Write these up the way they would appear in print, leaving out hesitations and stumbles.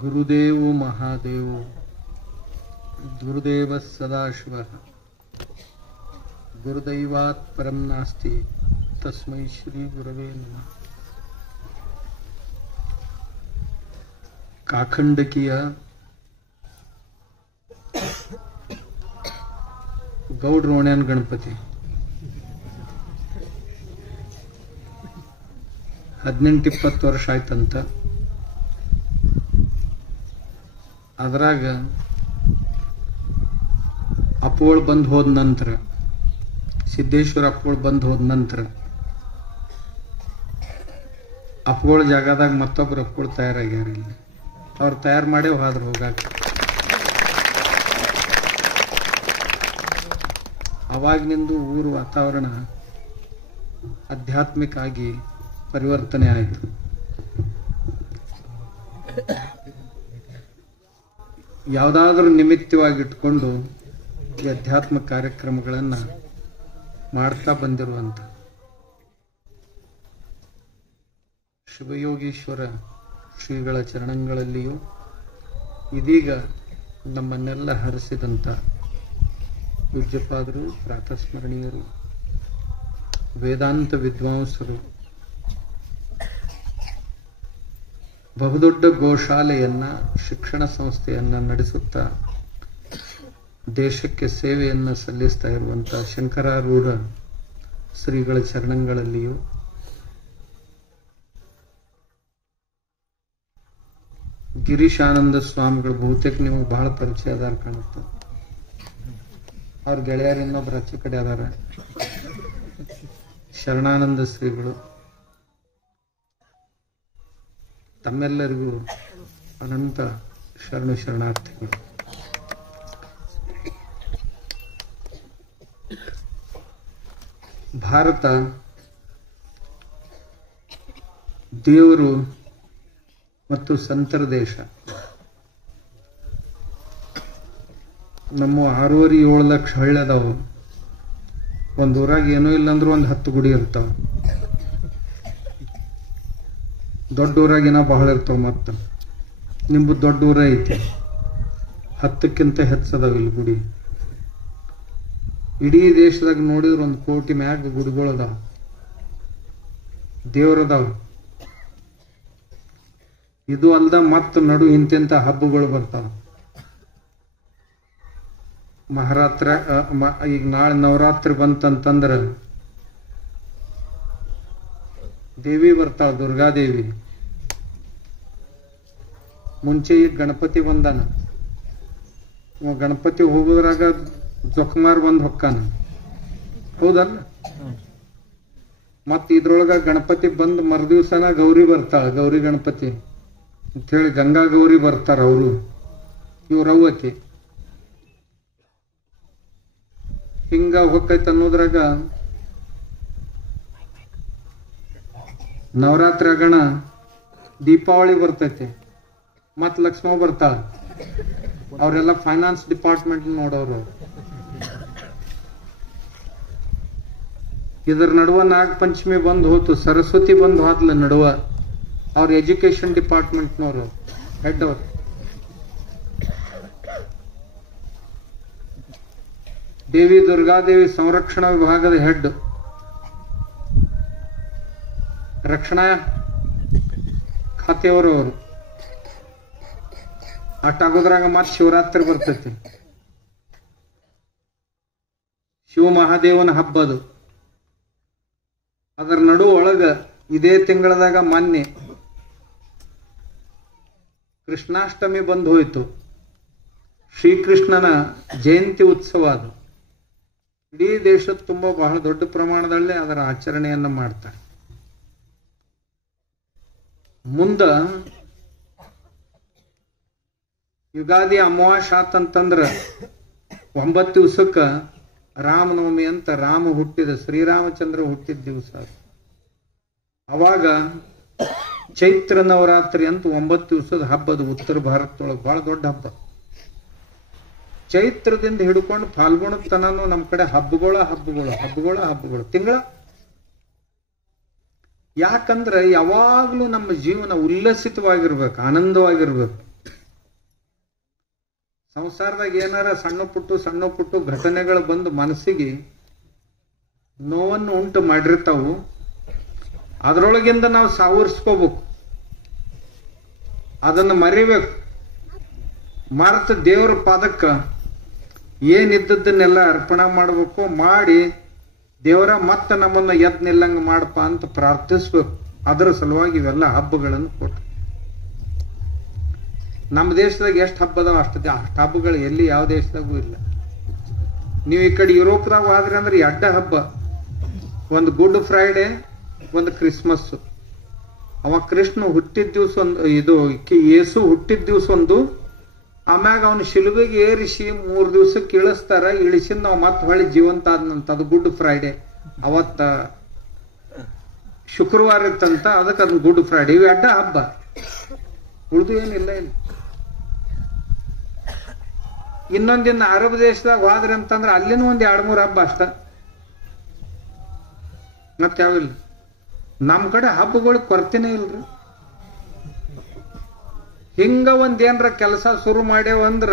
ಗುರುದೇವೋ ಮಹಾದೇವೋ ಗುರುದೇವ ಸದಾಶಿವ ಗುರುದೈವಾತ್ ಪರಂ ನಾಸ್ತಿ ತಸ್ಮೈ ಶ್ರೀ ಗುರವೇ ನಮಃ. ಕಾಖಂಡಕಿಯ ಗೌಡ್ರೋಣ್ಯನ್ ಗಣಪತಿ 18-20 ವರ್ಷ ಆಯ್ತಂತ. ಅದ್ರಾಗ ಅಪ್ಪೋಳ್ ಬಂದ್ ಹೋದ ನಂತರ, ಸಿದ್ದೇಶ್ವರ ಅಪ್ಪೋಳ್ ಬಂದ್ ಹೋದ ನಂತರ ಅಪ್ಪೋಳ ಜಾಗದಾಗ ಮತ್ತೊಬ್ರು ಅಪ್ಪೋಳ್ ತಯಾರಾಗ್ಯಾರ. ಇಲ್ಲಿ ಅವ್ರು ತಯಾರು ಮಾಡೇ ಹೋದ್ರು ಹೋಗಾಕ. ಅವಾಗಿನಿಂದ ಊರು ವಾತಾವರಣ ಆಧ್ಯಾತ್ಮಿಕ ಆಗಿ ಪರಿವರ್ತನೆ ಆಯಿತು. ಯಾವುದಾದ್ರೂ ನಿಮಿತ್ತವಾಗಿಟ್ಕೊಂಡು ಈ ಅಧ್ಯಾತ್ಮ ಕಾರ್ಯಕ್ರಮಗಳನ್ನು ಮಾಡ್ತಾ ಬಂದಿರುವಂತ ಶಿವಯೋಗೀಶ್ವರ ಶ್ರೀಗಳ ಚರಣಗಳಲ್ಲಿಯೂ ಇದೀಗ ನಮ್ಮನ್ನೆಲ್ಲ ಹರಿಸಿದಂಥ ಪೂಜ್ಯಪಾದರು, ಪ್ರಾತಸ್ಮರಣೀಯರು, ವೇದಾಂತ ವಿದ್ವಾಂಸರು, ಬಹುದೊಡ್ಡ ಗೋಶಾಲೆಯನ್ನ, ಶಿಕ್ಷಣ ಸಂಸ್ಥೆಯನ್ನ ನಡೆಸುತ್ತಾ ದೇಶಕ್ಕೆ ಸೇವೆಯನ್ನು ಸಲ್ಲಿಸ್ತಾ ಇರುವಂತಹ ಶಂಕರಾರೂಢ ಶ್ರೀಗಳ ಚರಣಗಳಲ್ಲಿಯೂ ಗಿರೀಶಾನಂದ ಸ್ವಾಮಿಗಳು, ಬಹುತೇಕ ನೀವು ಬಹಳ ಪರಿಚಯ ಅದಾರ ಕಾಣುತ್ತೆ. ಅವ್ರ ಗೆಳೆಯರು ಇನ್ನೊಬ್ರು ಆಚೆ ಕಡೆ ಅದಾರ, ಶರಣಾನಂದ ಶ್ರೀಗಳು. ತಮ್ಮೆಲ್ಲರಿಗೂ ಅನಂತ ಶರಣು ಶರಣಾರ್ಥಿಗಳು. ಭಾರತ ದೇವರು ಮತ್ತು ಸಂತರ ದೇಶ. ನಮ್ಮ 6.5-7 ಲಕ್ಷ ಹಳ್ಳಿ ಅದಾವು. ಒಂದು ಊರಾಗ ಏನೂ ಇಲ್ಲಂದ್ರೂ ಒಂದು 10 ಗುಡಿ ಇರ್ತಾವ. ದೊಡ್ಡ ಊರಾಗಿನ ಬಹಳ ಇರ್ತಾವ. ಮತ್ತ ನಿಂಬು ದೊಡ್ಡ ಊರ ಐತಿ, 10ಕ್ಕಿಂತ ಹೆಚ್ಚದಾವ ಇಲ್ಲಿ ಗುಡಿ. ಇಡೀ ದೇಶದಾಗ ನೋಡಿದ್ರೆ 1 ಕೋಟಿ ಮ್ಯಾಗ ಗುಡಿಗಳು ಅದಾವ, ದೇವ್ರದಾವ. ಇದು ಅಲ್ದ ಮತ್ತ ನಡು ಇಂತಿಂತ ಹಬ್ಬಗಳು ಬರ್ತಾವ. ಮಹಾರಾತ್ರ, ಈಗ ನಾಳೆ ನವರಾತ್ರಿ ಬಂತಂತಂದ್ರ ದೇವಿ ಬರ್ತಾವ, ದುರ್ಗಾದೇವಿ. ಮುಂಚೆ ಈಗ ಗಣಪತಿ ಬಂದಾನ. ಗಣಪತಿ ಹೋಗೋದ್ರಾಗ ಜೊಕ್ಮಾರ್ ಬಂದ್ ಹೊಕ್ಕಾನ, ಹೌದಲ್ಲ? ಮತ್ ಇದ್ರೊಳಗ ಗಣಪತಿ ಬಂದ್ ಮರುದಿವ್ಸನ ಗೌರಿ ಬರ್ತಾಳ, ಗೌರಿ ಗಣಪತಿ ಅಂತ ಹೇಳಿ ಗಂಗಾ ಗೌರಿ ಬರ್ತಾರ ಅವರು. ಇವ್ರ ಅವ್ವತಿ ಹಿಂಗ ಹೊಕ್ಕೈತೆ ಅನ್ನೋದ್ರಾಗ ನವರಾತ್ರಿ ಆಗಣ ದೀಪಾವಳಿ ಬರ್ತೈತಿ, ಮತ್ ಲಕ್ಷ್ಮ ಬರ್ತಾಳ. ಅವರೆಲ್ಲ ಫೈನಾನ್ಸ್ ಡಿಪಾರ್ಟ್ಮೆಂಟ್ ನೋಡೋರು. ಇದರ ನಡುವ ನಾಗ ಪಂಚಮಿ ಬಂದ್ ಹೋತು, ಸರಸ್ವತಿ ಬಂದ್ ಹೋದ್ಲ ನಡುವ. ಅವ್ರ ಎಜುಕೇಶನ್ ಡಿಪಾರ್ಟ್ಮೆಂಟ್ನವರು ಹೆಡ್ ಅವ್ರು. ದೇವಿ ದುರ್ಗಾದೇವಿ ಸಂರಕ್ಷಣಾ ವಿಭಾಗದ ಹೆಡ್, ರಕ್ಷಣಾ ಖಾತೆಯವರು ಅವರು. ಅಷ್ಟಾಗೋದ್ರಾಗ ಮತ್ ಶಿವರಾತ್ರಿ ಬರ್ತೈತಿ, ಶಿವ ಮಹಾದೇವನ ಹಬ್ಬದು. ಅದರ ನಡು ಒಳಗ ಇದೇ ತಿಂಗಳದಾಗ ಮೊನ್ನೆ ಕೃಷ್ಣಾಷ್ಟಮಿ ಬಂದು ಹೋಯಿತು. ಶ್ರೀಕೃಷ್ಣನ ಜಯಂತಿ ಉತ್ಸವ ಅದು. ಇಡೀ ದೇಶದ ತುಂಬಾ ಬಹಳ ದೊಡ್ಡ ಪ್ರಮಾಣದಲ್ಲೇ ಅದರ ಆಚರಣೆಯನ್ನ ಮಾಡ್ತಾರೆ. ಮುಂದ ಯುಗಾದಿ ಅಮಾವಾಸ್ಯ ಆತಂತಂದ್ರ 9 ದಿವಸಕ್ಕ ರಾಮನವಮಿ ಅಂತ, ರಾಮ ಹುಟ್ಟಿದ, ಶ್ರೀರಾಮಚಂದ್ರ ಹುಟ್ಟಿದ ದಿವಸ. ಅವಾಗ ಚೈತ್ರ ನವರಾತ್ರಿ ಅಂತ 9 ದಿವಸದ ಹಬ್ಬದ ಉತ್ತರ ಭಾರತದೊಳಗೆ ಬಹಳ ದೊಡ್ಡ ಹಬ್ಬ. ಚೈತ್ರದಿಂದ ಹಿಡ್ಕೊಂಡು ಫಾಲ್ಗುಣದ ತನನು ನಮ್ಮ ಕಡೆ ಹಬ್ಬಗಳ ತಿಂಗಳ. ಯಾಕಂದ್ರೆ ಯಾವಾಗ್ಲೂ ನಮ್ಮ ಜೀವನ ಉಲ್ಲಸಿತವಾಗಿರ್ಬೇಕು, ಆನಂದವಾಗಿರ್ಬೇಕು. ಸಂಸಾರದಾಗ ಏನಾರ ಸಣ್ಣ ಪುಟ್ಟು ಘಟನೆಗಳು ಬಂದು ಮನಸ್ಸಿಗೆ ನೋವನ್ನು ಉಂಟು ಮಾಡಿರ್ತಾವು. ಅದರೊಳಗಿಂದ ನಾವು ಸಾವರಿಸ್ಕೋಬೇಕು, ಅದನ್ನು ಮರಿಬೇಕು. ಮರೆತು ದೇವರ ಪಾದಕ್ಕ ಏನಿದ್ದದ್ದನ್ನೆಲ್ಲ ಅರ್ಪಣೆ ಮಾಡಬೇಕು. ಮಾಡಿ ದೇವರ ಮತ್ತೆ ನಮ್ಮನ್ನ ಎದ್ ನಿಲ್ಲಂಗ ಮಾಡಪ್ಪ ಅಂತ ಪ್ರಾರ್ಥಿಸ್ಬೇಕು. ಅದರ ಸಲುವಾಗಿ ಇವೆಲ್ಲ ಹಬ್ಬಗಳನ್ನು ಕೊಟ್ಟು ನಮ್ಮ ದೇಶದಾಗ ಎಷ್ಟು ಹಬ್ಬ ಅದಾವ ಅಷ್ಟು ಹಬ್ಬಗಳು ಎಲ್ಲಿ ಯಾವ ದೇಶದಾಗೂ ಇಲ್ಲ. ನೀವು ಈ ಕಡೆ ಯುರೋಪ್ದಾಗ ಹೋದ್ರಿ ಅಂದ್ರೆ ಎಡ್ಡ ಹಬ್ಬ, ಒಂದು ಗುಡ್ ಫ್ರೈಡೆ, ಒಂದು ಕ್ರಿಸ್ಮಸ್. ಅವ ಕೃಷ್ಣ ಹುಟ್ಟಿದ ದಿವಸ ಒಂದು, ಇದು ಯೇಸು ಹುಟ್ಟಿದ ದಿವಸ ಒಂದು, ಆಮ್ಯಾಗ ಅವನು ಶಿಲುಬೆಗೆ ಏರಿಸಿ 3 ದಿವಸಕ್ಕೆ ಇಳಿಸ್ತಾರ. ಇಳಿಸಿಂದ ನಾವು ಮತ್ತೆ ಹೊಳ್ಳಿ ಜೀವಂತ ಆದ್ನಂತ. ಅದು ಗುಡ್ ಫ್ರೈಡೆ. ಅವತ್ತ ಶುಕ್ರವಾರ ಇತ್ತಂತ, ಅದಕ್ಕೆ ಅದು ಗುಡ್ ಫ್ರೈಡೆ. ಇವು ಅಡ್ಡ ಹಬ್ಬ, ಉಳಿದು ಏನಿಲ್ಲ. ಇಲ್ಲ ಇನ್ನೊಂದಿನ ಅರಬ್ ದೇಶದಾಗ ಹೋದ್ರಿ ಅಂತಂದ್ರೆ ಅಲ್ಲಿನೂ ಒಂದ್ 2-3 ಹಬ್ಬ ಅಷ್ಟ, ಮತ್ತೆ ಯಾವಿಲ್ಲ. ನಮ್ ಕಡೆ ಹಬ್ಬಗಳು ಕೊರತೆನೇ ಇಲ್ರಿ. ಹಿಂಗ ಒಂದೇನ್ರ ಕೆಲಸ ಶುರು ಮಾಡ್ಯಾವಂದ್ರ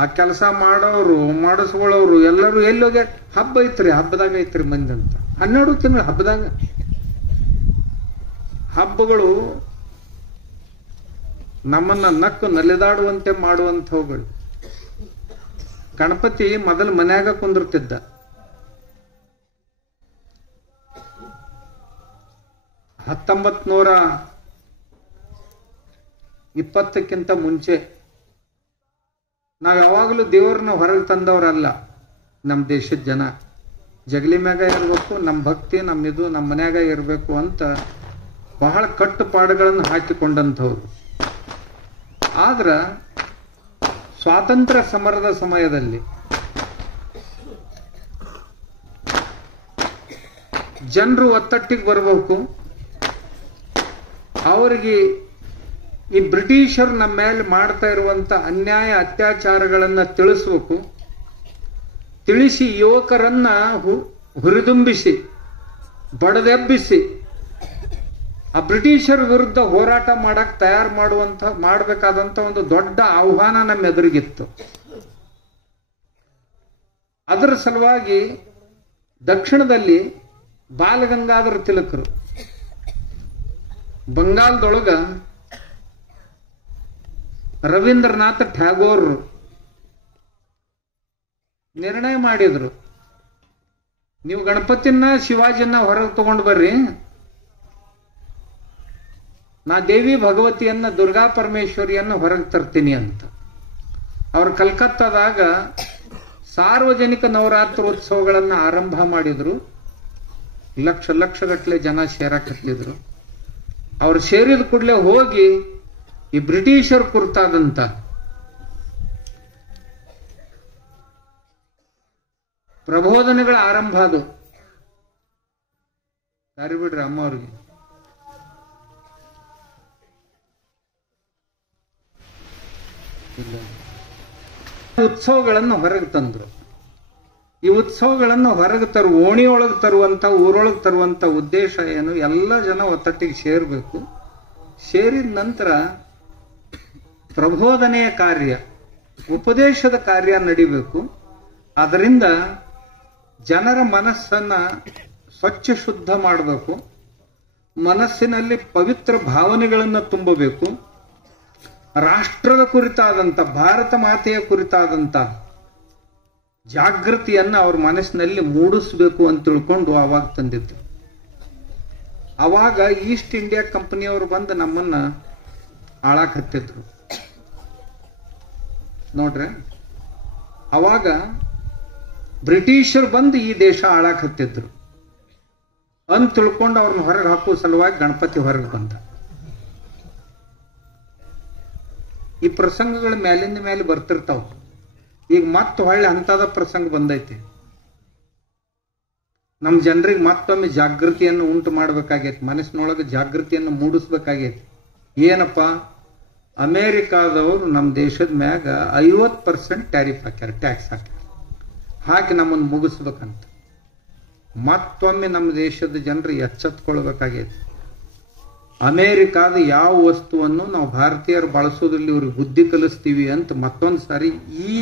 ಆ ಕೆಲಸ ಮಾಡೋರು ಮಾಡಿಸ್ಕೊಳ್ಳೋರು ಎಲ್ಲರೂ ಎಲ್ಲೋಗೆ ಹಬ್ಬ ಐತ್ರಿ, ಹಬ್ಬದಾಗ ಐತ್ರಿ ಮಂದಿ ಅಂತ. 12 ತಿಂಗಳು ಹಬ್ಬದಾಗ. ಹಬ್ಬಗಳು ನಮ್ಮನ್ನ ನಕ್ಕು ನಲಿದಾಡುವಂತೆ ಮಾಡುವಂಥವುಗಳು. ಗಣಪತಿ ಮೊದಲು ಮನ್ಯಾಗ ಕುಂದಿರ್ತಿದ್ದ. 1920ಕ್ಕಿಂತ ಮುಂಚೆ ನಾವ್ ಯಾವಾಗಲೂ ದೇವ್ರನ್ನ ಹೊರಗೆ ತಂದವ್ರಲ್ಲ. ನಮ್ಮ ದೇಶದ ಜನ ಜಗಲಿ ಮ್ಯಾಗ ಇರ್ಬೇಕು, ನಮ್ಮ ಭಕ್ತಿ ನಮ್ಮಿದು ನಮ್ಮ ಮನ್ಯಾಗ ಇರಬೇಕು ಅಂತ ಬಹಳ ಕಟ್ಟುಪಾಡುಗಳನ್ನು ಹಾಕಿಕೊಂಡಂಥವ್ರು. ಆದ್ರ ಸ್ವಾತಂತ್ರ್ಯ ಸಮರದ ಸಮಯದಲ್ಲಿ ಜನರು ಒತ್ತಟ್ಟಿಗೆ ಬರಬೇಕು. ಅವರಿಗೆ ಈ ಬ್ರಿಟಿಷರು ನಮ್ಮ ಮೇಲೆ ಮಾಡ್ತಾ ಇರುವಂತ ಅನ್ಯಾಯ ಅತ್ಯಾಚಾರಗಳನ್ನ ತಿಳಿಸ್ಬೇಕು. ತಿಳಿಸಿ ಯುವಕರನ್ನ ಹುರಿದುಂಬಿಸಿ ಬಡದೆಬ್ಬಿಸಿ ಆ ಬ್ರಿಟಿಷರ ವಿರುದ್ಧ ಹೋರಾಟ ಮಾಡಕ್ ಮಾಡಬೇಕಾದಂತ ಒಂದು ದೊಡ್ಡ ಆಹ್ವಾನ ನಮ್ಮ ಎದುರಿಗಿತ್ತು. ಅದರ ಸಲುವಾಗಿ ದಕ್ಷಿಣದಲ್ಲಿ ಬಾಲಗಂಗಾಧರ ತಿಲಕರು ಬಂಗಾಲದೊಳಗ ರವೀಂದ್ರನಾಥ ಟ್ಯಾಗೋರ್ ನಿರ್ಣಯ ಮಾಡಿದ್ರು, ನೀವು ಗಣಪತಿನ ಶಿವಾಜಿಯನ್ನ ಹೊರಗೆ ತಗೊಂಡು ಬರ್ರಿ, ನಾ ದೇವಿ ಭಗವತಿಯನ್ನ ದುರ್ಗಾ ಪರಮೇಶ್ವರಿಯನ್ನ ಹೊರಗೆ ತರ್ತೀನಿ ಅಂತ. ಅವ್ರು ಕಲ್ಕತ್ತಾದಾಗ ಸಾರ್ವಜನಿಕ ನವರಾತ್ರೋತ್ಸವಗಳನ್ನ ಆರಂಭ ಮಾಡಿದ್ರು. ಲಕ್ಷಗಟ್ಟಲೆ ಜನ ಸೇರಕತ್ತಿದ್ರು. ಅವ್ರು ಸೇರಿದ ಕೂಡಲೇ ಹೋಗಿ ಈ ಬ್ರಿಟಿಷರ್ ಕುರಿತಾದಂತ ಪ್ರಬೋಧನೆಗಳ ಆರಂಭ ಅದು. ದಾರಿ ಬಿಡ್ರಿ ಅಮ್ಮ ಅವ್ರಿಗೆ. ಉತ್ಸವಗಳನ್ನು ಹೊರಗೆ ತಂದ್ರು. ಈ ಉತ್ಸವಗಳನ್ನು ಹೊರಗೆ ಓಣಿಯೊಳಗೆ ತರುವಂತ, ಊರೊಳಗೆ ತರುವಂತ ಉದ್ದೇಶ ಏನು? ಎಲ್ಲ ಜನ ಒತ್ತಟ್ಟಿಗೆ ಸೇರ್ಬೇಕು. ಸೇರಿದ ನಂತರ ಪ್ರಬೋಧನೆಯ ಕಾರ್ಯ, ಉಪದೇಶದ ಕಾರ್ಯ ನಡಿಬೇಕು. ಅದರಿಂದ ಜನರ ಮನಸ್ಸನ್ನ ಸ್ವಚ್ಛ ಶುದ್ಧ ಮಾಡಬೇಕು. ಮನಸ್ಸಿನಲ್ಲಿ ಪವಿತ್ರ ಭಾವನೆಗಳನ್ನು ತುಂಬಬೇಕು. ರಾಷ್ಟ್ರದ ಕುರಿತಾದಂತ, ಭಾರತ ಮಾತೆಯ ಕುರಿತಾದಂತ ಜಾಗೃತಿಯನ್ನ ಅವ್ರ ಮನಸ್ಸಿನಲ್ಲಿ ಮೂಡಿಸ್ಬೇಕು ಅಂತ ತಿಳ್ಕೊಂಡು ಅವಾಗ ತಂದಿದ್ರು. ಅವಾಗ ಈಸ್ಟ್ ಇಂಡಿಯಾ ಕಂಪನಿಯವರು ಬಂದು ನಮ್ಮನ್ನ ಆಳಾಕ್ ಹತ್ತಿದ್ರು ನೋಡ್ರಿ. ಅವಾಗ ಬ್ರಿಟಿಷರು ಬಂದು ಈ ದೇಶ ಆಳಾಕ್ ಹತ್ತಿದ್ರು ಅಂತ ತಿಳ್ಕೊಂಡು ಅವ್ರನ್ನ ಹೊರಗೆ ಹಾಕುವ ಸಲುವಾಗಿ ಗಣಪತಿ ಹೊರಗೆ ಬಂದ. ಈ ಪ್ರಸಂಗಗಳ ಮೇಲಿಂದ ಮೇಲೆ ಬರ್ತಿರ್ತಾವ. ಈಗ ಮತ್ತೆ ಹೊಳ್ಳಿ ಅಂತದ ಪ್ರಸಂಗ ಬಂದೈತಿ. ನಮ್ಮ ಜನರಿಗೆ ಮತ್ತೊಮ್ಮೆ ಜಾಗೃತಿಯನ್ನು ಉಂಟು ಮಾಡಬೇಕಾಗೈತಿ, ಮನಸ್ಸಿನೊಳಗೆ ಜಾಗೃತಿಯನ್ನು ಮೂಡಿಸ್ಬೇಕಾಗೈತಿ. ಏನಪ್ಪ, ಅಮೇರಿಕಾದವರು ನಮ್ಮ ದೇಶದ ಮ್ಯಾಗ 50% ಟ್ಯಾರಿಫ್ ಹಾಕ್ಯಾರ, ಟ್ಯಾಕ್ಸ್ ಹಾಕ್ಯಾರ. ಹಾಕಿ ನಮ್ಮನ್ನು ಮುಗಿಸ್ಬೇಕಂತ ಮತ್ತೊಮ್ಮೆ ನಮ್ಮ ದೇಶದ ಜನರು ಎಚ್ಚೆತ್ಕೊಳ್ಬೇಕಾಗೈತಿ. ಅಮೇರಿಕಾದ ಯಾವ ವಸ್ತುವನ್ನು ನಾವು ಭಾರತೀಯರು ಬಳಸೋದ್ರಲ್ಲಿ ಇವ್ರಿಗೆ ಬುದ್ಧಿ ಕಲಿಸ್ತೀವಿ ಅಂತ ಮತ್ತೊಂದು ಸಾರಿ ಈ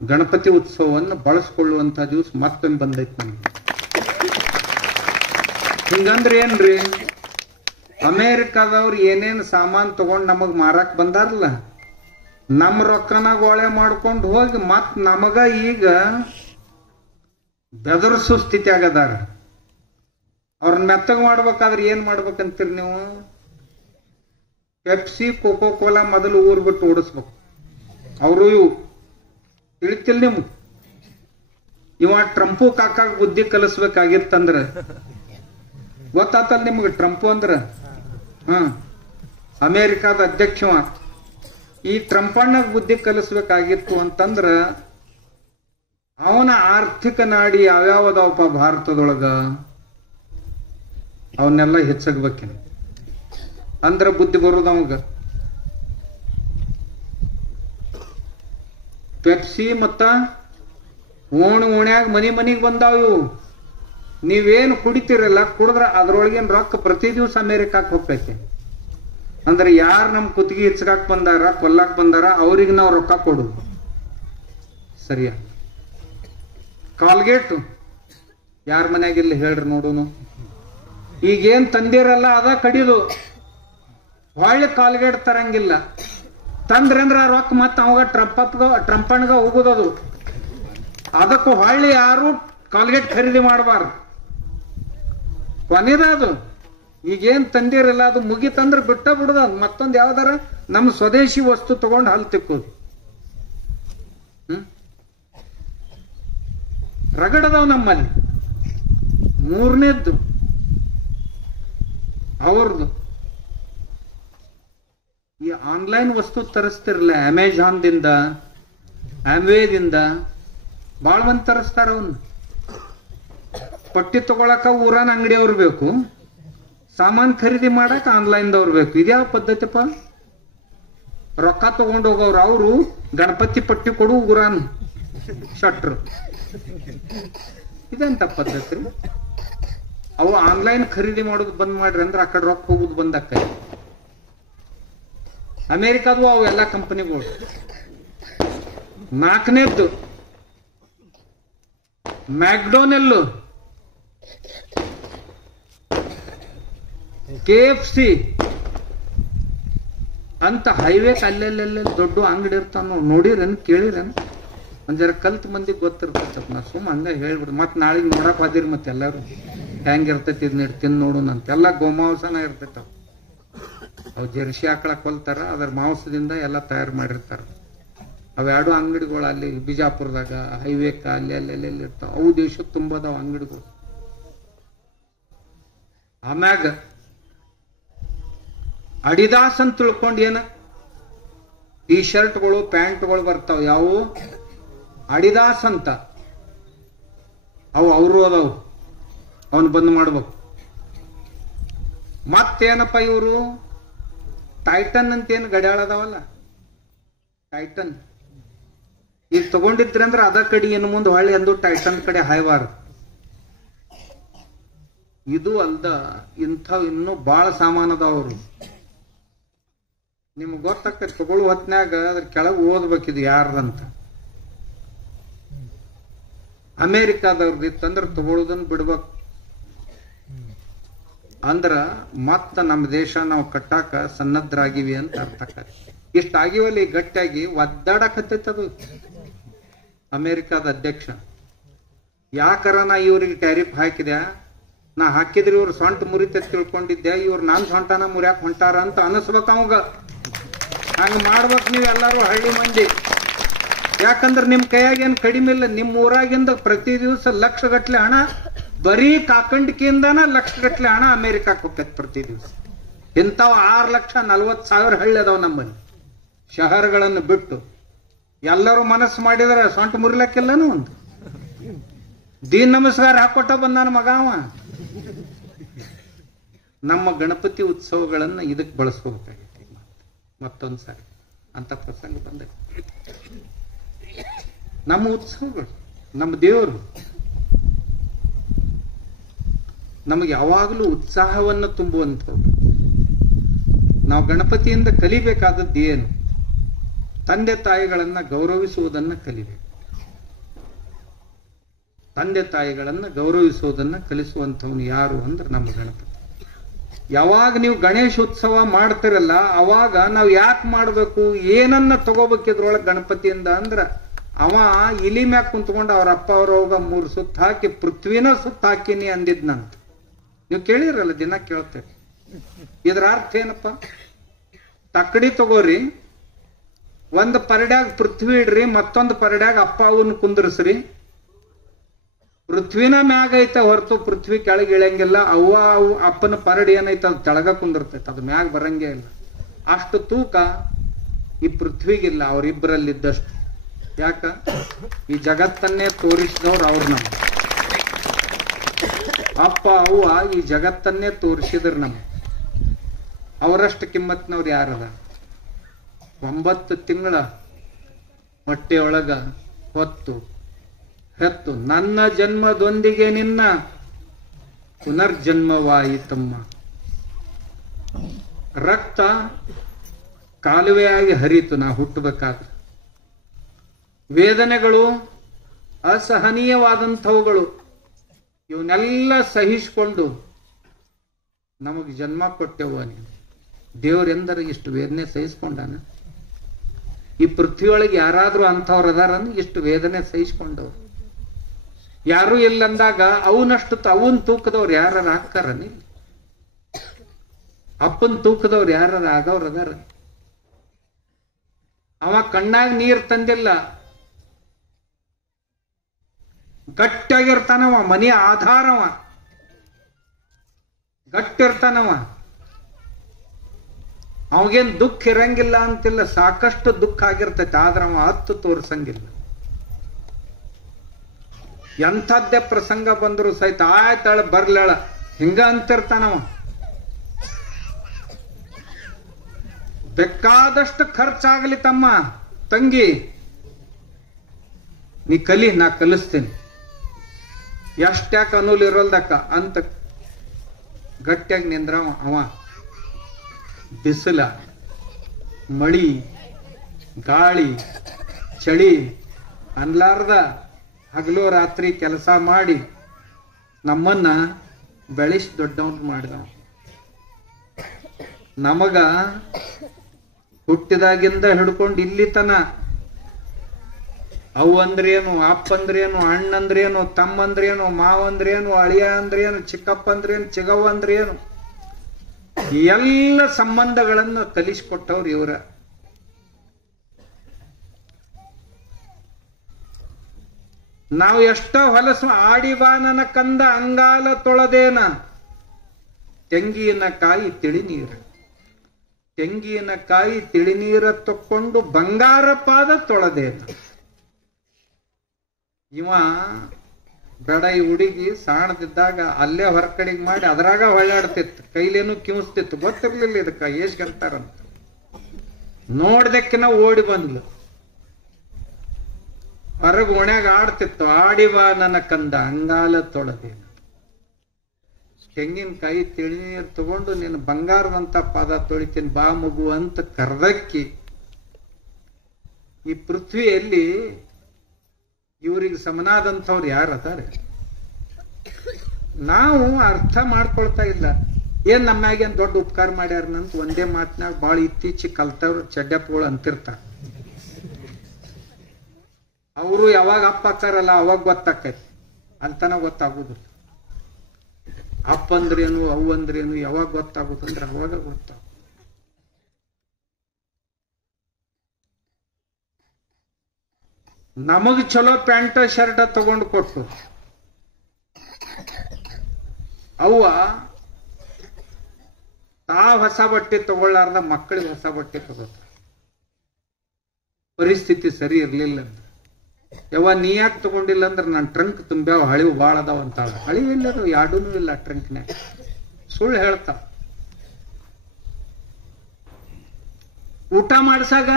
ಗಣಪತಿ ಉತ್ಸವವನ್ನು ಬಳಸ್ಕೊಳ್ಳುವಂತ ದಿವಸ ಮತ್ತೊಮ್ಮೆ ಬಂದೈತಿ ನಮ್ಗೆ. ಹಿಂಗಂದ್ರೆ ಏನ್ರಿ, ಅಮೇರಿಕಾದವ್ರು ಏನೇನು ಸಾಮಾನು ತಗೊಂಡು ನಮಗ್ ಮಾರಾಕ್ ಬಂದಾರಲ್ಲ, ನಮ್ಮ ರೊಕ್ಕನ ಗೋಳೆ ಮಾಡ್ಕೊಂಡು ಹೋಗಿ ಮತ್ ನಮಗ ಈಗ ಬೆದರ್ಸೋ ಸ್ಥಿತಿ ಆಗದಾರ. ಅವ್ರನ್ನ ಮೆತ್ತಗ ಮಾಡ್ಬೇಕಾದ್ರೆ ಏನ್ ಮಾಡ್ಬೇಕಂತೀರಿ ನೀವು? ಪೆಪ್ಸಿ ಕೋಕೋ ಕೋಲಾ ಮೊದಲು ಊರ್ ಬಿಟ್ಟು ಓಡಿಸ್ಬೇಕು. ಅವರು ಇವು ತಿಳಿತಿಲ್ ನಿಮ್ಗೆ. ಇವ ಟ್ರಂಪು ಕಾಕಾಗ ಬುದ್ಧಿ ಕಲಿಸ್ಬೇಕಾಗಿತ್ತಂದ್ರ ಗೊತ್ತಾತಲ್ ನಿಮ್ಗೆ? ಟ್ರಂಪು ಅಂದ್ರ ಅಮೇರಿಕಾದ ಅಧ್ಯಕ್ಷವ. ಈ ಟ್ರಂಪಣ್ಣಗ ಬುದ್ಧಿ ಕಲಿಸ್ಬೇಕಾಗಿತ್ತು ಅಂತಂದ್ರ ಅವನ ಆರ್ಥಿಕ ನಾಡಿ ಯಾವ್ಯಾವದವಪ್ಪ ಭಾರತದೊಳಗ ಅವನ್ನೆಲ್ಲ ಹೆಚ್ಚಾಗ್ಬೇಕೇನು, ಅಂದ್ರ ಬುದ್ಧಿ ಬರೋದು ಅವಾಗ. ಪೆಪ್ಸಿ ಮತ್ತ ಓಣ್ಯಾಗ ಮನಿಗ್ ಬಂದಾವ ಇವು. ನೀವೇನು ಕುಡಿತೀರಲ್ಲ, ಕುಡಿದ್ರ ಅದ್ರೊಳಗೇನ್ ರೊಕ್ಕ ಪ್ರತಿ ದಿವಸ ಅಮೇರಿಕಾಕ್ ಹೋಗ್ತೈತೆ. ಅಂದ್ರೆ ಯಾರು ನಮ್ ಕುತ್ತಿಗೆ ಹೆಚ್ಚಗಾಕ್ ಬಂದಾರ, ಕೊಲ್ಲಾಕ್ ಬಂದಾರ, ಅವ್ರಿಗೆ ನಾವು ರೊಕ್ಕ ಕೊಡುದು ಸರಿಯಾ? ಕಾಲ್ಗೇಟ್ ಯಾರ ಮನ್ಯಾಗಿಲ್ಲ ಹೇಳ್ರಿ ನೋಡುನು. ಈಗೇನ್ ತಂದಿರಲ್ಲ ಅದ ಕಡಿದು, ಹೊಳ್ಳಿ ಕಾಲ್ಗೇಟ್ ತರಂಗಿಲ್ಲ. ತಂದ್ರಂದ್ರ ರೊಕ್ಕ ಮತ್ತ ಅವಾಗ ಟ್ರಂಪಣ್ಗ ಹೋಗುದದು. ಅದಕ್ಕೂ ಹೊಳ್ಳಿ ಯಾರು ಕಾಲ್ಗೇಟ್ ಖರೀದಿ ಮಾಡಬಾರ್ದು. ಕೊನೆದ ಅದು ಈಗೇನ್ ತಂದಿರಲ್ಲ ಅದು ಮುಗಿತಂದ್ರ ಬಿಟ್ಟ ಬಿಡುದ. ಮತ್ತೊಂದು ಯಾವ್ದಾರ ನಮ್ಮ ಸ್ವದೇಶಿ ವಸ್ತು ತಗೊಂಡು ಹಲ್ ತಿಕ್ಕೋದು. ರಗಡದವ್ ನಮ್ಮಲ್ಲಿ. ಮೂರನೇದ್ದು ಅವ್ರದ್ದು ಈ ಆನ್ಲೈನ್ ವಸ್ತು ತರಿಸ್ತಿರಲ್ಲ, ಅಮೆಜಾನ್ದಿಂದ ಆಮ್ವೇದಿಂದ ಬಾಳ ಮಂದಿ ತರಿಸ್ತಾರ. ಅವನ್ನ ಪಟ್ಟಿ ತಗೊಳಕ ಊರನ ಅಂಗಡಿಯವ್ರು ಬೇಕು, ಸಾಮಾನ್ ಖರೀದಿ ಮಾಡಕ್ ಆನ್ಲೈನ್ದವ್ರು ಬೇಕು. ಇದ್ಯಾವ ಪದ್ಧತಿಪ್ಪ? ರೊಕ್ಕ ತಗೊಂಡು ಹೋಗೋರು ಅವರು ಗಣಪತಿ ಪಟ್ಟಿ ಕೊಡು ಊರಾನ್ ಶಟ್ರು. ಇದೆಂತ ಪದ್ಧತಿ? ಅವು ಆನ್ಲೈನ್ ಖರೀದಿ ಮಾಡೋದು ಬಂದ್ ಮಾಡ್ರಿ ಅಂದ್ರೆ ಆ ಕಡೆ ರೊಕ್ಕ ಹೋಗುದು ಬಂದಕ್ಕ. ಅಮೇರಿಕಾದ್ವು ಅವು ಎಲ್ಲ ಕಂಪನಿಗಳು. ನಾಲ್ಕನೇದ್ದು ಮ್ಯಾಕ್ಡೊನೆಲ್, KFC ಅಂತ ಹೈವೇ ಅಲ್ಲೆಲ್ಲೆಲ್ಲ ದೊಡ್ಡ ಅಂಗಡಿ ಇರ್ತಾವ. ನೋಡಿರೇನು, ಕೇಳಿರೇನು? ಒಂದ್ ಜರ ಕಲ್ತ್ ಮಂದಿಗೆ ಗೊತ್ತಿರ್ತೈತಪ್ಪ. ನಾ ಸುಮ್ಮ ಹಂಗ ಹೇಳ್ಬಿಡು. ಮತ್ ನಾಳೆಗೆ ನೋಡಕ್ ಹೋದಿರಿ ಮತ್ತೆ ಎಲ್ಲಾರು ಹೆಂಗಿರ್ತೈತಿ ಇದನ್ನ ತಿಂದು ನೋಡು ಅಂತೆಲ್ಲ. ಗೋಮಾಂಸನ ಇರ್ತೈತವ. ಅವು ಜರ್ಸಿ ಆಕಳ ಕೊಲ್ತಾರ, ಅದ್ರ ಮಾಂಸದಿಂದ ಎಲ್ಲ ತಯಾರು ಮಾಡಿರ್ತಾರ. ಅವೆರಡು ಅಂಗಡಿಗಳು ಅಲ್ಲಿ ಬಿಜಾಪುರದಾಗ ಹೈವೇಕ ಅಲ್ಲಿ ಇರ್ತಾವ. ಅವು ದೇಶದ ತುಂಬದಾವ ಅಂಗಡಿಗಳು. ಆಮ್ಯಾಗ ಅಡಿದಾಸ್ ಅಂತ ತಿಳ್ಕೊಂಡ್ ಏನ ಟಿ ಶರ್ಟ್ಗಳು ಪ್ಯಾಂಟ್ಗಳು ಬರ್ತಾವ. ಯಾವ ಅಡಿದಾಸ್ ಅಂತ ಅವು ಅವರು ಅದಾವು, ಅವನ್ ಬಂದ್ ಮಾಡ್ಬೇಕು. ಮತ್ತೇನಪ್ಪ ಇವರು ಟೈಟನ್ ಅಂತ ಏನು ಗಡಿಯಾಳದಾವಲ್ಲ, ಟೈಟನ್ ಈಗ ತಗೊಂಡಿದ್ರಿ ಅಂದ್ರೆ ಅದ ಕಡೆ ಇನ್ನು ಮುಂದೆ ಹೊಳ್ಳಿ ಅಂದು ಟೈಟನ್ ಕಡೆ ಹಾಯ್ವಾರ. ಇದು ಅಲ್ದ ಇಂಥವ್ ಇನ್ನೂ ಬಾಳ ಸಾಮಾನ್ ಅದಾವ್ರು. ನಿಮ್ಗೆ ಗೊತ್ತಾಗ್ತದೆ ತಗೊಳ್ಳುವ ಹೊತ್ನ್ಯಾಗ ಅದ್ರ ಕೆಳಗೆ ಓದ್ಬೇಕಿದು ಯಾರ್ದಂತ. ಅಮೇರಿಕಾದವ್ರದ್ದು ಇತ್ತಂದ್ರೆ ತಗೊಳ್ಳೋದನ್ನ ಬಿಡ್ಬೇಕು. ಅಂದ್ರ ಮತ್ತ ನಮ್ಮ ದೇಶ ನಾವು ಕಟ್ಟಾಕ ಸನ್ನದ್ಧರಾಗಿವಿ ಅಂತ ಅರ್ಥ. ಇಷ್ಟಾಗಿವಲ್ಲಿ ಗಟ್ಟಿಯಾಗಿ ಒದ್ದಾಡಕತ್ತೈತದು ಅಮೇರಿಕಾದ ಅಧ್ಯಕ್ಷ. ಯಾಕರ ನಾ ಇವ್ರಿಗೆ ಟ್ಯಾರಿಫ್ ಹಾಕಿದ್ಯಾ, ನಾ ಹಾಕಿದ್ರೆ ಇವ್ರು ಸೊಂಟ ಮುರಿತ ತಿಳ್ಕೊಂಡಿದ್ದೆ, ಇವ್ರು ನಾನ್ ಸೊಂಟನ ಮುರಿಯಾಕ ಹೊಂಟಾರ ಅಂತ ಅನಿಸ್ಬೇಕು ಅವಾಗ. ಹಂಗ ಮಾಡ್ಬೇಕು ನೀವೆಲ್ಲರೂ ಹಳ್ಳಿ ಮಂದಿ. ಯಾಕಂದ್ರೆ ನಿಮ್ ಕೈಯಾಗ ಏನ್ ಕಡಿಮೆ ಇಲ್ಲ. ನಿಮ್ ಊರಾಗಿಂದ ಪ್ರತಿ ದಿವಸ ಲಕ್ಷಗಟ್ಲೆ ಹಣ, ಬರೀ ಕಾಕಂಡಿಕೆಯಿಂದಾನ ಲಕ್ಷಗಟ್ಲೆ ಹಣ ಅಮೇರಿಕಾಕ್ ಹೋಗ್ತೈತಿ ಪ್ರತಿ ದಿವಸ. ಇಂಥವ್ 6,40,000 ಹಳ್ಳಿ ಅದಾವ ನಮ್ಮಲ್ಲಿ, ಶಹರಗಳನ್ನು ಬಿಟ್ಟು. ಎಲ್ಲರೂ ಮನಸ್ಸು ಮಾಡಿದ್ರೆ ಸೊಂಟ ಮುರಿಲಕ್ಕಿಲ್ಲನು. ಒಂದು ದೀನ್ ನಮಸ್ಕಾರ ಹಾಕೊಟ್ಟ ಬಂದಾನ ಮಗ ಅವ. ನಮ್ಮ ಗಣಪತಿ ಉತ್ಸವಗಳನ್ನ ಇದಕ್ಕೆ ಬಳಸ್ಕೋಬೇಕಾಗೈತಿ. ಮತ್ತೊಂದ್ಸಾರಿ ಅಂತ ಪ್ರಸಂಗ ಬಂದ. ನಮ್ಮ ಉತ್ಸವಗಳು, ನಮ್ಮ ದೇವರು ನಮಗೆ ಯಾವಾಗಲೂ ಉತ್ಸಾಹವನ್ನು ತುಂಬುವಂಥದ್ದು. ನಾವು ಗಣಪತಿಯಿಂದ ಕಲಿಬೇಕಾದದ್ದು ಏನು? ತಂದೆ ತಾಯಿಗಳನ್ನ ಗೌರವಿಸುವುದನ್ನ ಕಲಿಬೇಕು. ತಂದೆ ತಾಯಿಗಳನ್ನ ಗೌರವಿಸುವುದನ್ನ ಕಲಿಸುವಂಥವನು ಯಾರು ಅಂದ್ರೆ ನಮ್ಮ ಗಣಪತಿ. ಯಾವಾಗ ನೀವು ಗಣೇಶೋತ್ಸವ ಮಾಡ್ತಿರಲ್ಲ ಅವಾಗ ನಾವು ಯಾಕೆ ಮಾಡಬೇಕು, ಏನನ್ನ ತಗೋಬೇಕಿದ್ರೊಳಗೆ ಗಣಪತಿಯಿಂದ ಅಂದ್ರ ಅವ ಇಲಿ ಮ್ಯಾಗ ಕುಂತ್ಕೊಂಡು ಅವ್ರ ಅಪ್ಪ ಅವ್ರವಾಗ 3 ಸುತ್ತ ಹಾಕಿ ಪೃಥ್ವಿನ ಸುತ್ತ ಹಾಕಿನಿ ಅಂದಿದ್ನಂತ. ನೀವು ಕೇಳಿರಲ್ಲ, ದಿನ ಕೇಳ್ತೇವೆ. ಇದ್ರ ಅರ್ಥ ಏನಪ್ಪ? ತಕ್ಕಡಿ ತಗೋರಿ, ಒಂದು ಪರಡ್ಯಾಗ ಪೃಥ್ವಿ ಇಡ್ರಿ, ಮತ್ತೊಂದು ಪರಡ್ಯಾಗ ಅಪ್ಪ ಅವನ್ನ ಕುಂದ್ರಸ್ರಿ. ಪೃಥ್ವಿನ ಮ್ಯಾಗ ಐತ ಹೊರತು ಪೃಥ್ವಿ ಕೆಳಗೆ ಇಳಂಗಿಲ್ಲ. ಅವ್ವ ಅಪ್ಪನ ಪರಡಿ ಏನೈತ ಅದು ತೆಳಗ ಕುಂದಿರ್ತೈತೆ, ಅದು ಮ್ಯಾಗ ಬರಂಗೇ ಇಲ್ಲ. ಅಷ್ಟು ತೂಕ ಈ ಪೃಥ್ವಿಗಿಲ್ಲ, ಅವರಿಬ್ಬರಲ್ಲಿದ್ದಷ್ಟು. ಯಾಕ? ಈ ಜಗತ್ತನ್ನೇ ತೋರಿಸಿದವ್ರು ಅವ್ರು. ನಮ್ಮ ಅಪ್ಪ ಅವ್ವ ಈ ಜಗತ್ತನ್ನೇ ತೋರಿಸಿದ್ರ ನಮ್ಮ. ಅವರಷ್ಟು ಕಿಮ್ಮತ್ನವ್ರು ಯಾರದ? 9 ತಿಂಗಳ ಹೊಟ್ಟೆಯೊಳಗ ಹೊತ್ತು ಹೆತ್ತು ನನ್ನ ಜನ್ಮದೊಂದಿಗೆ ನಿನ್ನ ಪುನರ್ಜನ್ಮವಾಯಿತಮ್ಮ. ರಕ್ತ ಕಾಲುವೆಯಾಗಿ ಹರಿತು ನಾ ಹುಟ್ಟಬೇಕಾದ್ರೆ. ವೇದನೆಗಳು ಅಸಹನೀಯವಾದಂಥವುಗಳು, ಇವನ್ನೆಲ್ಲ ಸಹಿಸಿಕೊಂಡು ನಮಗೆ ಜನ್ಮ ಕೊಟ್ಟೆವ ನೀನು. ದೇವರೆಂದರೆ ಇಷ್ಟು ವೇದನೆ ಸಹಿಸ್ಕೊಂಡಾನ? ಈ ಪೃಥ್ವಿಯೊಳಗೆ ಯಾರಾದ್ರೂ ಅಂಥವ್ರು ಅದಾರನ್ನು ಇಷ್ಟು ವೇದನೆ ಸಹಿಸ್ಕೊಂಡವ್ರು? ಯಾರು ಇಲ್ಲಂದಾಗ ಅವನಷ್ಟು ಅವನ್ ತೂಕದವ್ರು ಯಾರು ಹಾಕ್ತಾರನಿ? ಅಪ್ಪನ್ ತೂಕದವ್ರು ಯಾರು ಆಗವ್ರು ಅದಾರ? ಅವ ಕಣ್ಣಾಗ ನೀರ್ ತಂದಿಲ್ಲ, ಗಟ್ಟಿಯಾಗಿರ್ತಾನವ. ಮನೆಯ ಆಧಾರವ ಗಟ್ಟಿರ್ತಾನವ. ಅವಗೇನ್ ದುಃಖ ಇರಂಗಿಲ್ಲ ಅಂತಿಲ್ಲ, ಸಾಕಷ್ಟು ದುಃಖ ಆಗಿರ್ತೈತೆ. ಆದ್ರ ಅವ ಹತ್ತು ತೋರ್ಸಂಗಿಲ್ಲ. ಎಂಥದ್ದೇ ಪ್ರಸಂಗ ಬಂದ್ರು ಸಹಿತ ಆಯ್ತಾಳ ಬರ್ಲಾಳ ಹಿಂಗ ಅಂತಿರ್ತಾನವ. ಬೇಕಾದಷ್ಟು ಖರ್ಚಾಗಲಿ ತಮ್ಮ ತಂಗಿ, ನೀ ಕಲಿ, ನಾ ಕಲಿಸ್ತೀನಿ, ಎಷ್ಟ್ಯಾಕ ಅನುಲ್ ಇರೋಲ್ದಕ್ಕ ಅಂತ ಗಟ್ಟಿಯಾಗಿ ನಿಂದ್ರವ. ಅವ ಬಿಸಿಲ, ಮಳಿ, ಗಾಳಿ, ಚಳಿ ಅನ್ಲಾರ್ದ ಹಗಲು ರಾತ್ರಿ ಕೆಲಸ ಮಾಡಿ ನಮ್ಮನ್ನ ಬೆಳೆಸಿ ದೊಡ್ಡವನ್ ಮಾಡಿದವ. ನಮಗ ಹುಟ್ಟಿದಾಗಿಂದ ಹಿಡ್ಕೊಂಡು ಇಲ್ಲಿ ತನ ಅವು ಅಂದ್ರೇನು, ಅಪ್ಪ ಅಂದ್ರೇನು, ಅಣ್ಣಂದ್ರೇನು, ತಮ್ಮಂದ್ರೇನು, ಮಾವಂದ್ರೇನು, ಅಳಿಯ ಅಂದ್ರೇನು, ಚಿಕ್ಕಪ್ಪ ಅಂದ್ರೇನು, ಚಿಗವ್ವ ಅಂದ್ರೇನು, ಎಲ್ಲ ಸಂಬಂಧಗಳನ್ನು ಕಲಿಸಿಕೊಟ್ಟವ್ರು ಇವರ. ನಾವು ಎಷ್ಟೋ ಹೊಲಸು ಆಡಿಬಾ ನನ್ನ ಕಂದ ಅಂಗಾಲ ತೊಳೆದೇನ, ತೆಂಗಿನ ಕಾಯಿ ತಿಳಿ ನೀರ, ತೆಂಗಿನ ಕಾಯಿ ತಿಳಿ ನೀರ ತಕ್ಕೊಂಡು ಬಂಗಾರ ಪಾದ ತೊಳೆದೇನ. ಇವ ಬೇಡ, ಈ ಹುಡುಗಿ ಸಾಣದಿದ್ದಾಗ ಅಲ್ಲೇ ಹೊರಕಡೆಗೆ ಮಾಡಿ ಅದ್ರಾಗ ಹೊಳ್ಳಾಡ್ತಿತ್ತು, ಕೈಲೇನು ಕಿವಿಸ್ತಿತ್ತು, ಗೊತ್ತಿರ್ಲಿಲ್ಲ ಇದಕ್ಕ ಏಷ್ಗಂತಾರಂತ. ನೋಡ್ದಕ್ಕಿನ ಓಡಿ ಬಂದ್ಲು, ಹೊರಗ ಒಣ್ಯಾಗ ಆಡ್ತಿತ್ತು. ಆಡಿವಾ ನನ್ನ ಕಂದ ಅಂಗಾಲ ತೊಳೆದೇನ, ತೆಂಗಿನಕಾಯಿ ತಿಳಿ ನೀರು ತಗೊಂಡು ನೀನು ಬಂಗಾರದಂತ ಪಾದ ತೊಳಿತೀನಿ ಬಾ ಮಗು ಅಂತ ಕರ್ದಕ್ಕಿ. ಈ ಪೃಥ್ವಿಯಲ್ಲಿ ಇವರಿಗೆ ಸಮನಾದಂಥವ್ರು ಯಾರು ಅದಾರೆ? ನಾವು ಅರ್ಥ ಮಾಡ್ಕೊಳ್ತಾ ಇಲ್ಲ. ಏನ್ ನಮ್ಮಾಗೇನ್ ದೊಡ್ಡ ಉಪಕಾರ ಮಾಡ್ಯಾರನಂತ ಒಂದೇ ಮಾತಿನಾಗ ಬಾಳ ಇತ್ತೀಚೆಗೆ ಕಲ್ತವ್ರು ಚಡ್ಡಪ್ಪಗಳು ಅಂತಿರ್ತಾರ. ಅವರು ಯಾವಾಗ ಅಪ್ಪ ಅಕ್ಕಾರಲ್ಲ ಅವಾಗ ಗೊತ್ತಾಕೈತಿ, ಅಂತನ ಗೊತ್ತಾಗುದಿಲ್ಲ. ಅಪ್ಪ ಅಂದ್ರೇನು, ಅವು ಅಂದ್ರೇನು ಯಾವಾಗ ಗೊತ್ತಾಗುತ್ತಂದ್ರೆ ಅವಾಗ ಗೊತ್ತಾಗ. ನಮಗ್ ಚಲೋ ಪ್ಯಾಂಟ್ ಶರ್ಟ್ ತಗೊಂಡು ಕೊಟ್ಟು ಅವ್ವ ತಾವ್ ಹೊಸ ಬಟ್ಟೆ ತಗೊಳ್ಳಾರ್ದ ಮಕ್ಕಳಿಗೆ ಹೊಸ ಬಟ್ಟೆ ತಗೋತಾರ. ಪರಿಸ್ಥಿತಿ ಸರಿ ಇರ್ಲಿಲ್ಲ ಅಂದ್ರೆ ಯಾವ ನೀ ಯಾಕೆ ತಗೊಂಡಿಲ್ಲ ಅಂದ್ರೆ ನನ್ನ ಟ್ರಂಕ್ ತುಂಬ್ಯಾವ, ಹಳಿವು ಬಾಳ ಅದಾವ ಅಂತಾಳ. ಹಳಿ ಇಲ್ಲದು, ಯಾಡೂನು ಇಲ್ಲ ಟ್ರಂಕ್ನ್ಯಾಗ. ಸುಳ್ಳು ಹೇಳ್ತಾವ. ಊಟ ಮಾಡ್ಸಾಗ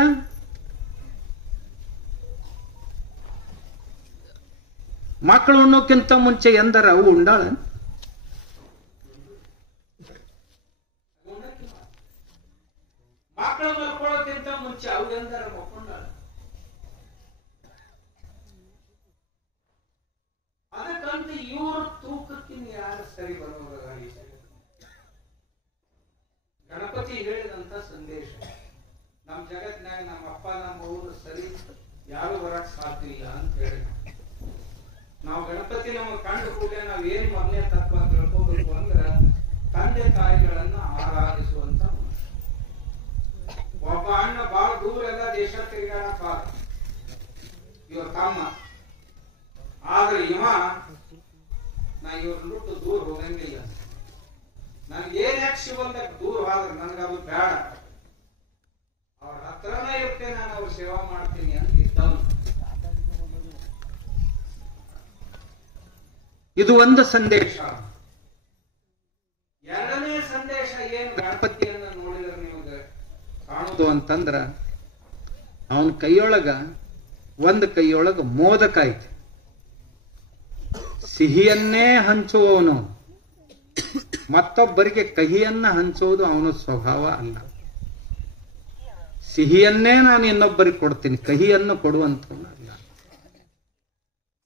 ಮಕ್ಕಳು ಉಣ್ಣೋಕ್ಕಿಂತ ಮುಂಚೆ ಎಂದರ ಅವು ಉಂಡಾಳ. ಮುಂಚೆ ಅವೆಂದರ ಮಕ್ಕೊಂಡಾಳ. ಅದಕ್ಕಂತ ಇವ್ರ ತೂಕಕ್ಕಿನ್ ಯಾರು ಸರಿ ಬರೋರ? ಗಣಪತಿ ಹೇಳಿದಂತ ಸಂದೇಶ ನಮ್ ಜಗತ್ನಾಗ ನಮ್ಮ ಅಪ್ಪ ನಮ್ಮ ಅವ್ರು ಸರಿ ಯಾರು ಬರಕ್ ಸಾಧ್ಯ ಇಲ್ಲ ಅಂತ ಹೇಳಿ ನಾವು ಗಣಪತಿ ನಮಗೆ ಕಂಡು ಕೂಡಲೇ ನಾವ್ ಏನ್ ಮೊದಲನೇ ತತ್ವ ತಿಳ್ಕೋಬೇಕು ಅಂದ್ರ ತಂದೆ ತಾಯಿಗಳನ್ನ ಆರಾಧಿಸುವಂತ. ಒಬ್ಬ ಅಣ್ಣ ಬಹಳ ದೂರ ಎಲ್ಲ ದೇಶ ತಿರುಗಾಡಕ ಇವ ತಮ್ಮ, ಆದ್ರೆ ಇವ ನಾ ಇವ್ರ ಬಿಟ್ಟು ದೂರ ಹೋಗಂಗಿಲ್ಲ, ನನ್ಗೆ ಏನ್ ಶಿವಂದ ದೂರ ಆದ್ರೆ ನನ್ಗದು ಬೇಡ, ಅವ್ರ ಹತ್ರನೇ ಇರ್ತೇನೆ, ನಾನು ಅವ್ರ ಸೇವಾ ಮಾಡ್ತೀನಿ ಅಂತ ಇದ್ದವನು. ಇದು ಒಂದು ಸಂದೇಶ. ಎರಡನೇ ಸಂದೇಶ ಏನು ಗಣಪತಿಯನ್ನ ನೋಡಿದ್ರೆ ನಿಮಗೆ ಕಾಣುದು ಅಂತಂದ್ರ ಅವನ ಕೈಯೊಳಗ ಒಂದು ಕೈಯೊಳಗ ಮೋದಕ ಐತೆ. ಸಿಹಿಯನ್ನೇ ಹಂಚುವವನು, ಮತ್ತೊಬ್ಬರಿಗೆ ಕಹಿಯನ್ನ ಹಂಚುವುದು ಅವನ ಸ್ವಭಾವ ಅಲ್ಲ. ಸಿಹಿಯನ್ನೇ ನಾನು ಇನ್ನೊಬ್ಬರಿಗೆ ಕೊಡ್ತೀನಿ, ಕಹಿಯನ್ನು ಕೊಡುವಂತವಲ್ಲ.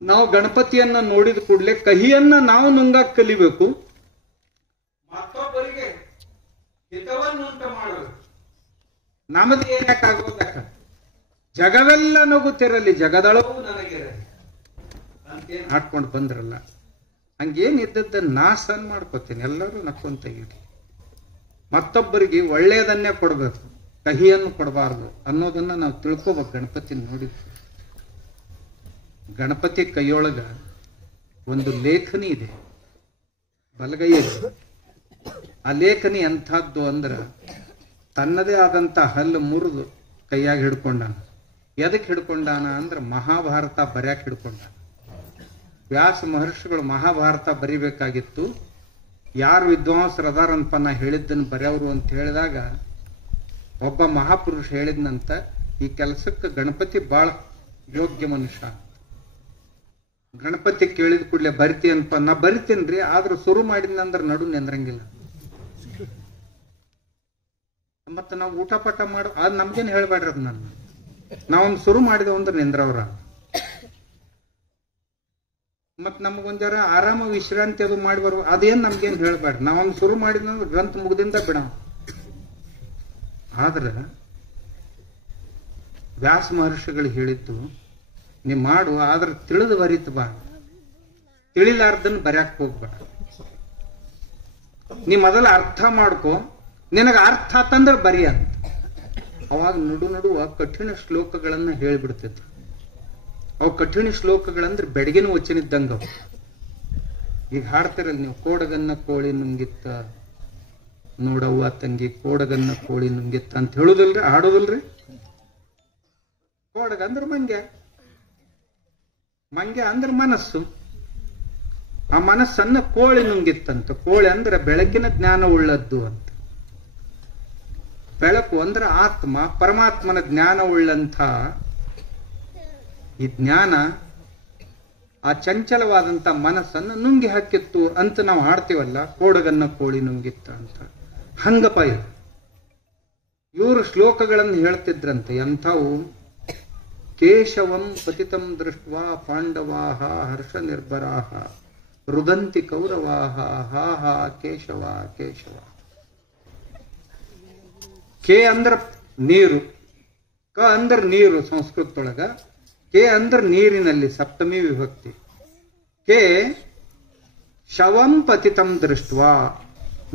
ನಾವು ಗಣಪತಿಯನ್ನ ನೋಡಿದ ಕೂಡಲೇ ಕಹಿಯನ್ನ ನಾವು ನುಂಗಾಕ್ ಕಲಿಬೇಕು, ಮತ್ತೊಬ್ಬರಿಗೆ ಹಿತವನ್ನುಂಟು ಮಾಡಬೇಕು. ನಮ್ಮದು ಏನಕ್ಕಾಗೋದಕ್ಕ ಜಗವೆಲ್ಲ ನಗುತ್ತಿರಲಿ, ಜಗದಳವು ನನಗಿರಲಿ ಅಂತೇನು ಹಾಡ್ಕೊಂಡು ಬಂದ್ರಲ್ಲ, ಹಂಗೇನಿದ್ದದ್ದ ನಾ ಸನ್ ಮಾಡ್ಕೋತೀನಿ, ಎಲ್ಲರೂ ನಕ್ಕೊಂತ ಇರಿ. ಮತ್ತೊಬ್ಬರಿಗೆ ಒಳ್ಳೆಯದನ್ನೇ ಕೊಡಬೇಕು, ಕಹಿಯನ್ನು ಕೊಡಬಾರ್ದು ಅನ್ನೋದನ್ನ ನಾವು ತಿಳ್ಕೋಬೇಕು. ಗಣಪತಿ ನೋಡಿದ್ವಿ. ಗಣಪತಿ ಕೈಯೊಳಗ ಒಂದು ಲೇಖನಿ ಇದೆ ಬಲಗೈಯಲ್ಲಿ. ಆ ಲೇಖನಿ ಎಂಥದ್ದು ಅಂದ್ರ ತನ್ನದೇ ಆದಂತ ಹಲ್ಲು ಮುರಿದು ಕೈಯಾಗಿ ಹಿಡ್ಕೊಂಡಾನ. ಎದಕ್ಕೆ ಹಿಡ್ಕೊಂಡಾನ ಅಂದ್ರ ಮಹಾಭಾರತ ಬರ್ಯಾಕ್ ಹಿಡ್ಕೊಂಡಾನ. ವ್ಯಾಸ ಮಹರ್ಷಿಗಳು ಮಹಾಭಾರತ ಬರಿಬೇಕಾಗಿತ್ತು. ಯಾರು ವಿದ್ವಾಂಸರದಾರಂತ ನಾ ಹೇಳಿದ್ದನ್ನು ಬರೆಯವರು ಅಂತ ಹೇಳಿದಾಗ ಒಬ್ಬ ಮಹಾಪುರುಷ ಹೇಳಿದ್ನಂತ, ಈ ಕೆಲಸಕ್ಕೆ ಗಣಪತಿ ಬಹಳ ಯೋಗ್ಯ ಮನುಷ್ಯ. ಗಣಪತಿ ಕೇಳಿದ ಕೂಡಲೇ ಬರಿತೀನಪ್ಪ, ನಾ ಬರಿತೀನ್ರಿ, ಆದ್ರೂ ಶುರು ಮಾಡಿದ್ನಂದ್ರ ನಡು ನೆಂದ್ರಂಗಿಲ್ಲ. ಮತ್ತ ನಾವು ಊಟ ಪಾಠ ಮಾಡು ಅದ್ ನಮ್ಗೇನ್ ಹೇಳ್ಬೇಡ್ರಿ. ಅದ್ ನನ್ನ ನಾವೊಂದು ಶುರು ಮಾಡಿದೆವು ಅಂದ್ರೆ ನಿಂದ್ರವ್ರ. ಮತ್ ನಮಗೊಂದ್ ಜರ ಆರಾಮ ವಿಶ್ರಾಂತಿ ಅದು ಮಾಡಿ ಬರುವ ಅದೇನ್ ನಮ್ಗೇನ್ ಹೇಳ್ಬೇಡ್ರಿ. ನಾವೊಂದು ಶುರು ಮಾಡಿದ್ನಂದ್ರೆ ಗ್ರಂಥ ಮುಗ್ದಿಂದ ಬಿಡ. ಆದ್ರ ವ್ಯಾಸ ಮಹರ್ಷಿಗಳು ಹೇಳಿದ್ದು ನೀ ಮಾಡು, ಆದ್ರೆ ತಿಳಿದು ಬರೀತ ಬಾ, ತಿಳಿಲಾರ್ದನ್ ಬರ್ಯಾಕ್ ಹೋಗ್ಬೇಡ. ನೀ ಮೊದಲ ಅರ್ಥ ಮಾಡ್ಕೊ, ನಿನಗ ಅರ್ಥ ಆತಂದ್ರೆ ಬರಿ ಅಂತ. ಅವಾಗ ನಡುವ ಕಠಿಣ ಶ್ಲೋಕಗಳನ್ನ ಹೇಳ್ಬಿಡ್ತೈತಿ. ಅವು ಕಠಿಣ ಶ್ಲೋಕಗಳಂದ್ರೆ ಬೆಡಗಿನ ವಚನಿದ್ದಂಗ. ಈಗ ಹಾಡ್ತಿರಲ್ಲ ನೀವು, ಕೋಡಗನ್ನ ಕೋಳಿ ನುಂಗಿತ್ತ ನೋಡವ್ವ ತಂಗಿ, ಕೋಡಗನ್ನ ಕೋಳಿ ನುಂಗಿತ್ತ ಅಂತ ಹೇಳುದಿಲ್ರಿ, ಹಾಡೋದಿಲ್ರಿ. ಕೋಡಗ ಅಂದ್ರ ಮಂಗ್ಯ, ಮಂಗ್ಯ ಅಂದ್ರ ಮನಸ್ಸು. ಆ ಮನಸ್ಸನ್ನ ಕೋಳಿ ನುಂಗಿತ್ತಂತ. ಕೋಳಿ ಅಂದ್ರೆ ಬೆಳಕಿನ ಜ್ಞಾನ ಉಳ್ಳದ್ದು ಅಂತ. ಬೆಳಕು ಅಂದ್ರೆ ಆತ್ಮ, ಪರಮಾತ್ಮನ ಜ್ಞಾನ ಉಳ್ಳಂಥ ಈ ಜ್ಞಾನ ಆ ಚಂಚಲವಾದಂತ ಮನಸ್ಸನ್ನು ನುಂಗಿ ಹಾಕಿತ್ತು ಅಂತ ನಾವು ಹಾಡ್ತೀವಲ್ಲ, ಕೋಡಗನ್ನ ಕೋಳಿ ನುಂಗಿತ್ತ ಅಂತ. ಹಂಗಪ್ಪ ಇದು. ಇವರು ಶ್ಲೋಕಗಳನ್ನು ಹೇಳ್ತಿದ್ರಂತೆ ಎಂಥವು. ಕೇಶವಂ ಪತಿತಂ ದೃಷ್ಟ್ವಾ ಪಾಂಡವಾಹ ಹರ್ಷ ನಿರ್ಭರಾಹ ರುದಂತಿ ಕೌರವಾಹ ಹಾ ಹಾ ಕೇಶವ ಕೇಶವ. ಕೆ ಅಂದ್ರ ನೀರು, ಕ ಅಂದ್ರ ನೀರು ಸಂಸ್ಕೃತದೊಳಗ, ಕೆ ಅಂದ್ರ ನೀರಿನಲ್ಲಿ ಸಪ್ತಮಿ ವಿಭಕ್ತಿ. ಕೆ ಶವಂ ಪತಿತಂ ದೃಷ್ಟ್ವಾ,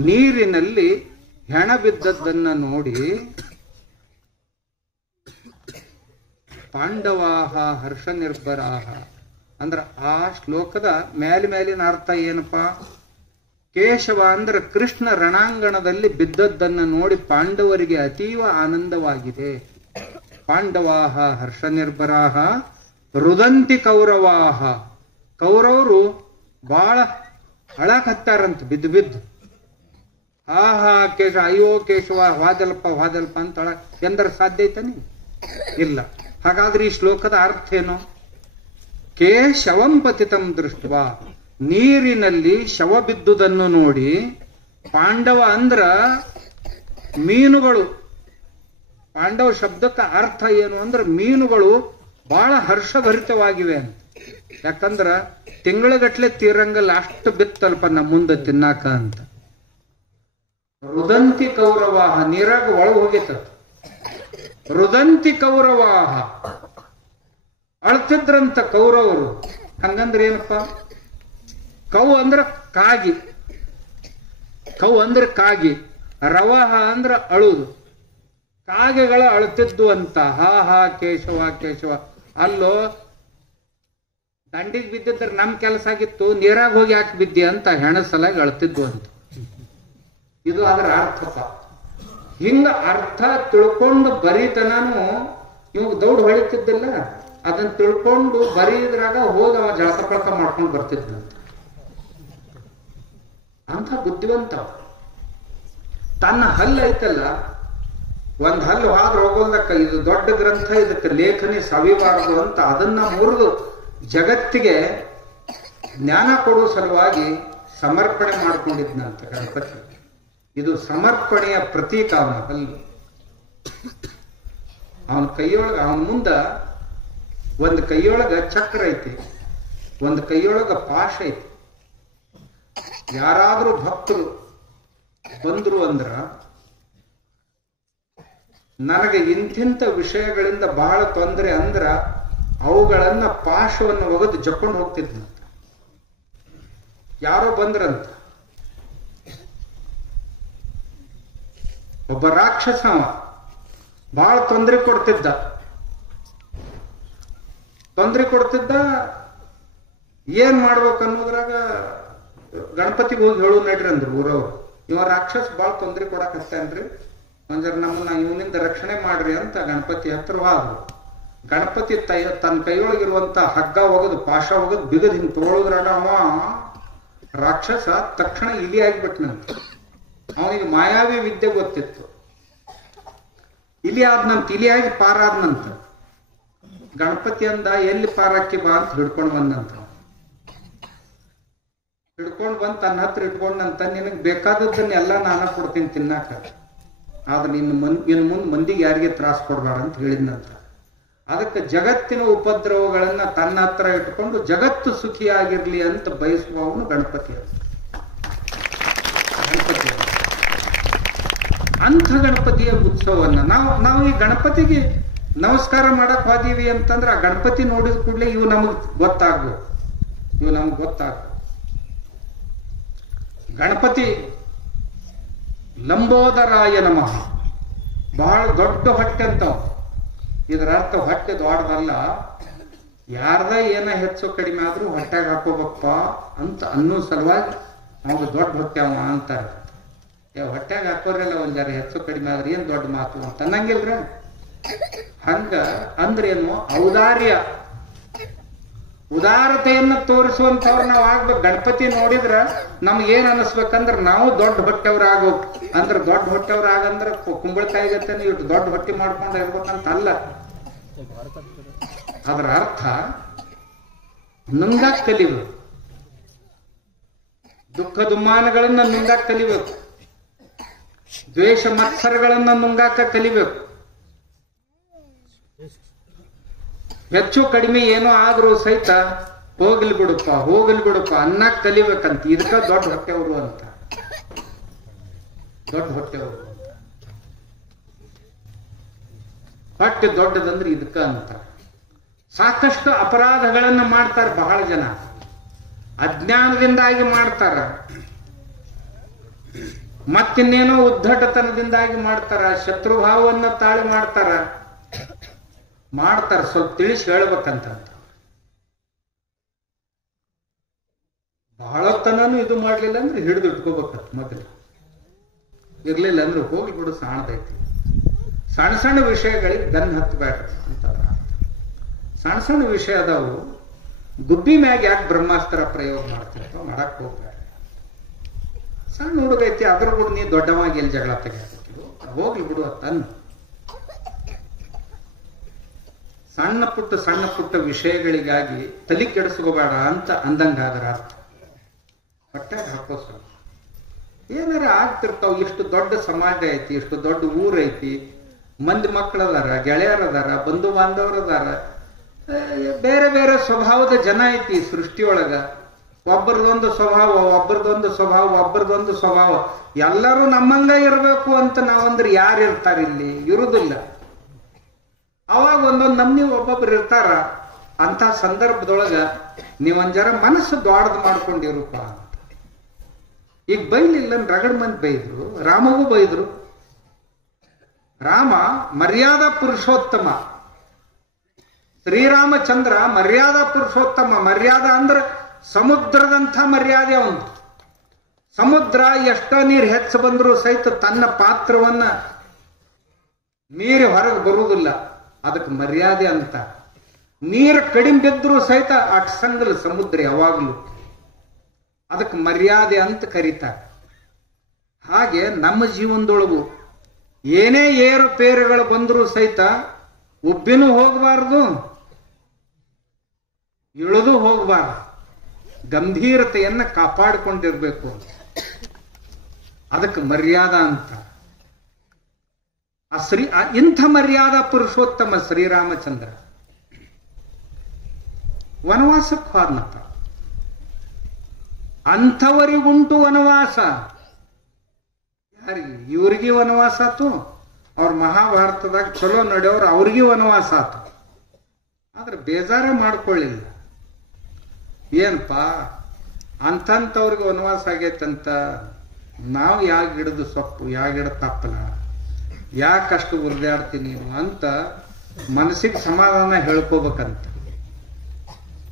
ನೀರಿನಲ್ಲಿ ಹೆಣ ಬಿದ್ದದ್ದನ್ನ ನೋಡಿ ಪಾಂಡವಾಹ ಹರ್ಷ ನಿರ್ಭರಾಹ ಅಂದ್ರ ಆ ಶ್ಲೋಕದ ಮೇಲಿನ ಅರ್ಥ ಏನಪ್ಪಾ? ಕೇಶವ ಅಂದ್ರೆ ಕೃಷ್ಣ ರಣಾಂಗಣದಲ್ಲಿ ಬಿದ್ದದ್ದನ್ನ ನೋಡಿ ಪಾಂಡವರಿಗೆ ಅತೀವ ಆನಂದವಾಗಿದೆ. ಪಾಂಡವಾಹ ಹರ್ಷ ನಿರ್ಭರಾಹ ರುದಂತಿ ಕೌರವಾಹ, ಕೌರವರು ಬಹಳ ಅಳಕತ್ತಾರಂತ ಬಿದ್ದು ಬಿದ್ದು. ಹಾ ಹಾ ಕೇಶ, ಅಯ್ಯೋ ಕೇಶವ ವಾದಲ್ಪ ಅಂತ ಎಂದ್ರ ಸಾಧ್ಯ ಐತಾನೆ? ಇಲ್ಲ. ಹಾಗಾದ್ರೆ ಈ ಶ್ಲೋಕದ ಅರ್ಥ ಏನು? ಕೇಶವಂ ಪತಿತಂ ದೃಷ್ಟ್ವಾ, ನೀರಿನಲ್ಲಿ ಶವ ಬಿದ್ದುದನ್ನು ನೋಡಿ, ಪಾಂಡವ ಅಂದ್ರ ಮೀನುಗಳು, ಪಾಂಡವ ಶಬ್ದಕ್ಕೆ ಅರ್ಥ ಏನು ಅಂದ್ರೆ ಮೀನುಗಳು ಬಹಳ ಹರ್ಷಭರಿತವಾಗಿವೆ ಅಂತ. ಯಾಕಂದ್ರ ತಿಂಗಳಗಟ್ಲೆ ತೀರಂಗಲ್ಲ, ಅಷ್ಟು ಬಿತ್ತಲ್ಪ ನಮ್ಮ ಮುಂದೆ ತಿನ್ನಾಕ ಅಂತ. ರುದಂತಿ ಕೌರವಾಹ, ನೀರಾಗ ಒಳಗೆ ಹೋಗಿತ್ತ. ರುದಂತಿ ಕೌರವಾಹ, ಅಳ್ತಿದ್ರಂತ ಕೌರವರು. ಹಂಗಂದ್ರೆ ಏನಪ್ಪ? ಕೌ ಅಂದ್ರ ಕಾಗಿ, ಕೌ ಅಂದ್ರೆ ಕಾಗಿ, ರವಾಹ ಅಂದ್ರ ಅಳುದು. ಕಾಗೆಗಳ ಅಳ್ತಿದ್ದು ಅಂತ. ಹಾ ಹಾ ಕೇಶವ ಕೇಶವ. ಅಲ್ಲೋ ದಂಡಿಗೆ ಬಿದ್ದಿದ್ರೆ ನಮ್ ಕೆಲಸ ಆಗಿತ್ತು, ನೀರಾಗ ಹೋಗಿ ಯಾಕೆ ಬಿದ್ದಿ ಅಂತ ಹೆಣಸಲಾಗಿ ಅಳ್ತಿದ್ದು ಅಂತ. ಇದು ಅದರ ಅರ್ಥಪ. ಹಿಂಗ ಅರ್ಥ ತಿಳ್ಕೊಂಡು ಬರೀತನೂ ಇವಾಗ ದೌಡ್ ಹೊಳಿತಿದ್ದಿಲ್ಲ, ಅದನ್ನ ತಿಳ್ಕೊಂಡು ಬರೀದ್ರಾಗ ಹೋದ ಜಳಕ ಪಳಕ ಮಾಡ್ಕೊಂಡು ಬರ್ತಿದ್ನಂತ. ಅಂತ ಬುದ್ಧಿವಂತ. ತನ್ನ ಹಲ್ಲು ಐತಲ್ಲ, ಒಂದ್ ಹಲ್ಲು ಹಾದ್ರ ಹೋಗೋದಕ್ಕ ಇದು ದೊಡ್ಡ ಗ್ರಂಥ, ಇದಕ್ಕೆ ಲೇಖನಿ ಸವಿಬಾರದು ಅಂತ ಅದನ್ನ ಮುರಿದು ಜಗತ್ತಿಗೆ ಜ್ಞಾನ ಕೊಡುವ ಸಲುವಾಗಿ ಸಮರ್ಪಣೆ ಮಾಡ್ಕೊಂಡಿದ್ನಂತ ಗಣಪತಿ. ಇದು ಸಮರ್ಪಣೆಯ ಪ್ರತೀಕ ಅವನ ಹಲ್ಲು. ಅವನ ಕೈಯೊಳಗ, ಅವನ ಮುಂದ ಒಂದು ಕೈಯೊಳಗ ಚಕ್ರ ಐತಿ, ಒಂದು ಕೈಯೊಳಗ ಪಾಶ ಐತಿ. ಯಾರಾದ್ರೂ ಭಕ್ತರು ಬಂದ್ರು ಅಂದ್ರ ನನಗೆ ಇಂಥಿಂಥ ವಿಷಯಗಳಿಂದ ಬಹಳ ತೊಂದರೆ ಅಂದ್ರ ಅವುಗಳನ್ನ ಪಾಶವನ್ನು ಒಗೆದು ಜಕ್ಕೊಂಡು ಹೋಗ್ತಿದ್ನಂತ. ಯಾರೋ ಬಂದ್ರಂತ, ಒಬ್ಬ ರಾಕ್ಷಸವ ಬಹಳ ತೊಂದರೆ ಕೊಡ್ತಿದ್ದ. ಏನ್ ಮಾಡ್ಬೇಕು ಅನ್ನೋದ್ರಾಗ ಗಣಪತಿಗೆ ಹೋಗಿ ಹೇಳು ನಡ್ರಿ ಅಂದ್ರು ಊರವ್ರು. ಇವ ರಾಕ್ಷಸ ಬಹಳ ತೊಂದರೆ ಕೊಡಕತ್ತೇನ್ರಿ, ಒಂದರ ನಮ್ಮನ್ನ ಇವನಿಂದ ರಕ್ಷಣೆ ಮಾಡ್ರಿ ಅಂತ ಗಣಪತಿ ಹತ್ರವಾದ್ರು. ಗಣಪತಿ ತನ್ನ ಕೈಯೊಳಗಿರುವಂತ ಹಗ್ಗ ಒಗದು ಪಾಶ ಒಗದು ಬಿಗದ್ ಹಿಂಗ್ ತಗೊಳುದ್ರಾಗ ಅವ ರಾಕ್ಷಸ ತಕ್ಷಣ ಇಲಿ ಆಗಿಬಿಟ್ನಂತ. ಅವನಿಗೆ ಮಾಯಾವಿ ವಿದ್ಯೆ ಗೊತ್ತಿತ್ತು. ಇಲಿಯಾಗಿ ಪಾರಾದ್ನಂತ. ಗಣಪತಿ ಅಂದ ಎಲ್ಲಿ ಪಾರಾಕಿ ಬಾ ಅಂತ ಹಿಡ್ಕೊಂಡು ಬಂದಂತ. ಹಿಡ್ಕೊಂಡು ಬಂದ್ ತನ್ನ ಹತ್ರ ಇಟ್ಕೊಂಡಂತ, ನಿನಗ್ ಬೇಕಾದದ್ದನ್ನೆಲ್ಲ ನಾನ ಕೊಡ್ತೀನಿ ತಿನ್ನಾಕ, ಆದ್ರೆ ಇನ್ನು ಮುಂದೆ ಮಂದಿಗೆ ಯಾರಿಗೆ ತ್ರಾಸ ಕೊಡ್ಬೇಡ ಅಂತ ಹೇಳಿದ್ನಂತ. ಅದಕ್ಕೆ ಜಗತ್ತಿನ ಉಪದ್ರವಗಳನ್ನ ತನ್ನ ಹತ್ರ ಇಟ್ಕೊಂಡು ಜಗತ್ತು ಸುಖಿಯಾಗಿರ್ಲಿ ಅಂತ ಬಯಸುವವನು ಗಣಪತಿ. ಅಂಥ ಗಣಪತಿಯ ಉತ್ಸವವನ್ನ ನಾವು ಈ ಗಣಪತಿಗೆ ನಮಸ್ಕಾರ ಮಾಡಕ್ ಹೋದೀವಿ ಅಂತಂದ್ರೆ ಆ ಗಣಪತಿ ನೋಡಿದ ಕೂಡಲೇ ಇವು ನಮಗ್ ಗೊತ್ತಾಗ್ಬೇಕು. ಗಣಪತಿ ಲಂಬೋದರಾಯ ನಮಃ, ಬಹಳ ದೊಡ್ಡ ಹೊಟ್ಟೆ ಅಂತ. ಇದರ ಅರ್ಥ ಹೊಟ್ಟೆ ದೊಡ್ಡದಲ್ಲ, ಯಾರ್ದ ಏನ ಹೆಚ್ಚು ಕಡಿಮೆ ಆದ್ರೂ ಹೊಟ್ಟೆಗೆ ಹಾಕೋಬೇಕಪ್ಪ ಅಂತ ಅನ್ನೋ ಸಲುವಾಗಿ ಅವಾಗ ದೊಡ್ಡ ಹೊಟ್ಟೆ ಅವ ಅಂತಾರೆ. ಹೊಟ್ಟೆಗೆ ಹಾಕೋರೆಲ್ಲ ಒಂದ್ ಜರ ಹೆಚ್ಚು ಕಡಿಮೆ ಆದ್ರೆ ಏನ್ ದೊಡ್ಡ ಮಾತು ಅಂತ ಅನ್ನಂಗಿಲ್ರ. ಹಂಗ ಅಂದ್ರೇನು? ಔದಾರ್ಯ, ಉದಾರತೆಯನ್ನ ತೋರಿಸುವಂತವ್ರು ನಾವು ಆಗ್ಬೇಕು. ಗಣಪತಿ ನೋಡಿದ್ರ ನಮ್ಗೇನ್ ಅನಿಸ್ಬೇಕಂದ್ರ ನಾವು ದೊಡ್ಡ ಹೊಟ್ಟೆವ್ರ ಆಗೋಕ್. ಅಂದ್ರ ದೊಡ್ಡ ಹೊಟ್ಟೆವ್ರ ಆಗಂದ್ರ ಕುಂಬಳಕಾಯಿ ಗತ್ತೆ ಇಟ್ಟು ದೊಡ್ಡ ಹೊಟ್ಟೆ ಮಾಡ್ಕೊಂಡು ಇರ್ಬೇಕಂತ ಅಲ್ಲ. ಅದರ ಅರ್ಥ ನುಂಗಾಕ್ ಕಲಿಬೇಕು, ದುಃಖ ದುಮ್ಮಾನಗಳನ್ನ ನುಂಗಾಕ್ ಕಲಿಬೇಕು, ದ್ವೇಷ ಮತ್ಸರಗಳನ್ನ ನುಂಗಾಕ ಕಲಿಬೇಕು. ಹೆಚ್ಚು ಕಡಿಮೆ ಏನೋ ಆದ್ರೂ ಸಹಿತ ಹೋಗ್ಲಿ ಬಿಡಪ್ಪ ಅನ್ನಕ್ ಕಲಿಬೇಕಂತ. ಇದಕ್ಕ ದೊಡ್ಡ ಹೊಟ್ಟೆವರು ಅಂತ. ದೊಡ್ಡ ಹೊಟ್ಟೆವರು ಹೊಟ್ಟೆ ದೊಡ್ಡದಂದ್ರೆ ಇದಕ್ಕ ಅಂತ. ಸಾಕಷ್ಟು ಅಪರಾಧಗಳನ್ನ ಮಾಡ್ತಾರ ಬಹಳ ಜನ, ಅಜ್ಞಾನದಿಂದಾಗಿ ಮಾಡ್ತಾರ, ಮತ್ತಿನ್ನೇನೋ ಉದ್ದಟತನದಿಂದಾಗಿ ಮಾಡ್ತಾರ, ಶತ್ರುಭಾವವನ್ನ ತಾಳಿ ಮಾಡ್ತಾರ. ಸ್ವಲ್ಪ ತಿಳಿಸಿ ಹೇಳ್ಬೇಕಂತ. ಬಹಳತನೂ ಇದು ಮಾಡ್ಲಿಲ್ಲ ಅಂದ್ರೆ ಹಿಡಿದು ಇಟ್ಕೋಬೇಕಂತ. ಮೊದಲು ಇರ್ಲಿಲ್ಲ ಅಂದ್ರೆ ಹೋಗಿ ಬಿಡು, ಸಾಣದೈತಿ. ಸಣ್ಣ ಸಣ್ಣ ವಿಷಯಗಳಿಗೆ ಗನ್ ಹತ್ತಬೇಡ್ರಿ ಅಂತ. ಸಣ್ಣ ವಿಷಯ ಅದಾವು, ಗುಬ್ಬಿ ಮ್ಯಾಗ ಯಾಕೆ ಬ್ರಹ್ಮಾಸ್ತ್ರ ಪ್ರಯೋಗ ಮಾಡ್ತಿರ್ತಾವ, ಮಾಡಕ್ ಹೋಗ್ಬೇಡ. ಸಣ್ಣ ಹುಡುಗೈತಿ, ಅದ್ರ ಕೂಡ ನೀ ದೊಡ್ಡವಾಗಿ ಎಲ್ಲಿ ಜಗಳ ತೆಗಿಬೇಕು, ಹೋಗ್ಲಿ ಬಿಡು ಅನ್ನ. ಸಣ್ಣ ಪುಟ್ಟ ವಿಷಯಗಳಿಗಾಗಿ ತಲೆ ಕೆಡಿಸ್ಕೋಬೇಡ ಅಂತ ಅಂದಂಗಾದ್ರ ಅರ್ಥ. ಹೊಟ್ಟೆಗೆ ಹಾಕೋ ಏನಾರ ಆಗ್ತಿರ್ತಾವ. ಇಷ್ಟು ದೊಡ್ಡ ಸಮಾಜ ಐತಿ, ಇಷ್ಟು ದೊಡ್ಡ ಊರೈತಿ, ಮಂದಿ ಮಕ್ಕಳದಾರ, ಗೆಳೆಯರದಾರ, ಬಂಧು ಬಾಂಧವರದಾರ, ಬೇರೆ ಬೇರೆ ಸ್ವಭಾವದ ಜನ ಐತಿ ಸೃಷ್ಟಿಯೊಳಗ. ಒಬ್ಬರದೊಂದು ಸ್ವಭಾವ, ಒಬ್ಬರದೊಂದು ಸ್ವಭಾವ, ಒಬ್ಬರದೊಂದು ಸ್ವಭಾವ. ಎಲ್ಲರೂ ನಮ್ಮಂಗ ಇರಬೇಕು ಅಂತ ನಾವಂದ್ರೆ ಯಾರು ಇರ್ತಾರ? ಇಲ್ಲಿ ಇರುವುದಿಲ್ಲ. ಅವಾಗ ಒಂದೊಂದು ನಮ್ನಿ ಒಬ್ಬೊಬ್ರು ಇರ್ತಾರ. ಅಂತ ಸಂದರ್ಭದೊಳಗ ನೀವೊಂದ್ ಜರ ಮನಸ್ಸು ದೊಡ್ಡದು ಮಾಡ್ಕೊಂಡಿರುಪ್ಪ. ಈಗ ಬೈಲಿಲ್ಲ, ರಗಡ್ ಮಂದಿ ಬೈದ್ರು, ರಾಮಗೂ ಬೈದ್ರು. ರಾಮ ಮರ್ಯಾದಾ ಪುರುಷೋತ್ತಮ, ಶ್ರೀರಾಮಚಂದ್ರ ಮರ್ಯಾದಾ ಪುರುಷೋತ್ತಮ. ಮರ್ಯಾದ ಅಂದ್ರೆ ಸಮುದ್ರದಂಥ ಮರ್ಯಾದೆ ಅವನು. ಸಮುದ್ರ ಎಷ್ಟೋ ನೀರು ಹೆಚ್ಚು ಬಂದರೂ ಸಹಿತ ತನ್ನ ಪಾತ್ರವನ್ನ ಮೀರಿ ಹೊರಗೆ ಬರುವುದಿಲ್ಲ. ಅದಕ್ಕೆ ಮರ್ಯಾದೆ ಅಂತ. ನೀರು ಕಡಿಮೆ ಬಿದ್ದರೂ ಸಹಿತ ಅಟ್ಸಂಗಲ್ ಸಮುದ್ರ ಯಾವಾಗಲೂ. ಅದಕ್ಕೆ ಮರ್ಯಾದೆ ಅಂತ ಕರೀತಾರೆ. ಹಾಗೆ ನಮ್ಮ ಜೀವನದೊಳಗು ಏನೇ ಏರುಪೇರುಗಳು ಬಂದರೂ ಸಹಿತ ಉಬ್ಬಿನೂ ಹೋಗಬಾರದು, ಇಳಿದು ಹೋಗಬಾರದು. ಗಂಭೀರತೆಯನ್ನ ಕಾಪಾಡಿಕೊಂಡಿರ್ಬೇಕು. ಅದಕ್ಕೆ ಮರ್ಯಾದ ಅಂತ. ಇಂಥ ಮರ್ಯಾದಾ ಪುರುಷೋತ್ತಮ ಶ್ರೀರಾಮಚಂದ್ರ ವನವಾಸಕ್ಕೆ ಹೋದ್ನಪ್ಪ. ಅಂಥವರಿಗುಂಟು ವನವಾಸ. ಯಾರಿಗೆ? ಇವ್ರಿಗೆ ವನವಾಸ ಆತು. ಅವ್ರ ಮಹಾಭಾರತದಾಗ ಚಲೋ ನಡೆಯೋರು ಅವ್ರಿಗೆ ವನವಾಸ ಆತು. ಆದ್ರೆ ಬೇಜಾರ ಮಾಡ್ಕೊಳ್ಳಿಲ್ಲ. ಏನಪ್ಪಾ ಅಂತವ್ರಿಗೆ ವನವಾಸ ಆಗೈತಂತ ನಾವು ಯಾವ ಗಿಡದ ಸೊಪ್ಪು, ಯಾವ ಗಿಡ ತಪ್ಪಲ, ಯಾಕಷ್ಟು ಉರಿದಾಡ್ತೀನಿ ನೀವು ಅಂತ ಮನಸ್ಸಿಗೆ ಸಮಾಧಾನ ಹೇಳ್ಕೋಬೇಕಂತ.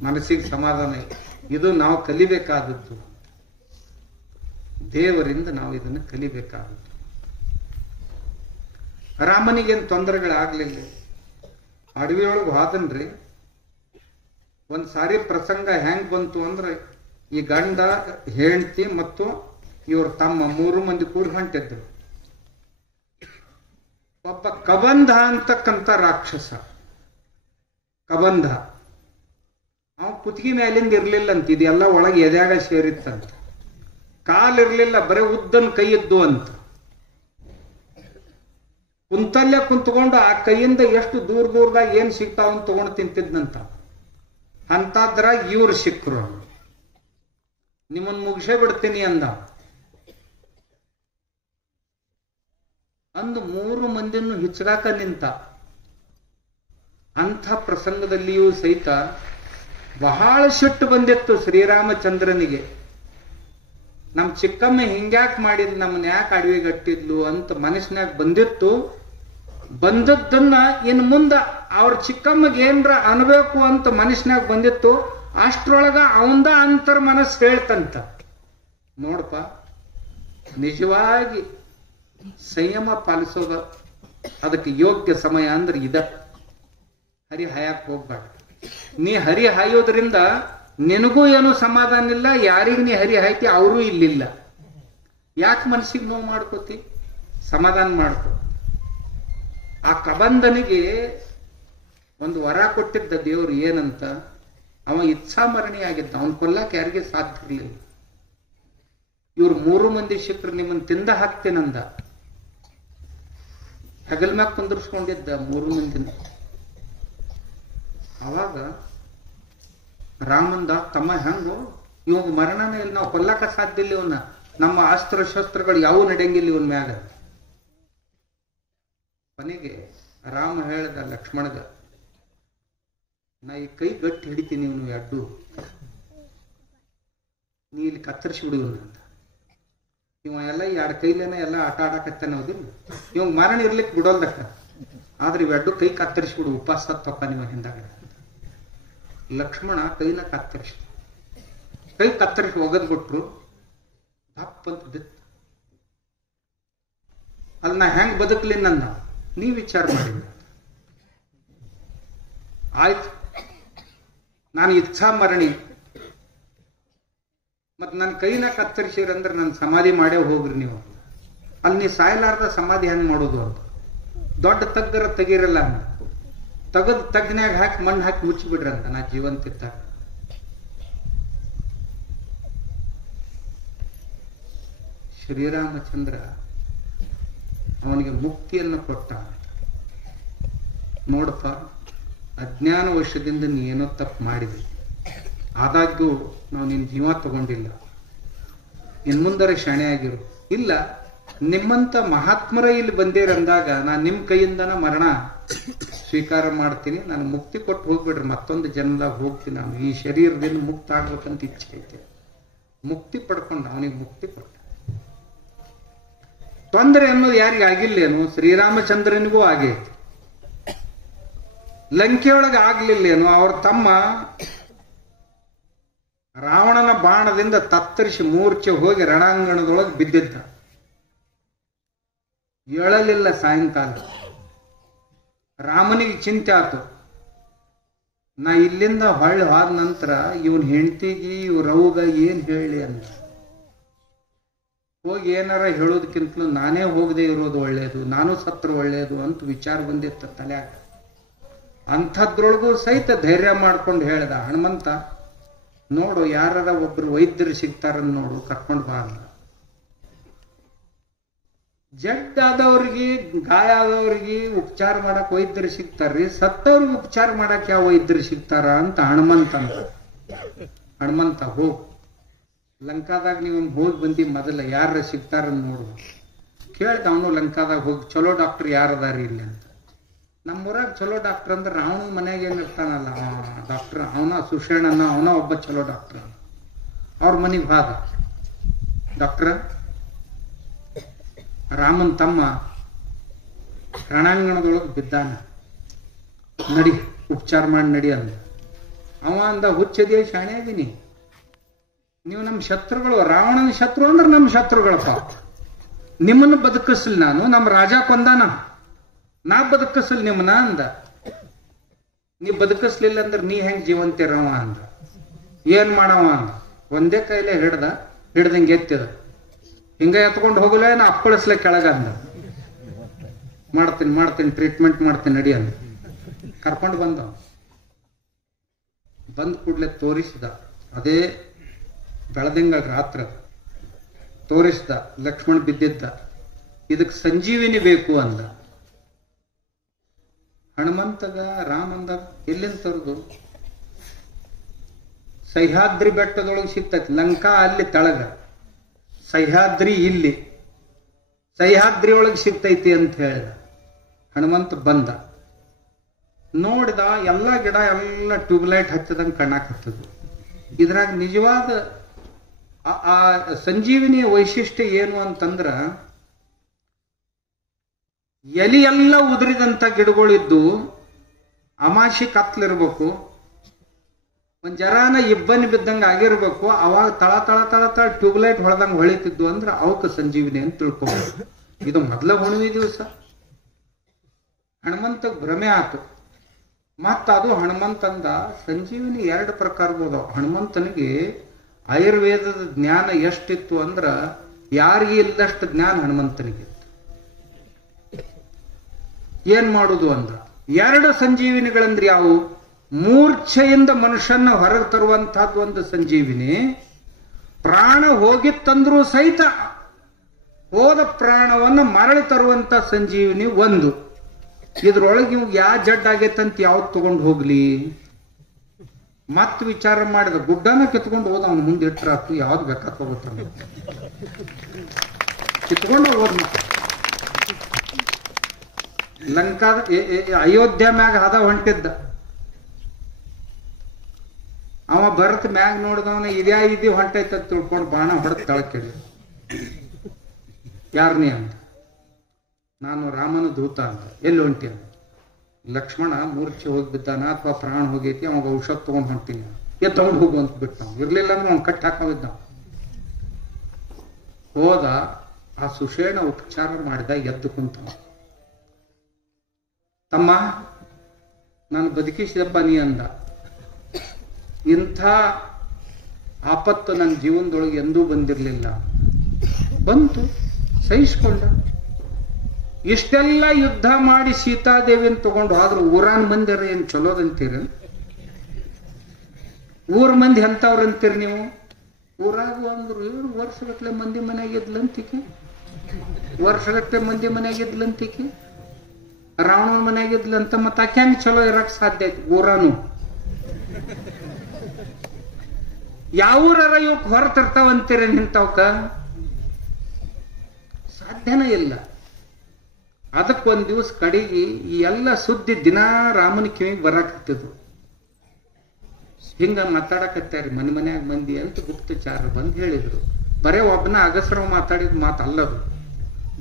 ಮನಸ್ಸಿಗೆ ಸಮಾಧಾನ ಇದು ನಾವು ಕಲಿಬೇಕಾದದ್ದು. ದೇವರಿಂದ ನಾವು ಇದನ್ನು ಕಲಿಬೇಕಾದದ್ದು. ರಾಮನಿಗೇನು ತೊಂದರೆಗಳಾಗ್ಲಿಲ್ಲ. ಅಡವಿಯೊಳಗೆ ಹೋದನ್ರಿ. ಒಂದ್ ಸಾರಿ ಪ್ರಸಂಗ ಹೆಂಗ್ ಬಂತು ಅಂದ್ರೆ, ಈ ಗಂಡ, ಹೆಂಡತಿ ಮತ್ತು ಇವ್ರ ತಮ್ಮ 3 ಮಂದಿ ಕೂಡಿ ಹೊಂಟಿದ್ರು. ಒಬ್ಬ ಕಬಂಧ ಅಂತಕ್ಕಂಥ ರಾಕ್ಷಸ. ಕಬಂಧ ಅವ ಕುತ್ತಿಗೆ ಮೇಲಿಂದ ಇರ್ಲಿಲ್ಲಂತ. ಇದೆಲ್ಲ ಒಳಗೆ ಎದ್ಯಾಗ ಸೇರಿತ್ತಂತ. ಕಾಲಿರ್ಲಿಲ್ಲ, ಬರೀ ಉದ್ದನ್ ಕೈ ಇದ್ದು ಅಂತ. ಕುಂತಲ್ಲೇ ಕುಂತ್ಕೊಂಡು ಆ ಕೈಯಿಂದ ಎಷ್ಟು ದೂರದಾಗ ಏನ್ ಸಿಗ್ತಾವಂತ ತಗೊಂಡು ತಿಂತಿದ್ನಂತ. ಅಂತದ್ರಾಗ ಇವ್ರು ಸಿಕ್ಕರು. ನಿಮ್ಮನ್ ಮುಗಿಸೇ ಬಿಡ್ತೀನಿ ಅಂದ. ಅಂದು 3 ಮಂದಿಯನ್ನು ಹಿಚ್ಚಾಕ ನಿಂತ. ಅಂಥ ಪ್ರಸಂಗದಲ್ಲಿಯೂ ಸಹಿತ ಬಹಳ ಸಿಟ್ಟು ಬಂದಿತ್ತು ಶ್ರೀರಾಮಚಂದ್ರನಿಗೆ. ನಮ್ ಚಿಕ್ಕಮ್ಮ ಹಿಂಗ್ಯಾಕ್ ಮಾಡಿದ್, ನಮ್ಮನ್ನ ಯಾಕೆ ಅಡವಿಗಟ್ಟಿದ್ಲು ಅಂತ ಮನಸ್ಸಿನಾಗ ಬಂದಿತ್ತು. ಬಂದದ್ದನ್ನ ಇನ್ ಮುಂದ ಅವ್ರ ಚಿಕ್ಕಮ್ಮಗೆ ಏನ್ರ ಅನ್ಬೇಕು ಅಂತ ಮನಸ್ಸಿನಾಗ ಬಂದಿತ್ತು. ಅಷ್ಟ್ರೊಳಗ ಅವಂದ ಅಂತರ್ ಮನಸ್ಸು ಹೇಳ್ತಂತ, ನೋಡಪ್ಪ ನಿಜವಾಗಿ ಸಂಯಮ ಪಾಲಿಸೋದ ಅದಕ್ಕೆ ಯೋಗ್ಯ ಸಮಯ ಅಂದ್ರೆ ಇದ. ಹರಿ ಹಾಯಕ್ ಹೋಗ್ಬೇಡ. ನೀ ಹರಿ ಹಾಯೋದ್ರಿಂದ ನಿನಗೂ ಏನೂ ಸಮಾಧಾನ ಇಲ್ಲ, ಯಾರಿಗೆ ನೀ ಹರಿ ಹಾಯ್ತಿ ಅವರು ಇಲ್ಲಿಲ್ಲ. ಯಾಕೆ ಮನಸ್ಸಿಗೆ ನೋವು ಮಾಡ್ಕೋತಿ? ಸಮಾಧಾನ ಮಾಡ್ಕೊ. ಆ ಕಬಂಧನಿಗೆ ಒಂದು ವರ ಕೊಟ್ಟಿದ್ದ ದೇವರು. ಏನಂತ? ಅವ ಇಚ್ಛಾಮರಣಿ ಆಗಿದ್ದ. ಅವನ್ ಕೊಲ್ಲಕ್ಕೆ ಯಾರಿಗೆ ಸಾಧ್ಯ ಇರಲಿಲ್ಲ. ಇವ್ರು 3 ಮಂದಿ ಶಿಖರ್ ನಿಮ್ಮನ್ನು ತಿಂದ ಹಾಕ್ತೇನಂದ. ಹೆಗಲ್ ಮ್ಯಾಗ ಕುಂದರ್ಸ್ಕೊಂಡಿದ್ದ 3 ಮಂದಿನ. ಅವಾಗ ರಾಮಂದ, ತಮ್ಮ ಹೆಂಗು ಇವಾಗ ಮರಣನೇ ಇಲ್ಲ, ನಾವು ಕೊಲ್ಲಕ ಸಾಧ್ಯ ಇಲ್ಲ ಇವನ್ನ, ನಮ್ಮ ಅಸ್ತ್ರ ಶಸ್ತ್ರಗಳು ಯಾವ ನಡೆಯಂಗಿಲ್ಲ ಇವನ್ ಮ್ಯಾಗ. ಕೊನೆಗೆ ರಾಮ ಹೇಳ್ದ ಲಕ್ಷ್ಮಣಗ, ನಾ ಈ ಕೈ ಗಟ್ಟಿ ಹಿಡಿತೀನಿ, ಇವನು ಎಡ್ಡು ನೀ ಇಲ್ಲಿ ಕತ್ತರಿಸಿ ಬಿಡುವನಂತ. ಇವ ಎಲ್ಲ 2 ಕೈಲೇನ ಎಲ್ಲ ಆಟ ಆಡಕತ್ತಾನೆ. ಹೌದಿಲ್ಲ? ಇವಾಗ ಮರಣ ಇರ್ಲಿಕ್ಕೆ ಬಿಡೋಲ್ದಕ್ಕ. ಆದ್ರೆ ಇವೆಡ್ಡು ಕೈ ಕತ್ತರಿಸಿ ಬಿಡು, ಉಪವಾಸ ತಪ್ಪ ನೀವು ಹಿಂದಾಗಡೆ. ಲಕ್ಷ್ಮಣ ಕೈನ ಕತ್ತರಿಸಿ ಒಗದ್ ಬಿಟ್ರು. ದಪ್ಪ ಅಂತ ಬಿತ್ತು. ಅಲ್ಲಿ ನಾ ಹೆಂಗ್ ಬದುಕಲಿ ನನ್ನ ನೀ ವಿಚಾರ ಮಾಡಿ. ಆಯ್ತು, ನಾನು ಇಚ್ಛಾ ಮರಣಿ, ಮತ್ ನನ್ನ ಕೈನ ಕತ್ತರಿಸಿರಂದ್ರೆ ನನ್ನ ಸಮಾಧಿ ಮಾಡೇ ಹೋಗ್ರಿ ನೀವು. ಅಲ್ಲಿ ನೀ ಸಾಯಲಾರ್ದ ಸಮಾಧಿ ಹೆಂಗ್ ಮಾಡೋದು ಅಂತ. ದೊಡ್ಡ ತಗ್ಗರ ತೆಗಿರಲ್ಲ ಅಂತ ತೆಗದ್ ತಗ್ನ್ಯಾಗ ಹಾಕಿ ಮಣ್ಣು ಹಾಕಿ ಮುಚ್ಚಿಬಿಡ್ರಂತ ನಾ ಜೀವಂತಿದ್ದ. ಶ್ರೀರಾಮಚಂದ್ರ ಅವನಿಗೆ ಮುಕ್ತಿಯನ್ನು ಕೊಟ್ಟ. ನೋಡಪ್ಪ, ಅಜ್ಞಾನ ವಶದಿಂದ ನೀ ಏನೋ ತಪ್ಪು ಮಾಡಿದೆ, ಆದಾಗ್ಯೂ ನಾವು ನಿನ್ನ ಜೀವ ತಗೊಂಡಿಲ್ಲ, ಇನ್ ಮುಂದರೆ ಶಾಣೆ ಆಗಿರು. ಇಲ್ಲ, ನಿಮ್ಮಂತ ಮಹಾತ್ಮರ ಇಲ್ಲಿ ಬಂದಿರಂದಾಗ ನಾನು ನಿಮ್ಮ ಕೈಯಿಂದನ ಮರಣ ಸ್ವೀಕಾರ ಮಾಡ್ತೀನಿ, ನಾನು ಮುಕ್ತಿ ಕೊಟ್ಟು ಹೋಗ್ಬಿಡ್ರಿ, ಮತ್ತೊಂದು ಜನ್ಮದಾಗ ಹೋಗ್ತೀನಿ, ನಾನು ಈ ಶರೀರದಿಂದ ಮುಕ್ತ ಆಗ್ಬೇಕಂತ ಇಚ್ಛೆ ಐತೆ. ಮುಕ್ತಿ ಪಡ್ಕೊಂಡು ಅವನಿಗೆ ಮುಕ್ತಿ ಕೊಟ್ಟ. ತೊಂದರೆ ಅನ್ನೋದು ಯಾರಿಗೆ ಆಗಿಲ್ಲೇನು? ಶ್ರೀರಾಮಚಂದ್ರನಿಗೂ ಆಗೈತಿ. ಲಂಕೆಯೊಳಗೆ ಆಗ್ಲಿಲ್ಲೇನು? ಅವ್ರ ತಮ್ಮ ರಾವಣನ ಬಾಣದಿಂದ ತತ್ತರಿಸಿ ಮೂರ್ಛೆ ಹೋಗಿ ರಣಾಂಗಣದೊಳಗೆ ಬಿದ್ದಿದ್ದ, ಏಳಲಿಲ್ಲ. ಸಾಯಂಕಾಲ ರಾಮನಿಗೆ ಚಿಂತೆ ಆತು, ನಾ ಇಲ್ಲಿಂದ ಹೊಳ್ಳಿ ಹೋದ ನಂತರ ಇವನ್ ಹೆಂಡತಿಗೆ ಇವ್ರವ್ಗ ಏನ್ ಹೇಳಿ ಅಂತ. ಹೋಗಿ ಏನಾರ ಹೇಳೋದಕ್ಕಿಂತಲೂ ನಾನೇ ಹೋಗದೆ ಇರೋದು ಒಳ್ಳೇದು, ನಾನು ಸತ್ರ ಒಳ್ಳೇದು ಅಂತ ವಿಚಾರ ಬಂದಿತ್ತ ತಲೆಯಾಗ. ಅಂಥದ್ರೊಳಗೂ ಸಹಿತ ಧೈರ್ಯ ಮಾಡ್ಕೊಂಡು ಹೇಳ್ದ ಹನುಮಂತ, ನೋಡು ಯಾರ ಒಬ್ರು ವೈದ್ಯರು ಸಿಗ್ತಾರನ್ನ ನೋಡು, ಕರ್ಕೊಂಡು ಬಾ ಅಂದ. ಜಡ್ ಆದವ್ರಿಗೆ, ಗಾಯ ಆದವ್ರಿಗೆ ಉಪಚಾರ ಮಾಡಕ್ ವೈದ್ಯರು ಸಿಗ್ತಾರ್ರಿ, ಸತ್ತವ್ರಿಗೆ ಉಪಚಾರ ಮಾಡಕ್ ಯಾವ ವೈದ್ಯರು ಸಿಗ್ತಾರ ಅಂತ ಹನುಮಂತ ಅಂತ. ಹನುಮಂತ ಹೋಗ್, ಲಂಕಾದಾಗ ನೀವು ಹೋಗಿ ಬಂದಿ, ಮೊದಲ ಯಾರ ಸಿಗ್ತಾರ ನೋಡು. ಕೇಳ್ದ ಅವನು ಲಂಕಾದಾಗ ಹೋಗಿ, ಚಲೋ ಡಾಕ್ಟರ್ ಯಾರದಾರಿ ಇಲ್ಲಿ ಅಂತ. ನಮ್ಮೂರಾಗ ಚಲೋ ಡಾಕ್ಟರ್ ಅಂದ್ರೆ ಅವನು ಮನ್ಯಾಗ ಏನಿರ್ತಾನಲ್ಲ ಡಾಕ್ಟರ್, ಅವನ ಸುಷೇಣನ, ಅವನ ಒಬ್ಬ ಚಲೋ ಡಾಕ್ಟರ್. ಅವ್ರ ಮನೆಗೆ ಹೋದ. ಡಾಕ್ಟರ್, ರಾಮನ್ ತಮ್ಮ ರಣಾಂಗಣದೊಳಗೆ ಬಿದ್ದಾನ, ನಡಿ ಉಪಚಾರ ಮಾಡಿ ನಡಿ ಅಂದ. ಅವ ಅಂದ, ಹುಚ್ಚದಿಯ ಶಾಣೆ ಅದೀನಿ, ನೀವು ನಮ್ಮ ಶತ್ರುಗಳು, ರಾವಣನ ಶತ್ರು ಅಂದ್ರೆ ನಮ್ಮ ಶತ್ರುಗಳಪ್ಪ, ನಿಮ್ಮನ್ನು ಬದುಕಿಸ್ಲಿ ನಾನು, ನಮ್ಮ ರಾಜ ಕೊಂದಾನ, ನಾ ಬದುಕಿಸ್ಲಿ ನಿಮ್ಮನ್ನ ಅಂದ. ನೀ ಬದುಕಿಸ್ಲಿಲ್ಲ ಅಂದ್ರೆ ನೀ ಹೆಂಗ್ ಜೀವಂತಿರವ ಅಂದ. ಏನ್ ಮಾಡವ ಅಂದ. ಒಂದೇ ಕೈಲೇ ಹಿಡ್ದಂಗೆ ಎತ್ತಿದ, ಹಿಂಗ ಎತ್ಕೊಂಡು ಹೋಗಲ್ಲ, ನಾ ಅಪ್ಪಳಿಸ್ಲೆ ಕೆಳಗ ಅಂದ. ಮಾಡ್ತೀನಿ ಟ್ರೀಟ್ಮೆಂಟ್ ಮಾಡ್ತೀನಿ ನಡಿ ಅಂದ. ಕರ್ಕೊಂಡು ಬಂದ ಕೂಡ್ಲೆ ತೋರಿಸಿದ, ಅದೇ ಬೆಳದಿಂಗಳ ರಾತ್ರ ತೋರಿಸಿದ, ಲಕ್ಷ್ಮಣ ಬಿದ್ದಿದ್ದ, ಇದಕ್ಕೆ ಸಂಜೀವಿನಿ ಬೇಕು ಅಂದ. ಹನುಮಂತಗ ರಾಮಂದ ಎಲ್ಲಿಂದ ತರದು? ಸಹ್ಯಾದ್ರಿ ಬೆಟ್ಟದೊಳಗೆ ಸಿಗ್ತೈತಿ, ಲಂಕಾ ಅಲ್ಲಿ ತಳಗ, ಸಹ್ಯಾದ್ರಿ ಇಲ್ಲಿ, ಸಹ್ಯಾದ್ರಿ ಒಳಗೆ ಸಿಗ್ತೈತಿ ಅಂತ ಹೇಳಿದ. ಹನುಮಂತ ಬಂದ, ನೋಡಿದ, ಎಲ್ಲ ಗಿಡ ಎಲ್ಲ ಟ್ಯೂಬ್ಲೈಟ್ ಹಚ್ಚದಂಗೆ ಕಣ್ಣಾಕತ್ತದು. ಇದ್ರಾಗ ನಿಜವಾದ ಆ ಸಂಜೀವಿನಿಯ ವೈಶಿಷ್ಟ್ಯ ಏನು ಅಂತಂದ್ರ, ಎಲಿ ಎಲ್ಲ ಉದುರಿದಂತ ಗಿಡಗಳಿದ್ದು, ಅಮಾಶಿ ಕತ್ಲಿರ್ಬೇಕು, ಒಂದ್ ಜರಾನ ಇಬ್ಬನಿ ಬಿದ್ದಂಗ ಆಗಿರ್ಬೇಕು, ಅವಾಗ ತಳ ತಳ ತಳ ತಳ ಟ್ಯೂಬ್ಲೈಟ್ ಹೊಳೆದಂಗ ಹೊಳಿತಿದ್ವು ಅಂದ್ರೆ ಅವಕ್ಕೆ ಸಂಜೀವಿನಿ ಅಂತ ತಿಳ್ಕೊಬೇಕು. ಇದು ಮೊದಲ ಹುಣ್ಣಿಮೆ ದಿವಸ. ಹನುಮಂತ ಭ್ರಮೆ ಆತು. ಮತ್ತ ಅದು ಹನುಮಂತಂದ ಸಂಜೀವಿನಿ 2 ಪ್ರಕಾರದವು. ಹನುಮಂತನಿಗೆ ಆಯುರ್ವೇದದ ಜ್ಞಾನ ಎಷ್ಟಿತ್ತು ಅಂದ್ರ ಯಾರಿಗೆ ಇಲ್ಲದಷ್ಟು ಜ್ಞಾನ ಹನುಮಂತನಿಗೆ. ಏನ್ ಮಾಡುದು ಅಂದ್ರ 2 ಸಂಜೀವಿನಿಗಳಂದ್ರೆ ಯಾವುವು? ಮೂರ್ಛೆಯಿಂದ ಮನುಷ್ಯನ ಹೊರಗೆ ತರುವಂತಹದ್ದು ಒಂದು ಸಂಜೀವಿನಿ, ಪ್ರಾಣ ಹೋಗಿತ್ತಂದ್ರೂ ಸಹಿತ ಹೋದ ಪ್ರಾಣವನ್ನು ಮರಳಿ ತರುವಂತ ಸಂಜೀವಿನಿ ಒಂದು. ಇದ್ರೊಳಗೆ ಇವ್ ಯಾ ಜಡ್ ಆಗೈತಂತ ಯಾವ್ದು ತಗೊಂಡು ಹೋಗ್ಲಿ? ಮತ್ ವಿಚಾರ ಮಾಡಿದ, ಗುಡ್ಡನ ಕಿತ್ಕೊಂಡು ಹೋದ, ಅವನ ಮುಂದೆ ಇಟ್ಟರಾತು, ಯಾವ್ದು ಬೇಕಾದ ಹೋಗುತ್ತಾನೆ, ಕಿತ್ಕೊಂಡು ಹೋದ್. ಲಂಕಾದ ಅಯೋಧ್ಯ ಮ್ಯಾಗ ಹದ ಹೊಂಟಿದ್ದ ಅವ, ಭರತ್ ಮ್ಯಾಗ ನೋಡಿದವನ ಇದ್ಯಾ ಹೊಂಟೈತ ತಿಳ್ಕೊಂಡು ಬಾಣ ಹೊಡೆದು ತಳಕೆಡಿ. ಯಾರನೇ ಅಂತ, ನಾನು ರಾಮನ ದೂತ ಅಂತ. ಎಲ್ಲಿ ಹೊಂಟಿ ಅಂತ. ಲಕ್ಷ್ಮಣ ಮೂರ್ಛೆ ಹೋಗಿದ್ದಾನ ಅಥವಾ ಪ್ರಾಣ ಹೋಗೈತಿ, ಅವಾಗ ಔಷಧ ತಗೊಂಡ್ ಹೊಂಟೀನಿ, ತಗೊಂಡು ಹೋಗು ಅಂತ ಬಿಟ್ಟು ನಾವು ಇರ್ಲಿಲ್ಲ ಅಂದ್ರೆ ಅವ್ನು ಕಟ್ಟಿ ಹಾಕೋದಿದ್ದ. ಹೋದ, ಆ ಸುಷೇಣ ಉಪಚಾರ ಮಾಡಿದ, ಎದ್ದು ಕುಂತ. ತಮ್ಮ, ನಾನು ಬದುಕಿಸಿದಪ್ಪ ನೀ ಅಂದ. ಇಂಥ ಆಪತ್ತು ನನ್ನ ಜೀವನದೊಳಗೆ ಎಂದೂ ಬಂದಿರಲಿಲ್ಲ. ಬಂತು, ಸಹಿಸ್ಕೊಂಡ. ಇಷ್ಟೆಲ್ಲ ಯುದ್ಧ ಮಾಡಿ ಸೀತಾದೇವಿಯನ್ನು ತಗೊಂಡು ಆದ್ರೂ ಊರಾನ್ ಮಂದಿರ ಏನ್ ಚಲೋದಂತೀರ? ಊರ್ ಮಂದಿ ಎಂತವ್ರಂತೀರಿ ನೀವು? ಊರಾಗ ಅಂದ್ರು ವರ್ಷಗಟ್ಲೆ ಮಂದಿ ಮನೆಯಾಗಿದ್ಲಂತಿಕೆ, ವರ್ಷಗಟ್ಲೆ ಮಂದಿ ಮನೆಯಾಗಿದ್ಲಂತಿಕೆ. ರಾವಣನ ಮನೆಯಾಗಿದ್ಲಂತ ಮತ್ತೆ ಆಕೆ ಹೆಂಗ್ ಚಲೋ ಇರಕ್ ಸಾಧ್ಯ ಐತಿ? ಊರಾನು ಯಾವೂರ ಇವಕ್ ಹೊರ ತರ್ತಾವಂತೀರ ನಿಂತವಕ? ಸಾಧ್ಯನೇ ಇಲ್ಲ. ಅದಕ್ಕೊಂದ್ ದಿವಸ ಕಡೆಗೆ ಈ ಎಲ್ಲ ಸುದ್ದಿ ದಿನಾ ರಾಮನ ಕಿವಿಗೆ ಬರಾಕತ್ತಿದ್ವು. ಹಿಂಗ ಮಾತಾಡಕತ್ತಾರಿ ಮನೆ ಮನ್ಯಾಗ ಮಂದಿ ಅಂತ ಗುಪ್ತಚಾರ ಬಂದು ಹೇಳಿದ್ರು. ಬರೇ ಒಬ್ಬನ ಅಗಸ್ರವ ಮಾತಾಡಿದ ಮಾತಲ್ಲದು.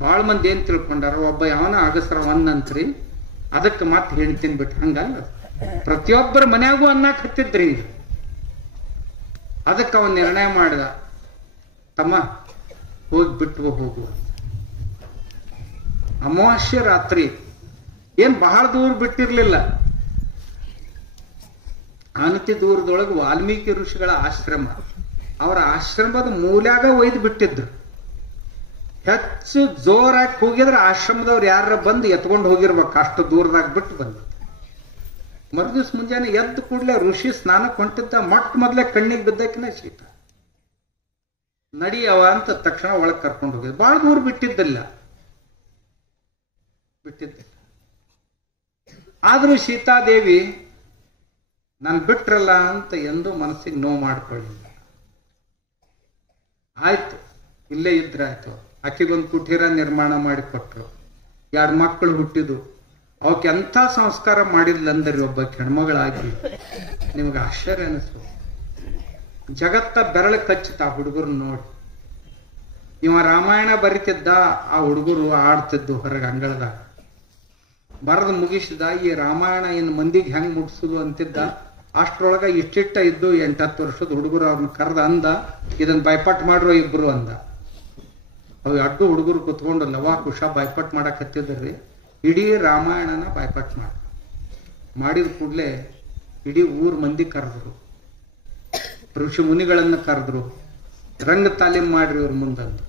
ಬಾಳ ಮಂದಿ ಏನ್ ತಿಳ್ಕೊಂಡಾರ, ಒಬ್ಬ ಯಾವನ ಅಗಸ್ರವ ಅನ್ನಂತ್ರಿ ಅದಕ್ಕೆ ಮಾತು ಹೇಳ್ತೀನಿ ಬಿಟ್ಟು. ಹಂಗಲ್ಲ, ಪ್ರತಿಯೊಬ್ಬರ ಮನ್ಯಾಗೂ ಅನ್ನಕ್ ಹತ್ತಿದ್ರಿ. ಅದಕ್ಕೆ ಅವನ್ ನಿರ್ಣಯ ಮಾಡಿದ, ತಮ್ಮ ಹೋಗಿ ಬಿಟ್ಟು ಹೋಗುವ. ಅಮಾವಾಸ್ಯ ರಾತ್ರಿ, ಏನ್ ಬಹಳ ದೂರ ಬಿಟ್ಟಿರ್ಲಿಲ್ಲ, ಅನತಿ ದೂರದೊಳಗೆ ವಾಲ್ಮೀಕಿ ಋಷಿಗಳ ಆಶ್ರಮ. ಅವರ ಆಶ್ರಮದ ಮೂಲ್ಯಾಗ ಒಯ್ದು ಬಿಟ್ಟಿದ್ರು. ಹೆಚ್ಚು ಜೋರಾಗಿ ಹೋಗಿದ್ರೆ ಆಶ್ರಮದವ್ರು ಯಾರ ಬಂದು ಎತ್ಕೊಂಡು ಹೋಗಿರ್ಬೇಕು, ಅಷ್ಟು ದೂರದಾಗ ಬಿಟ್ಟು ಬಂದ. ಮರುದಿವ್ಸ ಮುಂಜಾನೆ ಎದ್ದು ಕೂಡಲೇ ಋಷಿ ಸ್ನಾನಕ್ಕೆ ಹೊಂಟಿದ್ದ. ಮೊಟ್ಟ ಮೊದಲೇ ಕಣ್ಣಿಗೆ ಬಿದ್ದಕಿನ ಶೀತ. ನಡಿಯವ ಅಂತ ತಕ್ಷಣ ಒಳಗೆ ಕರ್ಕೊಂಡು ಹೋಗಿದ್. ಬಹಳ ದೂರ ಬಿಟ್ಟಿದ್ದಿಲ್ಲ. ಆದ್ರೂ ಸೀತಾದೇವಿ ನಾನು ಬಿಟ್ರಲ್ಲ ಅಂತ ಎಂದೂ ಮನಸ್ಸಿಗೆ ನೋವು ಮಾಡ್ಕೊಳ್ಳಿಲ್ಲ. ಆಯ್ತು, ಇಲ್ಲೇ ಇದ್ರೆ ಆಯ್ತು. ಆಕೆಗೊಂದು ಕುಟೀರ ನಿರ್ಮಾಣ ಮಾಡಿ ಕೊಟ್ರು. 2 ಮಕ್ಕಳು ಹುಟ್ಟಿದು. ಅವಕ್ಕೆ ಎಂಥ ಸಂಸ್ಕಾರ ಮಾಡಿದ್ಲಂದ್ರಿ ಒಬ್ಬ ಹೆಣ್ಮಗಳಾಗಿ. ನಿಮ್ಗೆ ಆಶ್ಚರ್ಯ ಅನಿಸ್ತು. ಜಗತ್ತ ಬೆರಳು ಕಚ್ಚಿತ ಆ ಹುಡುಗರು ನೋಡಿ. ಇವ ರಾಮಾಯಣ ಬರಿತಿದ್ದ, ಆ ಹುಡುಗರು ಆಡ್ತಿದ್ದು ಹೊರಗೆ ಅಂಗಳದಾಗ. ಬರೆದು ಮುಗಿಸಿದ. ಈ ರಾಮಾಯಣ ಇನ್ನು ಮಂದಿಗೆ ಹೆಂಗ್ ಮುಟ್ಸುದು ಅಂತಿದ್ದ. ಅಷ್ಟ್ರೊಳಗ ಇಷ್ಟಿಟ್ಟ ಇದ್ದು 8-10 ವರ್ಷದ ಹುಡುಗರು ಅವ್ರನ್ನ ಕರೆದ. ಅಂದ, ಇದನ್ನ ಬೈಪಾಟ್ ಮಾಡ್ರೋ ಇಬ್ರು ಅಂದ. ಅವು ಅಡ್ಡು ಹುಡುಗರು ಕುತ್ಕೊಂಡು ಲವಾ ಕುಶ ಬೈಪಾಟ್ ಮಾಡಕ್ ಹತ್ತಿದ್ರಿ. ಇಡೀ ರಾಮಾಯಣನ ಬೈಪಾಟ್ ಮಾಡಿದ ಕೂಡಲೇ ಇಡೀ ಊರ್ ಮಂದಿ ಕರೆದ್ರು, ಋಷಿ ಮುನಿಗಳನ್ನ ಕರೆದ್ರು. ರಂಗ ತಾಲೀಮ್ ಮಾಡ್ರಿ ಇವ್ರ ಮುಂದಂದು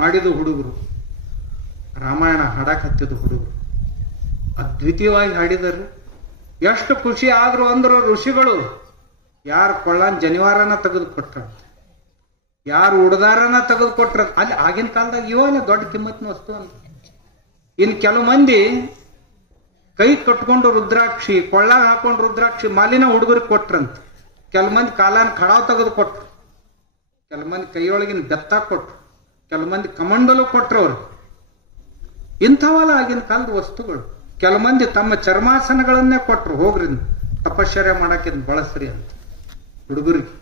ಮಾಡಿದ ಹುಡುಗರು. ರಾಮಾಯಣ ಹಾಡಕ್ ಹತ್ತಿದ ಹುಡುಗರು ಅದ್ವಿತೀಯವಾಗಿ ಹಾಡಿದರು. ಎಷ್ಟು ಖುಷಿ ಆದ್ರು ಅಂದ್ರು ಋಷಿಗಳು. ಯಾರು ಕೊಳ್ಳಾನ್ ಜನಿವಾರನ ತೆಗೆದುಕೊಟ್ರ, ಯಾರು ಉಡದಾರನ ತೆಗೆದುಕೊಟ್ರ. ಅಲ್ಲಿ ಆಗಿನ ಕಾಲದಾಗ ಇವನ ದೊಡ್ಡ ಕಿಮ್ಮತ್ತಿನ ವಸ್ತು ಅಂತ. ಇನ್ ಕೆಲವು ಮಂದಿ ಕೈ ಕಟ್ಕೊಂಡು ರುದ್ರಾಕ್ಷಿ, ಕೊಳ್ಳಾಗ ಹಾಕೊಂಡು ರುದ್ರಾಕ್ಷಿ ಮಾಲಿನ ಹುಡುಗರಿಗೆ ಕೊಟ್ರಂತ. ಕೆಲವು ಮಂದಿ ಕಾಲಾನ ಕಡಾವ್ ತೆಗೆದು ಕೊಟ್ರು, ಕೆಲವು ಮಂದಿ ಕೈಯೊಳಗಿನ ಬೆತ್ತ ಕೊಟ್ರು, ಕೆಲವು ಮಂದಿ ಕಮಂಡಲು ಕೊಟ್ರು. ಅವ್ರು ಇಂಥವಲ್ಲ ಆಗಿನ ಕಾಲದ ವಸ್ತುಗಳು. ಕೆಲವು ಮಂದಿ ತಮ್ಮ ಚರ್ಮಾಸನಗಳನ್ನೇ ಕೊಟ್ರು. ಹೋಗ್ರಿ ತಪಶ್ಚರ್ಯ ಮಾಡಕ್ಕೆ ಬಳಸ್ರಿ ಅಂತ ಹುಡುಗರಿಗೆ.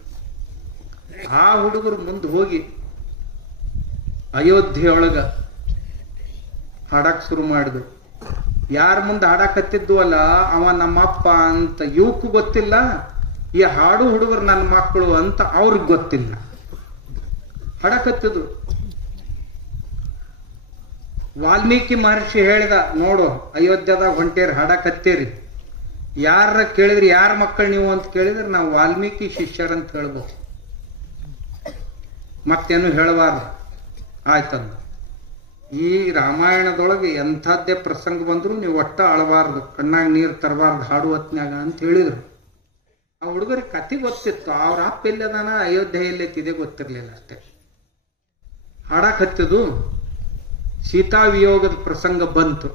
ಆ ಹುಡುಗರು ಮುಂದೆ ಹೋಗಿ ಅಯೋಧ್ಯೆಯೊಳಗ ಹಾಡಕ್ ಶುರು ಮಾಡಿದ್ರು. ಯಾರ ಮುಂದೆ ಹಾಡಕ್ ಹತ್ತಿದ್ದು ಅಲ್ಲ, ಅವ ನಮ್ಮಪ್ಪ ಅಂತ ಇವಕ್ಕೂ ಗೊತ್ತಿಲ್ಲ, ಈ ಹಾಡು ಹುಡುಗರು ನನ್ನ ಮಕ್ಕಳು ಅಂತ ಅವ್ರಿಗೆ ಗೊತ್ತಿಲ್ಲ. ಹಾಡಕ್ ಹತ್ತಿದ್ರು. ವಾಲ್ಮೀಕಿ ಮಹರ್ಷಿ ಹೇಳಿದ, ನೋಡು ಅಯೋಧ್ಯದಾಗ ಹೊಂಟೇರಿ, ಹಾಡಕ್ ಹತ್ತೀರಿ. ಯಾರ ಕೇಳಿದ್ರಿ ಯಾರ ಮಕ್ಕಳು ನೀವು ಅಂತ ಕೇಳಿದ್ರೆ ನಾವು ವಾಲ್ಮೀಕಿ ಶಿಷ್ಯರಂತ ಹೇಳ್ಬೋದು, ಮತ್ತೇನು ಹೇಳಬಾರ್ದು. ಆಯ್ತಂದ. ಈ ರಾಮಾಯಣದೊಳಗೆ ಎಂಥದ್ದೇ ಪ್ರಸಂಗ ಬಂದ್ರು ನೀವು ಒಟ್ಟ ಅಳಬಾರ್ದು, ಕಣ್ಣಾಗ ನೀರು ತರಬಾರ್ದು ಹಾಡು ಹೊತ್ನ್ಯಾಗ ಅಂತ ಹೇಳಿದ್ರು. ಆ ಹುಡುಗರಿಗೆ ಕಥೆ ಗೊತ್ತಿತ್ತು. ಅವ್ರ ಅಪ್ಪ ಎಲ್ಲದಾನ, ಅಯೋಧ್ಯೆ ಎಲ್ಲೈತಿದೆ ಗೊತ್ತಿರ್ಲಿಲ್ಲ ಅಷ್ಟೇ. ಹಾಡಕ್ ಹತ್ತಿದ್ದು. ಸೀತಾ ವಿಯೋಗದ ಪ್ರಸಂಗ ಬಂತು.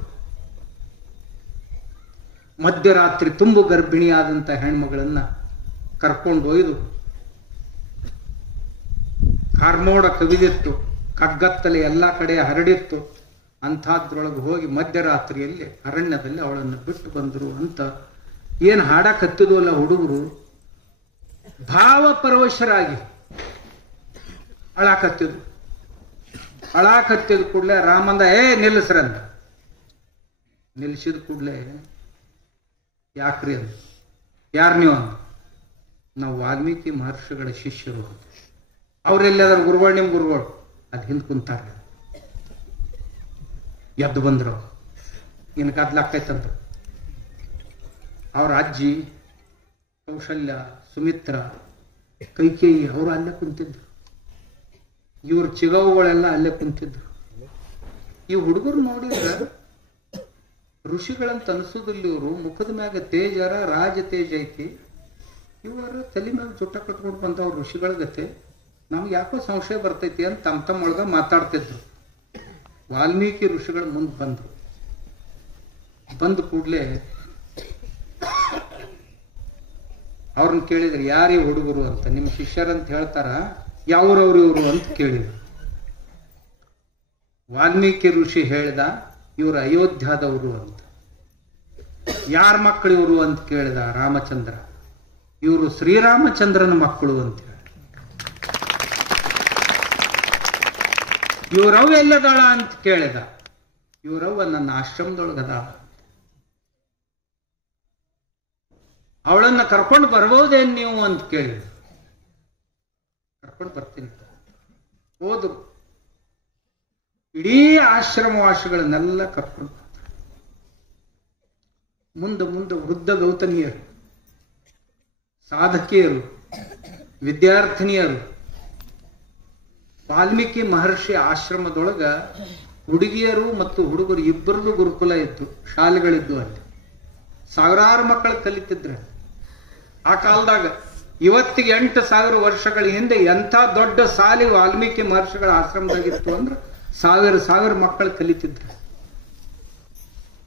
ಮಧ್ಯರಾತ್ರಿ ತುಂಬು ಗರ್ಭಿಣಿಯಾದಂತ ಹೆಣ್ಮಗಳನ್ನ ಕರ್ಕೊಂಡು ಒಯ್ದು ಕಾರ್ಮೋಡ ಕವಿದಿತ್ತು, ಕಗ್ಗತ್ತಲೆ ಎಲ್ಲಾ ಕಡೆ ಹರಡಿತ್ತು. ಅಂಥದ್ರೊಳಗೆ ಹೋಗಿ ಮಧ್ಯರಾತ್ರಿಯಲ್ಲಿ ಅರಣ್ಯದಲ್ಲಿ ಅವಳನ್ನು ಬಿಟ್ಟು ಬಂದರು ಅಂತ ಏನ್ ಹಾಡಕ್ ಹತ್ತಿದ್ವು ಅಲ್ಲ ಹುಡುಗರು, ಭಾವಪರವಶರಾಗಿ ಅಳಾಕತ್ತಿದ್ರು. ಅಳಾಕತ್ತಿದ ಕೂಡಲೇ ರಾಮಂದ ನಿಲ್ಲಿಸ್ರಂದ. ನಿಲ್ಲಿಸಿದ ಕೂಡಲೇ ಯಾಕ್ರಿ ಅಂದ. ಯಾರು ನೀವು ಅಂದ. ನಾವು ವಾಲ್ಮೀಕಿ ಮಹರ್ಷಿಗಳ ಶಿಷ್ಯರು. ಅವ್ರೆಲ್ಲದ್ರ ಗುರುಗಳು, ನಿಮ್ ಗುರುಗಳು ಅದ್ ಹಿಂದ್ ಕುಂತಾರ. ಎದ್ದು ಬಂದ್ರು. ಇನ್ ಗದ್ಲಾಕೈತಂತ. ಅವ್ರ ಅಜ್ಜಿ ಕೌಶಲ್ಯ, ಸುಮಿತ್ರ, ಕೈಕೇಯಿ ಅವರು ಅಲ್ಲೇ ಕುಂತಿದ್ರು. ಇವ್ರ ಚಿಗವುಗಳೆಲ್ಲ ಅಲ್ಲೇ ಕುಂತಿದ್ರು. ಈ ಹುಡುಗರು ನೋಡಿದ್ರ ಋಷಿಗಳಂತ ಅನಿಸೋದಿಲ್ಲ. ಇವರು ಮುಖದ ಮ್ಯಾಗ ತೇಜರ ರಾಜ ತೇಜ ಐತಿ. ಇವರ ತಲೆ ಮ್ಯಾಗ ಜುಟ್ಟ ಕಟ್ಕೊಂಡು ಬಂದವ್ರು ಋಷಿಗಳ ಗತೆ. ನಮ್ಗೆ ಯಾಕೋ ಸಂಶಯ ಬರ್ತೈತಿ ಅಂತ ತಮ್ಮ ಒಳಗ ಮಾತಾಡ್ತಿದ್ರು. ವಾಲ್ಮೀಕಿ ಋಷಿಗಳ ಮುಂದೆ ಬಂದ್ರು. ಬಂದ ಕೂಡಲೇ ಅವ್ರನ್ನ ಕೇಳಿದ್ರು, ಯಾರೇ ಹುಡುಗರು ಅಂತ, ನಿಮ್ಮ ಶಿಷ್ಯರಂತ ಹೇಳ್ತಾರ, ಯಾವ್ರವ್ರು ಇವರು ಅಂತ ಕೇಳಿದ್ರು. ವಾಲ್ಮೀಕಿ ಋಷಿ ಹೇಳ್ದ, ಇವರು ಅಯೋಧ್ಯಾದವರು ಅಂತ. ಯಾರ ಮಕ್ಕಳು ಇವರು ಅಂತ ಕೇಳಿದ ರಾಮಚಂದ್ರ, ಇವರು ಶ್ರೀರಾಮಚಂದ್ರನ ಮಕ್ಕಳು ಅಂತ ಹೇಳಿ. ಇವ್ರವ್ ಎಲ್ಲದಾಳ ಅಂತ ಕೇಳಿದ, ಇವ್ರವ್ವ ನನ್ನ ಆಶ್ರಮದೊಳಗದಾಳ, ಅವಳನ್ನ ಕರ್ಕೊಂಡು ಬರ್ಬೋದೇನ್ ನೀವು ಅಂತ ಕೇಳಿದ. ಕರ್ಕೊಂಡು ಬರ್ತೀನಿ ಹೋದ್ರು. ಇಡೀ ಆಶ್ರಮವಾಸಿಗಳನ್ನೆಲ್ಲ ಕರ್ಕೊಂಡು ಬರ್ತಾರೆ. ಮುಂದೆ ಮುಂದೆ ವೃದ್ಧ ಗೌತಮಿಯರು, ಸಾಧಕಿಯರು, ವಿದ್ಯಾರ್ಥಿನಿಯರು. ವಾಲ್ಮೀಕಿ ಮಹರ್ಷಿ ಆಶ್ರಮದೊಳಗ ಹುಡುಗಿಯರು ಮತ್ತು ಹುಡುಗರು ಇಬ್ಬರದು ಗುರುಕುಲ ಇತ್ತು, ಶಾಲೆಗಳಿದ್ದು. ಅಲ್ಲಿ ಸಾವಿರಾರು ಮಕ್ಕಳು ಕಲಿತಿದ್ರು. ಆ ಕಾಲದಾಗ ಇವತ್ತಿಗೆ 8,000 ವರ್ಷಗಳ ಹಿಂದೆ ಎಂಥ ದೊಡ್ಡ ಶಾಲೆ ವಾಲ್ಮೀಕಿ ಮಹರ್ಷಿಗಳ ಆಶ್ರಮದಾಗಿತ್ತು ಅಂದ್ರೆ 1,000 ಮಕ್ಕಳು ಕಲಿತಿದ್ರು.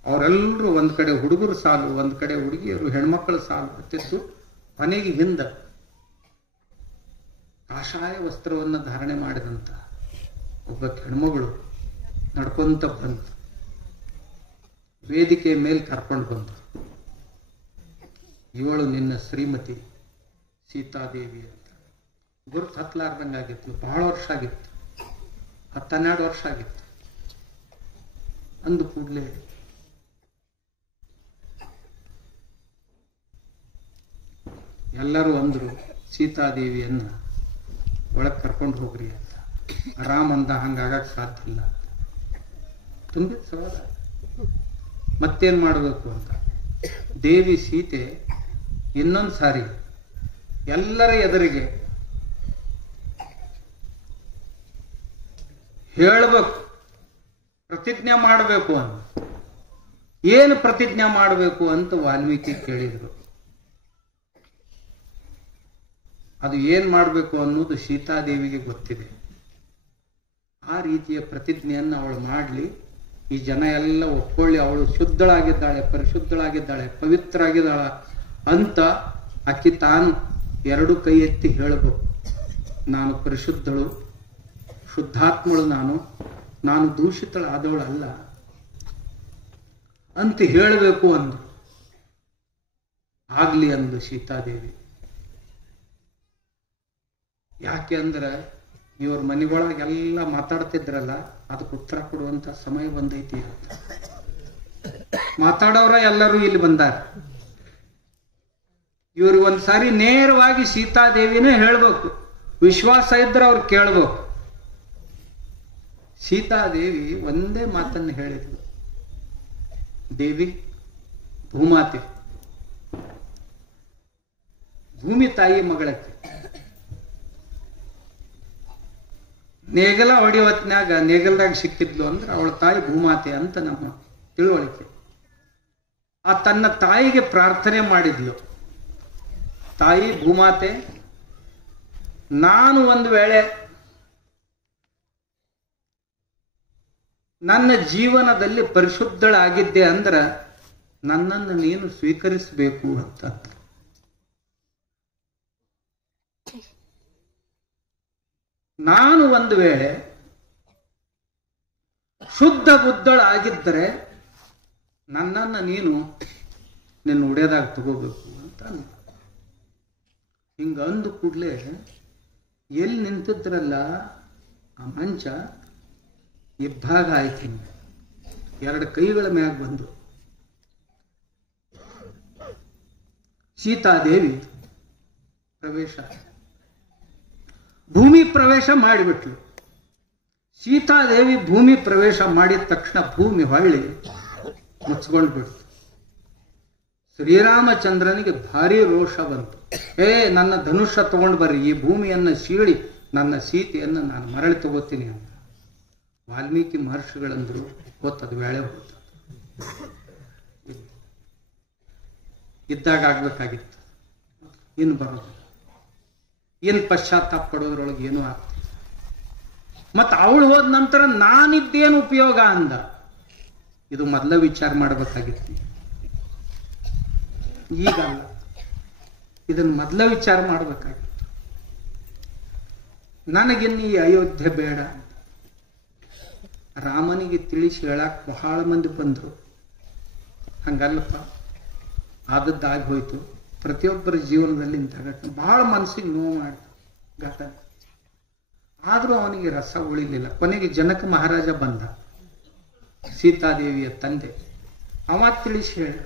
ಅವರೆಲ್ಲರೂ ಒಂದ್ ಕಡೆ ಹುಡುಗರು ಸಾಲು, ಒಂದ್ ಕಡೆ ಹುಡುಗಿಯರು, ಹೆಣ್ಮಕ್ಳು ಸಾಲು ಬರ್ತಿತ್ತು. ಕೊನೆಗೆ ಹಿಂದ ಕಾಷಾಯ ವಸ್ತ್ರವನ್ನು ಧಾರಣೆ ಮಾಡಿದಂತ ಒಬ್ಬ ಹೆಣ್ಮಗಳು ನಡ್ಕೊಂತ ಬಂದು ವೇದಿಕೆ ಮೇಲೆ ಕರ್ಕೊಂಡು ಬಂದು, ಇವಳು ನಿನ್ನ ಶ್ರೀಮತಿ ಸೀತಾದೇವಿ ಅಂತ. ಗುರುತು ಹತ್ಲಾರ್ದಂಗಾಗಿತ್ತು. ಬಹಳ ವರ್ಷ ಆಗಿತ್ತು, 12 ವರ್ಷ ಆಗಿತ್ತು. ಅಂದು ಕೂಡಲೇ ಎಲ್ಲರೂ ಅಂದ್ರು, ಸೀತಾದೇವಿಯನ್ನ ಒಳಗೆ ಕರ್ಕೊಂಡು ಹೋಗ್ರಿ ಅಂತ. ರಾಮ ಅಂದ, ಹಂಗಾಗಕ್ಕೆ ಸಾಧ್ಯ ಇಲ್ಲ ಅಂತ. ತುಂಬಿದ ಸವಾಲ. ಮತ್ತೇನ್ ಮಾಡಬೇಕು ಅಂತ ದೇವಿ ಸೀತೆ ಇನ್ನೊಂದು ಸಾರಿ ಎಲ್ಲರ ಎದುರಿಗೆ ಹೇಳಬೇಕು, ಪ್ರತಿಜ್ಞೆ ಮಾಡಬೇಕು ಅಂತ. ಏನು ಪ್ರತಿಜ್ಞೆ ಮಾಡಬೇಕು ಅಂತ ವಾಲ್ಮೀಕಿ ಕೇಳಿದ್ರು. ಅದು ಏನ್ ಮಾಡಬೇಕು ಅನ್ನೋದು ಸೀತಾದೇವಿಗೆ ಗೊತ್ತಿದೆ. ಆ ರೀತಿಯ ಪ್ರತಿಜ್ಞೆಯನ್ನು ಅವಳು ಮಾಡಲಿ, ಈ ಜನ ಎಲ್ಲ ಒಪ್ಕೊಳ್ಳಿ, ಅವಳು ಶುದ್ಧಳಾಗಿದ್ದಾಳೆ, ಪರಿಶುದ್ಧಳಾಗಿದ್ದಾಳೆ, ಪವಿತ್ರರಾಗಿದ್ದಾಳ ಅಂತ ಆಕಿ ತಾನು 2 ಕೈ ಎತ್ತಿ ಹೇಳಬೇಕು. ನಾನು ಪರಿಶುದ್ಧಳು, ಶುದ್ಧಾತ್ಮಳು, ನಾನು ದೂಷಿತಳಾದವಳಲ್ಲ ಅಂತ ಹೇಳಬೇಕು ಅಂದು. ಆಗ್ಲಿ ಅಂದು ಸೀತಾದೇವಿ. ಯಾಕೆ ಅಂದ್ರೆ ಇವ್ರ ಮನೆಗೊಳಗೆಲ್ಲ ಮಾತಾಡ್ತಿದ್ರಲ್ಲ, ಅದಕ್ಕೆ ಉತ್ತರ ಕೊಡುವಂತ ಸಮಯ ಬಂದೈತಿ ಅಂತ. ಮಾತಾಡೋರ ಎಲ್ಲರೂ ಇಲ್ಲಿ ಬಂದಾರ. ಇವ್ರಿಗೆ ಒಂದ್ಸಾರಿ ನೇರವಾಗಿ ಸೀತಾದೇವಿನೇ ಹೇಳ್ಬೇಕು. ವಿಶ್ವಾಸ ಇದ್ರೆ ಅವ್ರು ಕೇಳ್ಬೇಕು. ಸೀತಾದೇವಿ ಒಂದೇ ಮಾತನ್ನು ಹೇಳಿದ್ಲು, ದೇವಿ ಭೂಮಾತೆ, ಭೂಮಿ ತಾಯಿ ಮಗಳಕ್ಕೆ. ನೇಗಲ ಹೊಡಿಯವತ್ನ್ಯಾಗ ನೇಗಲ್ದಾಗ ಸಿಕ್ಕಿದ್ಲು ಅಂದ್ರೆ ಅವಳ ತಾಯಿ ಭೂಮಾತೆ ಅಂತ ನಮ್ಮ ತಿಳುವಳಿಕೆ. ಆ ತನ್ನ ತಾಯಿಗೆ ಪ್ರಾರ್ಥನೆ ಮಾಡಿದ್ಲು, ತಾಯಿ ಭೂಮಾತೆ, ನಾನು ಒಂದು ವೇಳೆ ನನ್ನ ಜೀವನದಲ್ಲಿ ಪರಿಶುದ್ಧಳಾಗಿದ್ದೆ ಅಂದ್ರೆ ನನ್ನನ್ನು ನೀನು ಸ್ವೀಕರಿಸಬೇಕು ಅಂತ. ನಾನು ಒಂದು ವೇಳೆ ಶುದ್ಧ ಬುದ್ಧಳಾಗಿದ್ದರೆ ನನ್ನನ್ನು ನೀನು ನಿನ್ನ ಉಡೆದಾಗ ತಗೋಬೇಕು ಅಂತ. ಹಿಂಗ ಅಂದು ಕೂಡಲೇ ಎಲ್ಲಿ ನಿಂತಿದ್ರಲ್ಲ ಆ ಮಂಚ ಇಬ್ಬಾಗ ಆಯ್ತು. ಹಿಂಗ 2 ಕೈಗಳ ಮ್ಯಾಗ ಬಂದು ಸೀತಾದೇವಿ ಪ್ರವೇಶ, ಭೂಮಿ ಪ್ರವೇಶ ಮಾಡಿಬಿಟ್ಲು. ಸೀತಾದೇವಿ ಭೂಮಿ ಪ್ರವೇಶ ಮಾಡಿದ ತಕ್ಷಣ ಭೂಮಿ ಹೊಳ್ಳಿ ಮುಚ್ಕೊಂಡು ಬಿಡ್ತು. ಶ್ರೀರಾಮಚಂದ್ರನಿಗೆ ಭಾರಿ ರೋಷ ಬಂತು. ನನ್ನ ಧನುಷ್ಯ ತಗೊಂಡು ಬರ್ರಿ, ಈ ಭೂಮಿಯನ್ನು ಸೀಳಿ ನನ್ನ ಸೀತೆಯನ್ನು ನಾನು ಮರಳಿ ತಗೋತೀನಿ ಅಂತ. ವಾಲ್ಮೀಕಿ ಮಹರ್ಷಿಗಳಂದ್ರು, ಗೊತ್ತದು ವೇಳೆ ಹೋಗ್ತದೆ, ಇದ್ದಾಗ ಆಗ್ಬೇಕಾಗಿತ್ತು, ಇನ್ನು ಬರೋದು, ಏನು ಪಶ್ಚಾತ್ತಾಪ ಪಡೋದ್ರೊಳಗೆ ಏನೂ ಆಗ್ತದೆ. ಮತ್ತ ಅವಳು ಹೋದ ನಂತರ ನಾನಿದ್ದೇನು ಉಪಯೋಗ ಅಂದ. ಇದು ಮೊದಲ ವಿಚಾರ ಮಾಡಬೇಕಾಗಿತ್ತು, ಈಗಲ್ಲ. ಇದನ್ನು ಮೊದಲ ವಿಚಾರ ಮಾಡಬೇಕಾಗಿತ್ತು. ನನಗಿನ್ನು ಈ ಅಯೋಧ್ಯೆ ಬೇಡ. ರಾಮನಿಗೆ ತಿಳಿಸಿ ಹೇಳಕ್ ಬಹಳ ಮಂದಿ ಬಂದರು. ಹಂಗಲ್ಲಪ್ಪ, ಆದದ್ದಾಗಿ ಹೋಯ್ತು. ಪ್ರತಿಯೊಬ್ಬರ ಜೀವನದಲ್ಲಿ ಇಂಥ ಘಟನೆ ಬಹಳ ಮನಸ್ಸಿಗೆ ನೋವು ಮಾಡಿ ಘಟನೆ. ಆದರೂ ಅವನಿಗೆ ರಸ ಉಳಿಲಿಲ್ಲ. ಕೊನೆಗೆ ಜನಕ ಮಹಾರಾಜ ಬಂದ, ಸೀತಾದೇವಿಯ ತಂದೆ. ಅವ ತಿಳಿಸಿ ಹೇಳ,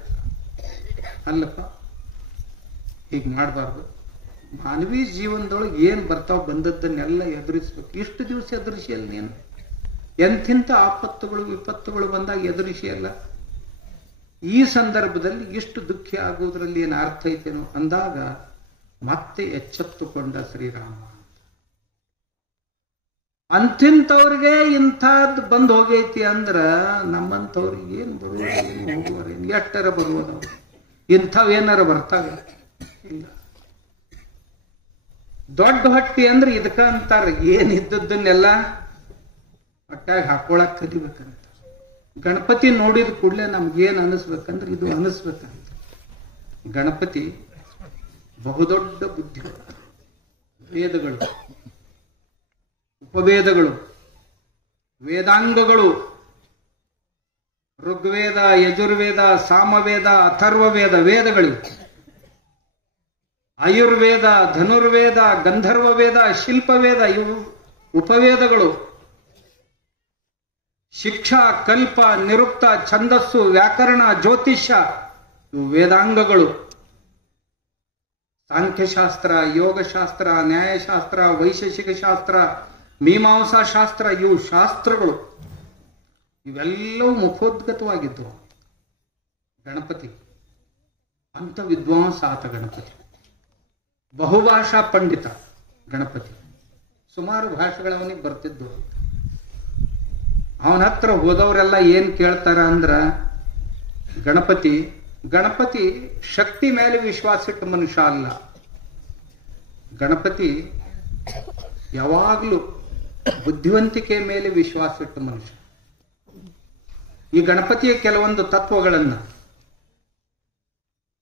ಅಲ್ಲಪ್ಪ ಹೀಗೆ ಮಾಡಬಾರ್ದು. ಮಾನವೀಯ ಜೀವನದೊಳಗೆ ಏನು ಬರ್ತಾವ ಬಂದದ್ದನ್ನೆಲ್ಲ ಎದುರಿಸ್ಬೇಕು. ಇಷ್ಟು ದಿವಸ ಎದುರಿಸಿಯಲ್ಲ ನೀನು. ಎಂಥಿಂಥ ಆಪತ್ತುಗಳು ವಿಪತ್ತುಗಳು ಬಂದಾಗ ಎದುರಿಸಿಯಲ್ಲ. ಈ ಸಂದರ್ಭದಲ್ಲಿ ಇಷ್ಟು ದುಃಖಿ ಆಗುವುದರಲ್ಲಿ ಏನು ಅರ್ಥ ಐತೇನೋ ಅಂದಾಗ ಮತ್ತೆ ಎಚ್ಚೆತ್ತುಕೊಂಡ ಶ್ರೀರಾಮ. ಅಂಥಿಂಥವ್ರಿಗೆ ಇಂಥದ್ದು ಬಂದು ಹೋಗೈತಿ ಅಂದ್ರ ನಮ್ಮಂಥವ್ರಿಗೆ ಏನು ಬರುವುದು, ಎಷ್ಟರ ಬರುವುದು, ಇಂಥವೇನಾರ ಬರ್ತಾವ? ಇಲ್ಲ. ದೊಡ್ಡ ಹೊಟ್ಟಿ ಅಂದ್ರೆ ಇದಕ್ಕ ಅಂತಾರ, ಏನಿದ್ದದ್ದನ್ನೆಲ್ಲ ಹೊಟ್ಟಾಗಿ ಹಾಕೊಳಕ್ ಕಲಿಬೇಕಂತ. ಗಣಪತಿ ನೋಡಿದ ಕೂಡಲೇ ನಮ್ಗೇನ್ ಅನಿಸ್ಬೇಕಂದ್ರೆ ಇದು ಅನಿಸ್ಬೇಕಂತ. ಗಣಪತಿ ಬಹುದೊಡ್ಡ ಬುದ್ಧಿ. ವೇದಗಳು, ಉಪವೇದಗಳು, ವೇದಾಂಗಗಳು, ಋಗ್ವೇದ, ಯಜುರ್ವೇದ, ಸಾಮವೇದ, ಅಥರ್ವವೇದ, ವೇದಗಳು, ಆಯುರ್ವೇದ, ಧನುರ್ವೇದ, ಗಂಧರ್ವ ವೇದ, ಶಿಲ್ಪವೇದ, ಇವು ಉಪವೇದಗಳು. ಶಿಕ್ಷಾ, ಕಲ್ಪ, ನಿರುಕ್ತ, ಛಂದಸ್ಸು, ವ್ಯಾಕರಣ, ಜ್ಯೋತಿಷ್ಯ, ಇವು ವೇದಾಂಗಗಳು. ಸಾಂಖ್ಯಶಾಸ್ತ್ರ, ಯೋಗಶಾಸ್ತ್ರ, ನ್ಯಾಯಶಾಸ್ತ್ರ, ವೈಶೇಷಿಕ ಶಾಸ್ತ್ರ, ಮೀಮಾಂಸಾ ಶಾಸ್ತ್ರ, ಇವು ಶಾಸ್ತ್ರಗಳು. ಇವೆಲ್ಲವೂ ಮುಖೋದ್ಗತವಾಗಿದ್ದವು. ಗಣಪತಿ ಅಂತ ವಿದ್ವಾಂಸ ಆತ. ಗಣಪತಿ ಬಹುಭಾಷಾ ಪಂಡಿತ. ಗಣಪತಿ ಸುಮಾರು ಭಾಷೆಗಳವನಿಗೆ ಬರ್ತಿದ್ದು. ಅವನ ಹತ್ರ ಹೋದವರೆಲ್ಲ ಏನ್ ಕೇಳ್ತಾರ ಅಂದ್ರ, ಗಣಪತಿ ಶಕ್ತಿ ಮೇಲೆ ವಿಶ್ವಾಸ ಇಟ್ಟ ಮನುಷ್ಯ ಅಲ್ಲ. ಗಣಪತಿ ಯಾವಾಗ್ಲೂ ಬುದ್ಧಿವಂತಿಕೆ ಮೇಲೆ ವಿಶ್ವಾಸ ಇಟ್ಟ ಮನುಷ್ಯ. ಈ ಗಣಪತಿಯ ಕೆಲವೊಂದು ತತ್ವಗಳನ್ನ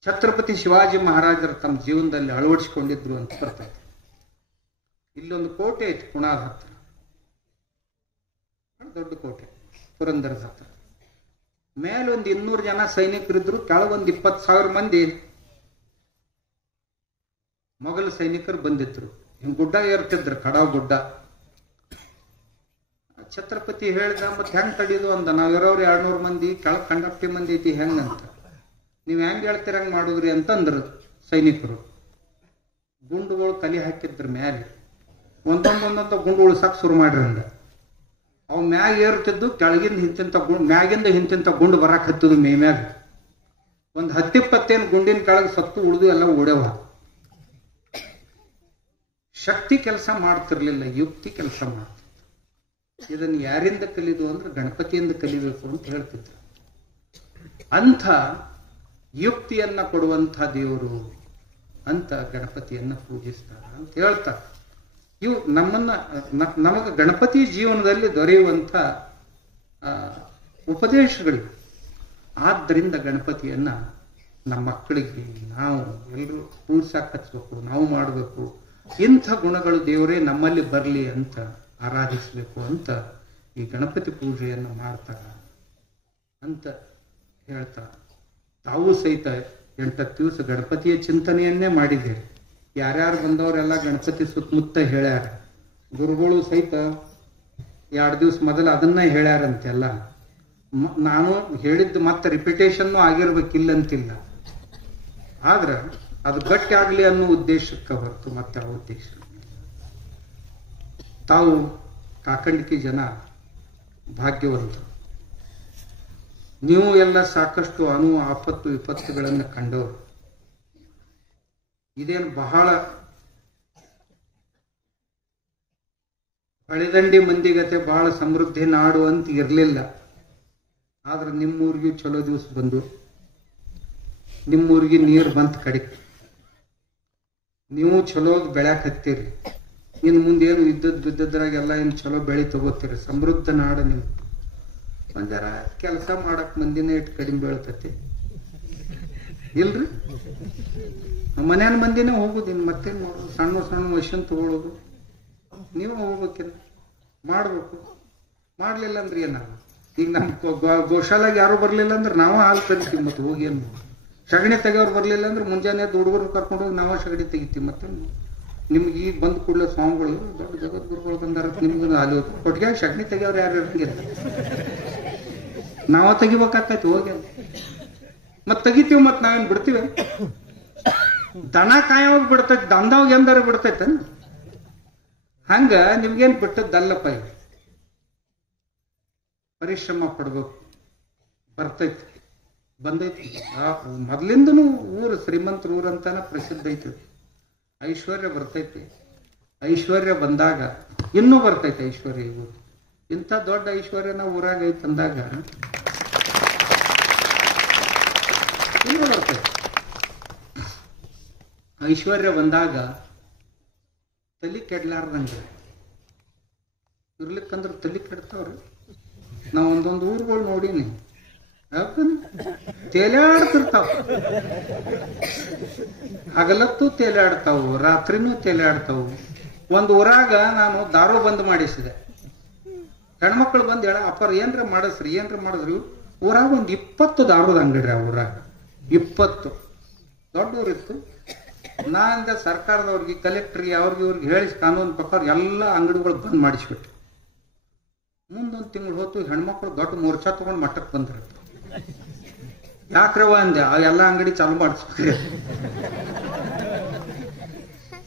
ಛತ್ರಪತಿ ಶಿವಾಜಿ ಮಹಾರಾಜರು ತಮ್ಮ ಜೀವನದಲ್ಲಿ ಅಳವಡಿಸಿಕೊಂಡಿದ್ರು ಅಂತ ಬರ್ತದೆ. ಇಲ್ಲೊಂದು ಕೋಟೆ ಐತಿ ಪುಣಾದ ಹತ್ರ, ದೊಡ್ಡ ಕೋಟೆ, ಪುರಂದರದ ಹತ್ರ. ಮೇಲೊಂದು 200 ಜನ ಸೈನಿಕರಿದ್ರು, ಕೆಳಗೊಂದು 20,000 ಮಂದಿ ಮೊಘಲ್ ಸೈನಿಕರು ಬಂದಿದ್ರು. ಹಿಂಗ್ ಗುಡ್ಡ ಏರ್ತಿದ್ರು, ಕಡಾವ್ ಗುಡ್ಡ. ಛತ್ರಪತಿ ಹೇಳಿದ, ಮತ್ತೆ ಹೆಂಗ್ ತಡೀದು ಅಂದ. ನಾವಿರೋರು 200 ಮಂದಿ, ಕೆಳಗ್ ಕಂಡಕ್ಟಿ ಮಂದಿ ಐತಿ, ಹೆಂಗಂತ. ನೀವ್ ಹೆಂಗ್ ಹೇಳ್ತೀರ ಹಂಗ್ ಮಾಡುದ್ರಿ ಅಂತಂದ್ರು ಸೈನಿಕರು. ಗುಂಡುಗಳು ಕಲಿ ಹಾಕಿದ್ರ ಮ್ಯಾಲೆ, ಒಂದೊಂದೊಂದೊಂದ ಗುಂಡು ಉಳ್ಸಕ್ ಶುರು ಮಾಡ್ರಿ ಅಂದ. ಅವ್ ಮ್ಯಾಗ ಏರುತ್ತಿದ್ದು, ಕೆಳಗಿಂದ ಹಿಂತಿಂತ ಮ್ಯಾಗಿಂದ ಹಿಂತಿಂತ ಗುಂಡು ಬರಾಕ್ ಹತ್ತಿದ್ದು ಮೇ ಮ್ಯಾಗ. ಒಂದ್ 10-20 ಗುಂಡಿನ ಕೆಳಗೆ ಸತ್ತು ಉಳಿದು ಎಲ್ಲ ಓಡ್ಯವ. ಶಕ್ತಿ ಕೆಲಸ ಮಾಡ್ತಿರ್ಲಿಲ್ಲ, ಯುಕ್ತಿ ಕೆಲಸ ಮಾಡ್ತಿತ್ತು. ಇದನ್ನು ಯಾರಿಂದ ಕಲಿದು ಅಂದ್ರೆ ಗಣಪತಿಯಿಂದ ಕಲಿಬೇಕು ಅಂತ ಹೇಳ್ತಿದ್ರು. ಅಂಥ ಯುಕ್ತಿಯನ್ನ ಕೊಡುವಂಥ ದೇವರು ಅಂತ ಗಣಪತಿಯನ್ನ ಪೂಜಿಸ್ತಾರ ಅಂತ ಹೇಳ್ತಾರೆ. ಇವು ನಮಗೆ ಗಣಪತಿ ಜೀವನದಲ್ಲಿ ದೊರೆಯುವಂಥ ಉಪದೇಶಗಳು. ಆದ್ದರಿಂದ ಗಣಪತಿಯನ್ನ ನಮ್ಮ ಮಕ್ಕಳಿಗೆ ನಾವು ಎಲ್ಲರೂ ಪೂಜಿಸಕ್ಕೆ ಹಚ್ಚಬೇಕು, ನಾವು ಮಾಡಬೇಕು. ಇಂಥ ಗುಣಗಳು ದೇವರೇ ನಮ್ಮಲ್ಲಿ ಬರಲಿ ಅಂತ ಆರಾಧಿಸಬೇಕು ಅಂತ ಈ ಗಣಪತಿ ಪೂಜೆಯನ್ನು ಮಾಡ್ತಾರ ಅಂತ ಹೇಳ್ತಾ, ತಾವು ಸಹಿತ 8 ದಿವಸ ಗಣಪತಿಯ ಚಿಂತನೆಯನ್ನೇ ಮಾಡಿದ್ದೀರಿ. ಯಾರ್ಯಾರು ಬಂದವರೆಲ್ಲ ಗಣಪತಿ ಸುತ್ತಮುತ್ತ ಹೇಳ್ಯಾರ. ಗುರುಗಳು ಸಹಿತ 2 ದಿವಸ ಮೊದಲು ಅದನ್ನ ಹೇಳ್ಯಾರಂತೆಲ್ಲ. ನಾನು ಹೇಳಿದ್ದು ಮತ್ತೆ ರಿಪಿಟೇಷನ್ನು ಆಗಿರ್ಬೇಕಿಲ್ಲಂತಿಲ್ಲ. ಆದ್ರೆ ಅದು ಗಟ್ಟಿ ಆಗ್ಲಿ ಅನ್ನೋ ಉದ್ದೇಶಕ್ಕೆ ಹೊರತು ಮತ್ತೆ ಆ ಉದ್ದೇಶ. ತಾವು ಕಾಕಂಡಿಕಿ ಜನ ಭಾಗ್ಯವಂತರು. ನೀವು ಎಲ್ಲ ಸಾಕಷ್ಟು ಆಪತ್ತು ವಿಪತ್ತುಗಳನ್ನು ಕಂಡವರು. ಇದೇನು ಬಹಳ ಹಳೆದಂಡಿ ಮಂದಿಗತೆ ಬಹಳ ಸಮೃದ್ಧಿ ನಾಡು ಅಂತ ಇರಲಿಲ್ಲ. ಆದ್ರೆ ನಿಮ್ಮೂರಿಗೆ ಚಲೋ ದಿವಸ ಬಂದು, ನಿಮ್ಮೂರಿಗೆ ನೀರು ಬಂತ ಕಡಿಕೆ, ನೀವು ಚಲೋ ಬೆಳ್ಯಾಕ್ ಹತ್ತೀರಿ. ಇನ್ನು ಮುಂದೇನು ಇದ್ದದ್ ಬಿದ್ದದ್ರಾಗೆಲ್ಲ ಏನು ಚಲೋ ಬೆಳೆ ತಗೋತೀರಿ. ಸಮೃದ್ಧ ನಾಡು ನೀವು. ಒಂದ್ ಜರ ಕೆಲಸ ಮಾಡಕ್ ಮಂದಿನೇ ಇಟ್ಟು ಕಡಿಮೆ ಬೀಳ್ತತಿ ಇಲ್ರಿ. ಮನ್ಯಾನ ಮಂದಿನೇ ಹೋಗುದಿನ್ ಮತ್ತೇನ್ ಮಾಡೋದು, ಸಣ್ಣ ಸಣ್ಣ ಮಷಿನ್ ತಗೊಳ್ಳೋದು. ನೀವು ಹೋಗ್ಬೇಕಿಲ್ಲ, ಮಾಡ್ಬೇಕು. ಮಾಡ್ಲಿಲ್ಲ ಅಂದ್ರೆ ಏನಾಗ, ಈಗ ನಮ್ ಗೋಶಾಲಾಗ ಯಾರು ಬರ್ಲಿಲ್ಲ ಅಂದ್ರೆ ನಾವು ಹಾಲು ಕರಿತೀವಿ. ಮತ್ತೆ ಹೋಗಿ ಏನು, ಸಗಣಿ ತೆಗಿಯೋರು ಬರ್ಲಿಲ್ಲ ಅಂದ್ರೆ ಮುಂಜಾನೆ ಹುಡುಗರು ಕರ್ಕೊಂಡು ಹೋಗಿ ನಾವು ಸಗಣಿ ತೆಗಿತೀವಿ. ಮತ್ತೆ ನಿಮ್ಗೆ ಈಗ ಬಂದ್ ಕೂಡಲೇ ಸ್ವಾಮಿಗಳು ದೊಡ್ಡ ಜಗದ್ಗುರುಗಳು ಬಂದಾರ, ನಿಮ್ಗೆ ಅಲ್ಲಿ ಕೊಟ್ಟಿಗೆ ಸಗಣಿ ತೆಗಿಯೋರು ಯಾರು ಇರಂಗಿಲ್ಲ, ನಾವ ತೆಗಿಬೇಕಾಗ್ತೈತಿ ಹೋಗಿ. ಮತ್ ತೆಗಿತೀವಿ, ಮತ್ ನಾವೇನ್ ಬಿಡ್ತೀವಿ? ದನ ಕಾಯೋವಾಗ ಬಿಡ್ತೈತಿ, ದಂದವಾಗ ಎಂದಾರ ಬಿಡ್ತೈತ? ಹಂಗ ನಿಮ್ಗೇನ್ ಬಿಟ್ಟದ್ದಲ್ಲಪ್ಪ. ಈಗ ಪರಿಶ್ರಮ ಪಡ್ಬೇಕು, ಬರ್ತೈತಿ, ಬಂದೈತಿ. ಮೊದ್ಲಿಂದನೂ ಊರು ಶ್ರೀಮಂತರ ಊರಂತಾನ ಪ್ರಸಿದ್ಧ ಐತಿ. ಐಶ್ವರ್ಯ ಬರ್ತೈತಿ. ಐಶ್ವರ್ಯ ಬಂದಾಗ ಇನ್ನೂ ಬರ್ತೈತಿ ಐಶ್ವರ್ಯ. ಇವು ಇಂಥ ದೊಡ್ಡ ಐಶ್ವರ್ಯ ನಾವು ಊರಾಗ ಐತಿ ಅಂದಾಗ ಇನ್ನೂ ಬರ್ತೈತಿ. ಐಶ್ವರ್ಯ ಬಂದಾಗ ತಲಿ ಕೆಡ್ಲಾರ್ದಂಗ ಇರ್ಲಿಕ್ಕಂದ್ರ ತಲಿ ಕೆಡ್ತಾವ್ರಿ. ನಾವ್ ಒಂದೊಂದು ಊರುಗಳು ನೋಡೀನಿ, ತೇಲಾಡ್ತಿರ್ತಾವ. ಹಗಲತ್ತು ತೇಲಾಡ್ತಾವು, ರಾತ್ರಿನೂ ತೇಲಾಡ್ತಾವು. ಒಂದ್ ಊರಾಗ ನಾನು ದಾರು ಬಂದ್ ಮಾಡಿಸಿದೆ. ಹೆಣ್ಮಕ್ಳು ಬಂದ್ ಹೇಳ, ಅಪ್ಪರ ಏನ್ರ ಮಾಡಿಸ್ರಿ, ಏನ್ರ ಮಾಡಿದ್ರಿ. ಊರಾಗ ಒಂದ್ 20 ದಾರುದ ಅಂಗಡಿ. ಆ ಊರಾಗ 20 ದೊಡ್ಡ ಊರಿತ್ತು. ನಾನಿಂದ ಸರ್ಕಾರದವ್ರಿಗೆ, ಕಲೆಕ್ಟರ್ಗೆ, ಅವ್ರಿಗೆ ಇವ್ರಿಗೆ ಹೇಳಿ ಕಾನೂನು ಪ್ರಕಾರ ಎಲ್ಲ ಅಂಗಡಿಗಳು ಬಂದ್ ಮಾಡಿಸ್ಬಿಟ್ಟು ಮುಂದೊಂದು ತಿಂಗಳು ಹೊತ್ತು ಹೆಣ್ಮಕ್ಳು ದೊಡ್ಡ ಮೋರ್ಚಾ ತಗೊಂಡು ಮಟ್ಟಕ್ಕೆ ಬಂದಿರುತ್ತೆ. ಯಾಕ್ರವ ಅಂದೆ, ಆ ಎಲ್ಲ ಅಂಗಡಿ ಚಾಲು ಮಾಡಿಸ್ಬೇಕ್ರಿ.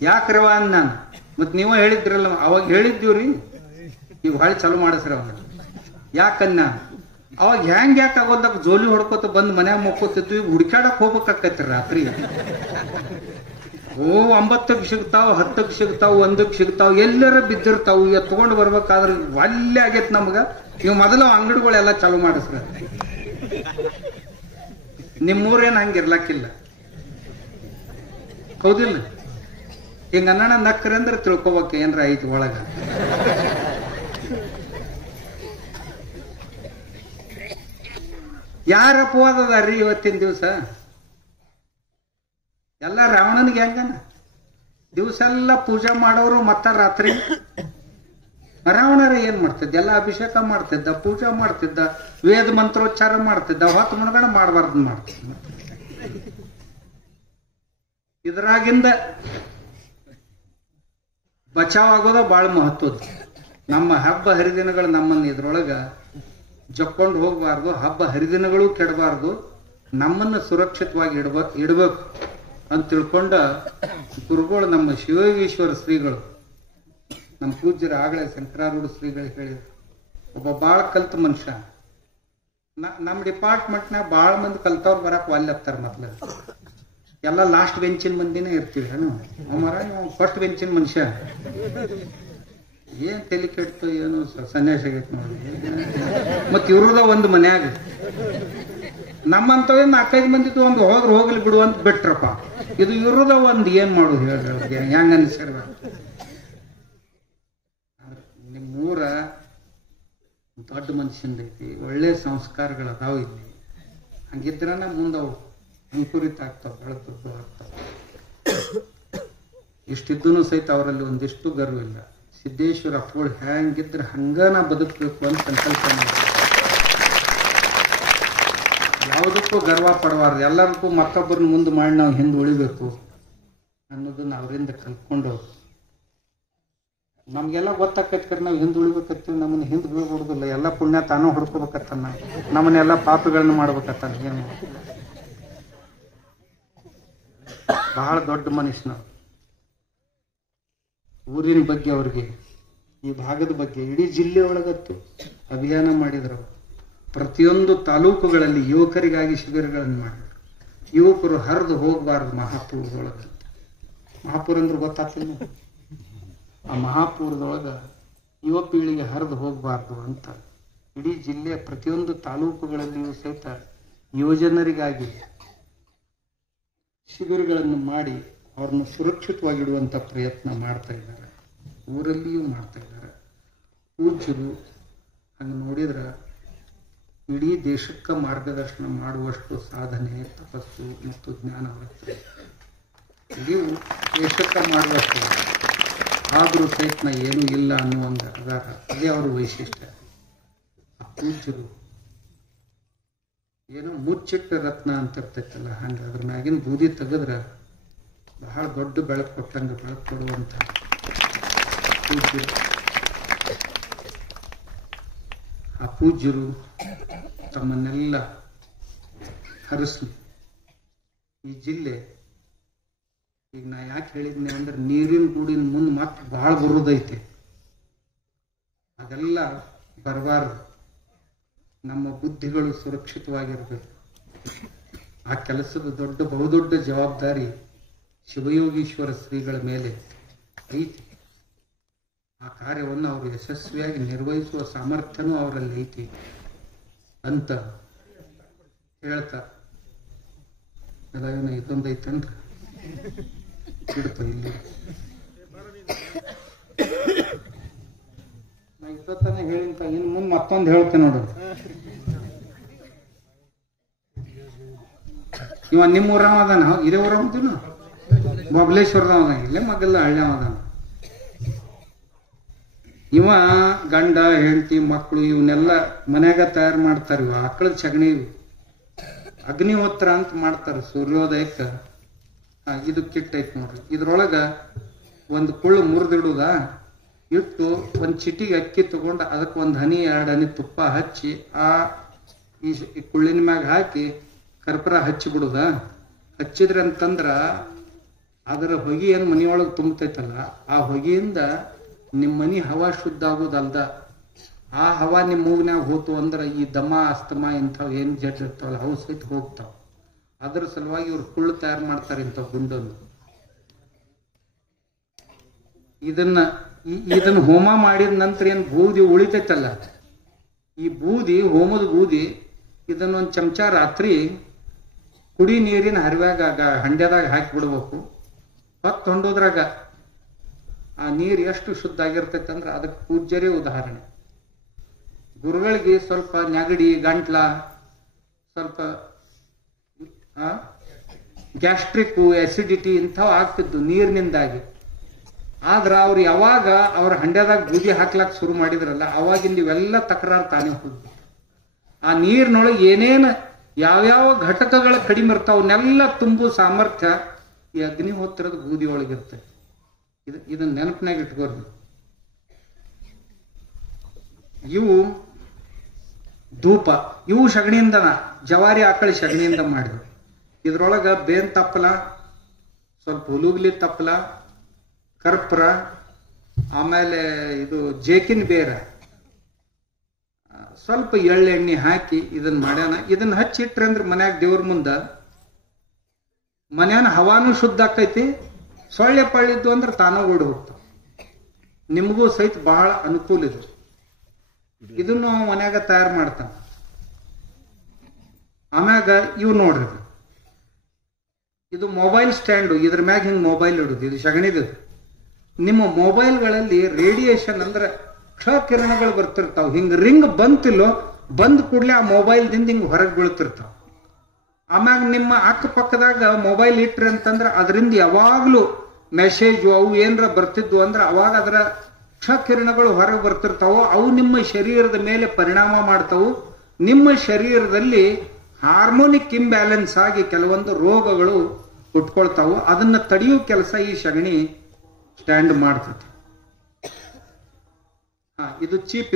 ಯಾಕ್ರವ ಅಂದ್ ನಾನು. ಮತ್ ನೀವ ಹೇಳಿದ್ರಲ್ಲ, ಅವಾಗ ಹೇಳಿದ್ದೀವ್ರಿ, ಈಗ ಹೊಳಿ ಚಾಲು ಮಾಡಿಸ್ರಿ ಅವಾಗ. ಯಾಕನ್ನ ಅವಾಗ ಯಾಕೆ ಆಗೋದಾಗ ಜೋಲಿ ಹೊಡ್ಕೋತ ಬಂದ್ ಮನ್ಯಾಗ ಮಕ್ಕೋತಿದ್ವಿ. ಈಗ ಹುಡ್ಕಾಡಕ್ ಹೋಗ್ಬೇಕಾಕೈತಿ ರಾತ್ರಿ. 9ಕ್ಕೆ ಸಿಗ್ತಾವ, 10ಕ್ಕೆ ಸಿಗ್ತಾವ, 1ಕ್ಕೆ ಸಿಗ್ತಾವ, ಎಲ್ಲರ ಬಿದ್ದಿರ್ತಾವ. ಈಗ ತಗೊಂಡು ಬರ್ಬೇಕಾದ್ರೆ ಒಲ್ಲೆ ಆಗೈತ್ ನಮ್ಗ. ಇವ್ ಮೊದಲು ಅಂಗಡಿಗಳೆಲ್ಲ ಚಾಲು ಮಾಡಿಸ್ರ. ನಿಮ್ಮೂರೇನ್ ಹಂಗಿರ್ಲಕ್ಕಿಲ್ಲ, ಹೌದಿಲ್ಲ? ಹಿಂಗ ಅನ್ನಣ ನಕ್ಕರೆ ಅಂದ್ರೆ ತಿಳ್ಕೊಬೇಕ ಏನ್ರ ಐತಿ ಒಳಗ. ಯಾರ ಅಪವಾದ ಅದಾರ್ರಿ ಇವತ್ತಿನ ದಿವಸ? ಎಲ್ಲ ರಾವಣನಿಗೆ ಹೆಂಗನ ದಿವಸ ಎಲ್ಲ ಪೂಜಾ ಮಾಡೋರು, ಮತ್ತ ರಾತ್ರಿ ರಾವಣರ ಏನ್ ಮಾಡ್ತಿದ್ದ? ಎಲ್ಲ ಅಭಿಷೇಕ ಮಾಡ್ತಿದ್ದ, ಪೂಜಾ ಮಾಡ್ತಿದ್ದ, ವೇದ ಮಂತ್ರೋಚ್ಚಾರ ಮಾಡ್ತಿದ್ದ, ಹೊತ್ತು ಮುಣಗಣ ಮಾಡಬಾರ್ದು ಮಾಡ್ತಿದ್ದ. ಇದ್ರಾಗಿಂದ ಬಚಾವ್ ಆಗೋದ ಬಹಳ ಮಹತ್ವದ. ನಮ್ಮ ಹಬ್ಬ ಹರಿದಿನಗಳು ನಮ್ಮನ್ನ ಇದ್ರೊಳಗ ಜಕ್ಕೊಂಡು ಹೋಗ್ಬಾರ್ದು. ಹಬ್ಬ ಹರಿದಿನಗಳು ಕೆಡಬಾರ್ದು. ನಮ್ಮನ್ನ ಸುರಕ್ಷಿತವಾಗಿ ಇಡ್ಬೇಕು ಅಂತ ತಿಳ್ಕೊಂಡ ಗುರುಗಳು, ನಮ್ಮ ಶಿವಯೋಗೀಶ್ವರ ಶ್ರೀಗಳು, ನಮ್ಮ ಪೂಜ್ಯರ ಆಗಲೇ ಶಂಕರಾರೂಢ ಶ್ರೀಗಳು ಹೇಳಿದ್ರು. ಒಬ್ಬ ಬಾಳ ಕಲ್ತ ಮನುಷ್ಯ. ನಮ್ಮ ಡಿಪಾರ್ಟ್ಮೆಂಟ್ನಾಗ ಬಾಳ ಮಂದಿ ಕಲ್ತವ್ರು ಬರಕ್ ವಾಲ್ಯಪ್ತಾರ. ಮೊದ್ಲ ಎಲ್ಲ ಲಾಸ್ಟ್ ಬೆಂಚಿನ ಮಂದಿನೇ ಇರ್ತೀವಿ. ಮರ ಫಸ್ಟ್ ಬೆಂಚಿನ ಮನುಷ್ಯ. ಏನ್ ತಲೆ ಕೆಡ್ತು ಏನು ಸನ್ಯಾಸ ಆಗೈತೆ ನೋಡಿ. ಮತ್ ಇವ್ರದ ಒಂದು ಮನ್ಯಾಗ ನಮ್ಮಂತವೇ 4-5 ಮಂದಿದ್ದು ಒಂದು ಹೋದ್ರೆ ಹೋಗ್ಲಿ ಬಿಡು ಅಂತ ಬಿಟ್ರಪ್ಪ. ಇದು ಇವ್ರದ ಒಂದು ಏನ್ ಮಾಡುದು ಹೇಳಿ, ಹೆಂಗ ಅನ್ಸಿರ್ಬ. ನಿಮ್ಮೂರ ದೊಡ್ಡ ಮನುಷ್ಯಂದೈತಿ, ಒಳ್ಳೆ ಸಂಸ್ಕಾರಗಳು ಅದಾವ ಇಲ್ಲಿ. ಹಂಗಿದ್ರನ ಮುಂದವು ಅಂಕುರಿತ ಆಗ್ತಾವ, ಬೆಳಕು ಆಗ್ತಾವ. ಇಷ್ಟಿದ್ದೂ ಸಹಿತ ಅವರಲ್ಲಿ ಒಂದಿಷ್ಟು ಗರ್ವ ಇಲ್ಲ. ಸಿದ್ದೇಶ್ವರ ಅಪ್ಪಗಳು ಹೆಂಗಿದ್ರೆ ಹಂಗ ನಾ ಬದುಕಬೇಕು ಅಂತ ಸಂಕಲ್ಪ ಮಾಡ್ತಾರೆ. ಯಾವುದಕ್ಕೂ ಗರ್ವ ಪಡಬಾರ್ದು. ಎಲ್ಲರಿಗೂ ಮತ್ತೊಬ್ಬರನ್ನ ಮುಂದೆ ಮಾಡಿ ನಾವು ಹಿಂದೆ ಉಳಿಬೇಕು ಅನ್ನೋದನ್ನ ಅವರಿಂದ ಕಲ್ತ್ಕೊಂಡು, ನಮ್ಗೆಲ್ಲ ಗೊತ್ತಾಕೈತಿ ನಾವು ಹಿಂದೆ ಉಳಿಬೇಕತ್ತೀವಿ. ನಮ್ಮನ್ನ ಹಿಂದೆ ಬೀಳ್ಬಿಡುದಿಲ್ಲ. ಎಲ್ಲ ಪುಣ್ಯ ತಾನೂ ಹೊಡ್ಕೋಬೇಕತ್ತ, ನಮ್ಮನ್ನೆಲ್ಲ ಪಾಪಗಳನ್ನ ಮಾಡ್ಬೇಕತ್ತ. ಏನು ಬಹಳ ದೊಡ್ಡ ಮನುಷ್ಯನ. ಊರಿನ ಬಗ್ಗೆ ಅವ್ರಿಗೆ, ಈ ಭಾಗದ ಬಗ್ಗೆ, ಇಡೀ ಜಿಲ್ಲೆ ಒಳಗತ್ತು ಅಭಿಯಾನ ಮಾಡಿದ್ರು. ಪ್ರತಿಯೊಂದು ತಾಲೂಕುಗಳಲ್ಲಿ ಯುವಕರಿಗಾಗಿ ಶಿಬಿರಗಳನ್ನು ಮಾಡಿದ್ರು. ಯುವಕರು ಹರಿದು ಹೋಗಬಾರ್ದು ಮಹಾಪೂರದೊಳಗ. ಮಹಾಪೂರ ಅಂದ್ರೆ ಗೊತ್ತಾಗ್ತಿಲ್ಲ. ಆ ಮಹಾಪೂರದೊಳಗ ಯುವ ಪೀಳಿಗೆ ಹರಿದು ಹೋಗಬಾರ್ದು ಅಂತ ಇಡೀ ಜಿಲ್ಲೆಯ ಪ್ರತಿಯೊಂದು ತಾಲೂಕುಗಳಲ್ಲಿಯೂ ಸಹಿತ ಯುವಜನರಿಗಾಗಿ ಶಿಬಿರಗಳನ್ನು ಮಾಡಿ ಅವ್ರನ್ನ ಸುರಕ್ಷಿತವಾಗಿಡುವಂತ ಪ್ರಯತ್ನ ಮಾಡ್ತಾ ಇದ್ದಾರೆ. ಊರಲ್ಲಿಯೂ ಮಾಡ್ತಾ ಇದ್ದಾರೆ. ಪೂಜ್ಯರು ಹಂಗೆ ನೋಡಿದ್ರ ಇಡೀ ದೇಶಕ್ಕೆ ಮಾರ್ಗದರ್ಶನ ಮಾಡುವಷ್ಟು ಸಾಧನೆ, ತಪಸ್ಸು ಮತ್ತು ಜ್ಞಾನ ಬರ್ತದೆ. ಇಡೀ ದೇಶಕ್ಕೆ ಮಾಡುವಷ್ಟು, ಆದರೂ ಸಹಿತ ಏನೂ ಇಲ್ಲ ಅನ್ನುವಂಗೆ ಅದಾರ. ಅದೇ ಅವ್ರ ವೈಶಿಷ್ಟ್ಯ. ಆ ಪೂಜ್ಯರು ಏನೋ ಮುಚ್ಚಿಟ್ಟ ರತ್ನ ಅಂತ ಇರ್ತೈತಲ್ಲ, ಹಂಗೆ ಅದ್ರ ಮ್ಯಾಗಿನ ಬೂದಿ ತೆಗೆದ್ರೆ ಬಹಳ ದೊಡ್ಡ ಬೆಳಕು ಕೊಟ್ಟಂಗೆ ಬೆಳಕು ಕೊಡುವಂಥ ಪೂಜ್ಯರು. ಆ ಪೂಜ್ಯರು ತಮ್ಮನ್ನೆಲ್ಲ ಹರಿಸ್ಲಿ. ಈ ಜಿಲ್ಲೆ ಈಗ ನಾ ಯಾಕೆ ಹೇಳಿದ್ನೆ ಅಂದ್ರೆ, ನೀರಿನ ಗೂಡಿನ ಮುಂದೆ ಮತ್ತೆ ಬಹಳ ಬರುದೈತೆ. ಅದೆಲ್ಲ ಬರಬಾರ್ದು. ನಮ್ಮ ಬುದ್ಧಿಗಳು ಸುರಕ್ಷಿತವಾಗಿರ್ಬೇಕು. ಆ ಕೆಲಸದ ಬಹುದೊಡ್ಡ ಜವಾಬ್ದಾರಿ ಶಿವಯೋಗೀಶ್ವರ ಶ್ರೀಗಳ ಮೇಲೆ ಐತಿ. ಆ ಕಾರ್ಯವನ್ನು ಅವರು ಯಶಸ್ವಿಯಾಗಿ ನಿರ್ವಹಿಸುವ ಸಾಮರ್ಥ್ಯನೂ ಅವರಲ್ಲಿ ಐತಿ ಅಂತ ಹೇಳ್ತಾ, ಎಲ್ಲ ಏನೋ ಇದೊಂದು ಐತನ್ರಿ ಬಿಡಪ್ಪ. ಇಲ್ಲಿ ನಾ ಇಷ್ಟೊತ್ತನ ಹೇಳಿಂತ ಇನ್ನು ಮುಂದೆ ಮತ್ತೊಂದು ಹೇಳ್ತೇನೆ ನೋಡ್ರಿ. ಇವ ನಿಮ್ಮ ಊರವ ಅದಾನ, ಇದೇ ಊರವನು ಬಬಲೇಶ್ವರದವ ಅದಾನ, ಇಲ್ಲೇ ಮಗಲ್ಲ ಹಳ್ಳ್ಯಾವ ಅದಾನ. ಇವ ಗಂಡ ಹೆಂಡತಿ ಮಕ್ಕಳು ಇವನ್ನೆಲ್ಲ ಮನ್ಯಾಗ ತಯಾರು ಮಾಡ್ತಾರ. ಇವ ಆಕಳದ ಸಗಣಿ ಅಗ್ನಿಹೋತ್ರ ಅಂತ ಮಾಡ್ತಾರ ಸೂರ್ಯೋದಯಕ್ಕ. ಇದು ಕಿಟ್ ಐತಿ ನೋಡ್ರಿ. ಇದ್ರೊಳಗ ಒಂದು ಕುಳ್ಳು ಮುರಿದಿಡುದ ಇಟ್ಟು ಒಂದು ಚಿಟಿಗೆ ಅಕ್ಕಿ ತಗೊಂಡು ಅದಕ್ಕೆ ಒಂದು ಹನಿ 2 ಹನಿ ತುಪ್ಪ ಹಚ್ಚಿ ಈ ಕುಳ್ಳಿನ ಮ್ಯಾಗ ಹಾಕಿ ಕರ್ಪೂರ ಹಚ್ಚಿ ಬಿಡುದ. ಹಚ್ಚಿದ್ರಿ ಅಂತಂದ್ರ ಅದರ ಹೊಗೆ ಏನು ಮನಿಯೊಳಗೆ ತುಂಬತೈತಲ್ಲ, ಆ ಹೊಗೆಯಿಂದ ನಿಮ್ಮ ಮನಿ ಹವಾ ಶುದ್ಧ ಆಗೋದಲ್ದ, ಆ ಹವಾ ನಿಮ್ಮ ಮೂಗ್ನ್ಯಾಗ ಹೋತು ಅಂದ್ರೆ ಈ ದಮ ಅಸ್ತಮ ಇಂಥವು ಏನು ಜಡ್ ಇರ್ತಾವಲ್ಲ ಅವು ಸಹಿತ ಹೋಗ್ತಾವ. ಅದ್ರ ಸಲುವಾಗಿ ಇವ್ರು ಕುಳ್ಳು ತಯಾರು ಮಾಡ್ತಾರೆ ಇಂಥ ಗುಂಡನ್ನು. ಇದನ್ನ ಹೋಮ ಮಾಡಿದ ನಂತರ ಏನು ಬೂದಿ ಉಳಿತೈತಲ್ಲ, ಈ ಬೂದಿ ಹೋಮದ ಬೂದಿ ಇದನ್ನೊಂದು ಚಮಚ ರಾತ್ರಿ ಕುಡಿ ನೀರಿನ ಹರಿವ್ಯಾಗ ಹಂಡ್ಯದಾಗ ಹಾಕಿ ಬಿಡ್ಬೇಕು. ಹೊತ್ತು ಹೊಂಡೋದ್ರಾಗ ಆ ನೀರು ಎಷ್ಟು ಶುದ್ಧ ಆಗಿರ್ತೈತೆ ಅಂದ್ರೆ ಅದಕ್ಕೆ ಪೂಜ್ಯರೇ ಉದಾಹರಣೆ. ಗುರುಗಳಿಗೆ ಸ್ವಲ್ಪ ನೆಗಡಿ ಗಂಟ್ಲ, ಸ್ವಲ್ಪ ಗ್ಯಾಸ್ಟ್ರಿಕ್ ಆಸಿಡಿಟಿ ಇಂಥವು ಆಗ್ತಿದ್ದು ನೀರಿನಿಂದಾಗಿ. ಆದ್ರ ಅವ್ರು ಯಾವಾಗ ಅವ್ರ ಹಂಡ್ಯದಾಗ ಬೂದಿ ಹಾಕ್ಲಾಕ್ ಶುರು ಮಾಡಿದ್ರಲ್ಲ, ಅವಾಗಿಂದ ಇವೆಲ್ಲ ತಕರಾರು ತಾನೇ ಹೋಗ್ಬಿಟ್ಟು ಆ ನೀರಿನೊಳಗೆ ಏನೇನು ಯಾವ್ಯಾವ ಘಟಕಗಳ ಕಡಿಮೆ ಇರ್ತಾವ ಅವನ್ನೆಲ್ಲ ತುಂಬು ಸಾಮರ್ಥ್ಯ ಈ ಅಗ್ನಿಹೋತ್ರದ ಬೂದಿ ಒಳಗಿರ್ತದೆ. ಇದನ್ನ ನೆನಪಿನಾಗ ಇಟ್ಕೋರಿ. ಇವು ಧೂಪ, ಇವು ಸಗಣಿಯಿಂದನ, ಜವಾರಿ ಆಕಳಿ ಸಗಣಿಯಿಂದ ಮಾಡಿದ್ರು. ಇದ್ರೊಳಗ ಬೇನ್ ತಪ್ಪಲ, ಸ್ವಲ್ಪ ಹುಲುಗ್ಲಿ ತಪ್ಪಲ, ಕರ್ಪೂರ, ಆಮೇಲೆ ಇದು ಜೇಕಿನ ಬೇರ, ಸ್ವಲ್ಪ ಎಳ್ಳೆಣ್ಣೆ ಹಾಕಿ ಇದನ್ನ ಮಾಡ್ಯಾನ. ಇದನ್ನ ಹಚ್ಚಿಟ್ರಿ ಅಂದ್ರೆ ಮನ್ಯಾಗ ದೇವ್ರ ಮುಂದ ಮನ್ಯಾನ ಹವಾನು ಶುದ್ಧ ಆಕೈತಿ. ಸೊಳ್ಳೆ ಪಳ್ಳಿದ್ದು ಅಂದ್ರೆ ತಾನೋ ಓಡಿ ಹೋಗ್ತಾವ. ನಿಮಗೂ ಸಹಿತ ಬಹಳ ಅನುಕೂಲ ಇದೆ. ಇದನ್ನು ಮನ್ಯಾಗ ತಯಾರು ಮಾಡ್ತಾನ. ಆಮ್ಯಾಗ ಇವು ನೋಡ್ರಿ, ಇದು ಮೊಬೈಲ್ ಸ್ಟ್ಯಾಂಡು. ಇದ್ರ ಮ್ಯಾಗ ಹಿಂಗ್ ಮೊಬೈಲ್ ಇಡುದು. ಇದು ಸಗಣಿದು. ನಿಮ್ಮ ಮೊಬೈಲ್ಗಳಲ್ಲಿ ರೇಡಿಯೇಷನ್ ಅಂದ್ರೆ ಕ್ಷಕಿರಣಗಳು ಬರ್ತಿರ್ತಾವ. ಹಿಂಗ್ ರಿಂಗ್ ಬಂತಿಲ್ಲೋ, ಬಂದ್ ಕೂಡ್ಲೆ ಆ ಮೊಬೈಲ್ದಿಂದ ಹಿಂಗ್ ಹೊರಗೆ ಬೀಳ್ತಿರ್ತಾವ. ಆಮ್ಯಾಗ ನಿಮ್ಮ ಅಕ್ಕಪಕ್ಕದಾಗ ಮೊಬೈಲ್ ಇಟ್ರಿ ಅಂತಂದ್ರೆ ಅದರಿಂದ ಯಾವಾಗ್ಲೂ ಮೆಸೇಜು ಅವು ಏನರ ಬರ್ತಿದ್ವು ಅಂದ್ರೆ ಅವಾಗ ಅದರ ಕ್ಷಕಿರಣಗಳು ಹೊರಗೆ ಬರ್ತಿರ್ತಾವೋ, ಅವು ನಿಮ್ಮ ಶರೀರದ ಮೇಲೆ ಪರಿಣಾಮ ಮಾಡ್ತಾವು. ನಿಮ್ಮ ಶರೀರದಲ್ಲಿ ಹಾರ್ಮೋನಿಕ್ ಇಂಬ್ಯಾಲೆನ್ಸ್ ಆಗಿ ಕೆಲವೊಂದು ರೋಗಗಳು ಹುಟ್ಕೊಳ್ತಾವು. ಅದನ್ನ ತಡೆಯೋ ಕೆಲಸ ಈ ಸಗಣಿ ಸ್ಟ್ಯಾಂಡ್ ಮಾಡ್ತದೆ. ಇದು ಚೀಪ್.